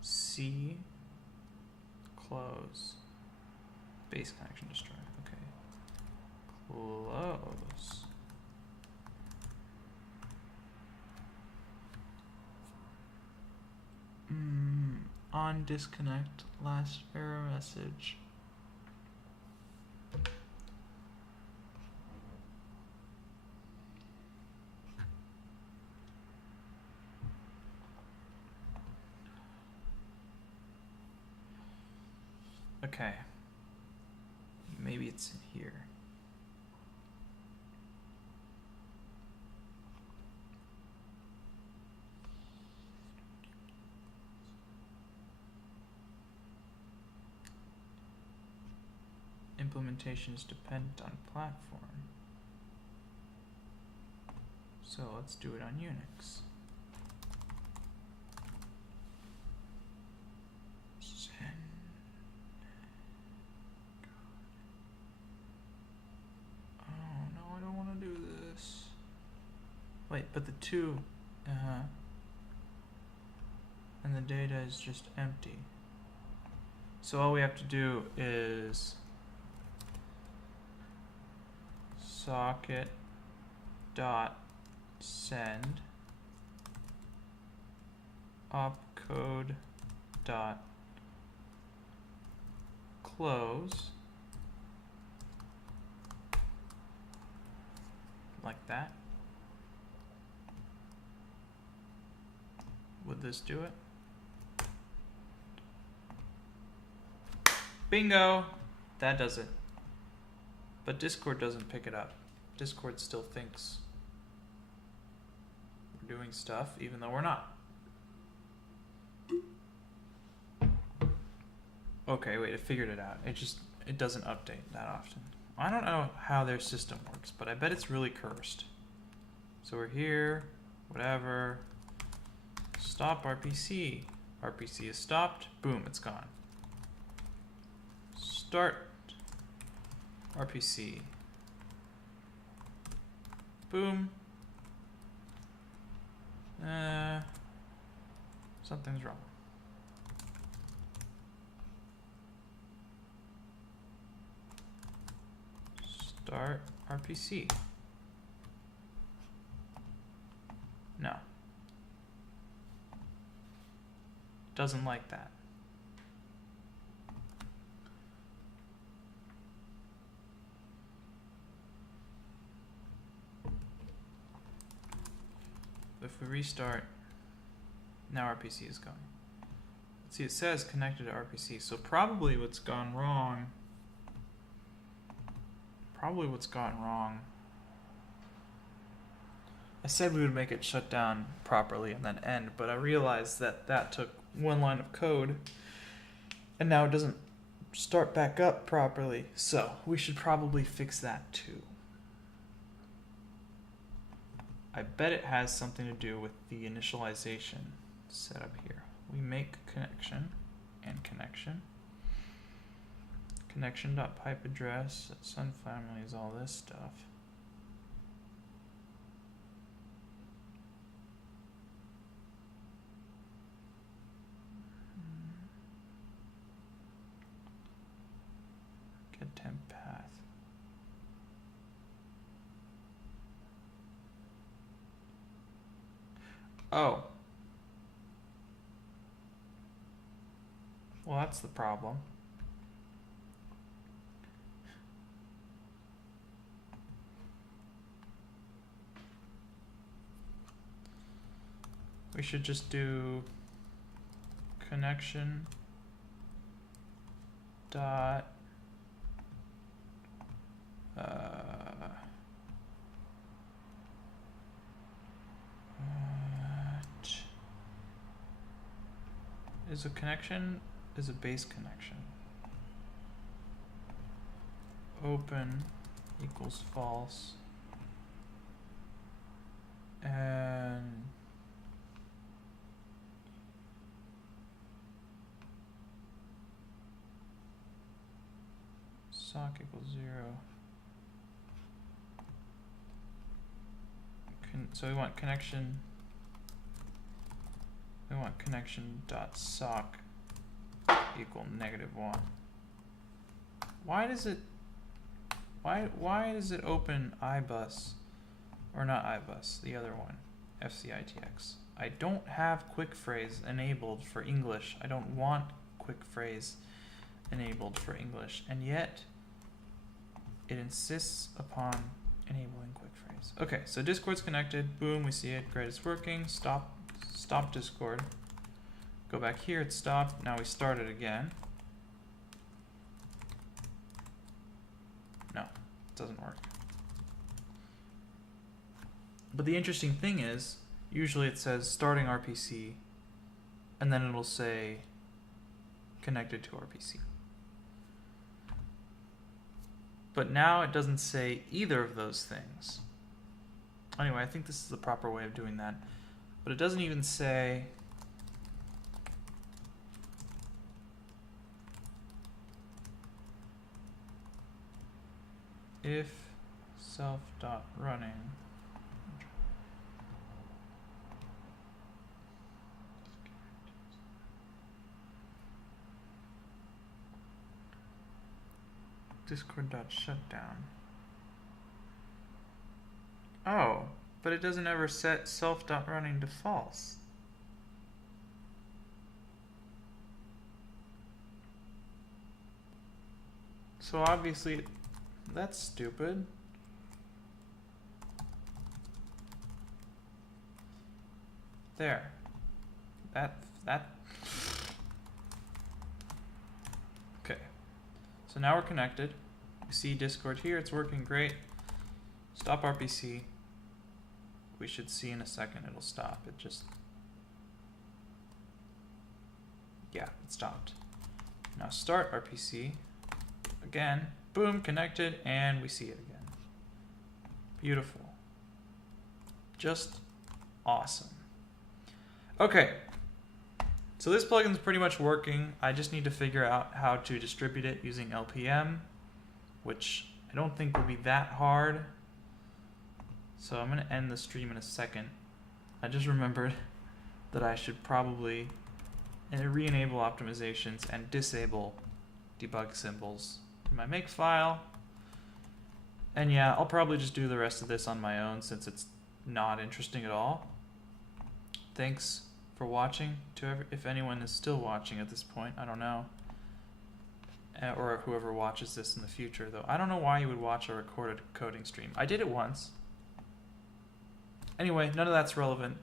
C close. Base connection destroy. Okay. Close. On disconnect, last error message. Okay. Maybe it's in here. Implementation is dependent on platform. So let's do it on Unix. Oh no, I don't want to do this. Wait, but the two, and the data is just empty. So all we have to do is socket dot send opcode dot close, like that. Would this do it? Bingo! That does it. But Discord doesn't pick it up. Discord still thinks we're doing stuff, even though we're not. Okay, wait, I figured it out. It doesn't update that often. I don't know how their system works, but I bet it's really cursed. So we're here, whatever. stop RPC. RPC is stopped. Boom, it's gone. Start RPC. Boom. Something's wrong. Start RPC. No. Doesn't like that. If we restart, now RPC is going. Let's see, it says connected to RPC. So probably what's gone wrong, I said we would make it shut down properly and then end, but I realized that that took one line of code and now it doesn't start back up properly. So we should probably fix that too. I bet it has something to do with the initialization setup here. We make connection and connection. Connection.pipe address, sun families, all this stuff. Get temp path. Oh. Well, that's the problem. We should just do connection dot is a connection is a base connection. Open equals false. And sock equals 0. So we want connection. We want connection dot sock equal -1. Why does it open ibus, or not ibus, the other one, fcitx? I don't have quick phrase enabled for English. I don't want quick phrase enabled for English, and yet it insists upon enabling quick phrase. Okay, so Discord's connected. Boom, we see it. Great, it's working. Stop Discord. Go back here, it's stopped. Now we start it again. No, it doesn't work. But the interesting thing is, usually it says starting RPC, and then it'll say connected to RPC. But now it doesn't say either of those things. Anyway, I think this is the proper way of doing that. But it doesn't even say if self.running Discord.shutdown. Oh, but it doesn't ever set self.running to false. So obviously, that's stupid. There. That. Okay. So now we're connected. We see Discord here. It's working great. Stop RPC. We should see in a second it'll stop. It just... Yeah, it stopped. Now start RPC. Again. Boom, connected, and we see it again. Beautiful. Just awesome. Okay, So this plugin's pretty much working. I just need to figure out how to distribute it using LPM, which I don't think will be that hard. So I'm going to end the stream in a second. I just remembered that I should probably re-enable optimizations and disable debug symbols in my make file. And yeah, I'll probably just do the rest of this on my own since it's not interesting at all. Thanks for watching, if anyone is still watching at this point. I don't know. Or whoever watches this in the future, though. I don't know why you would watch a recorded coding stream. I did it once. Anyway, none of that's relevant.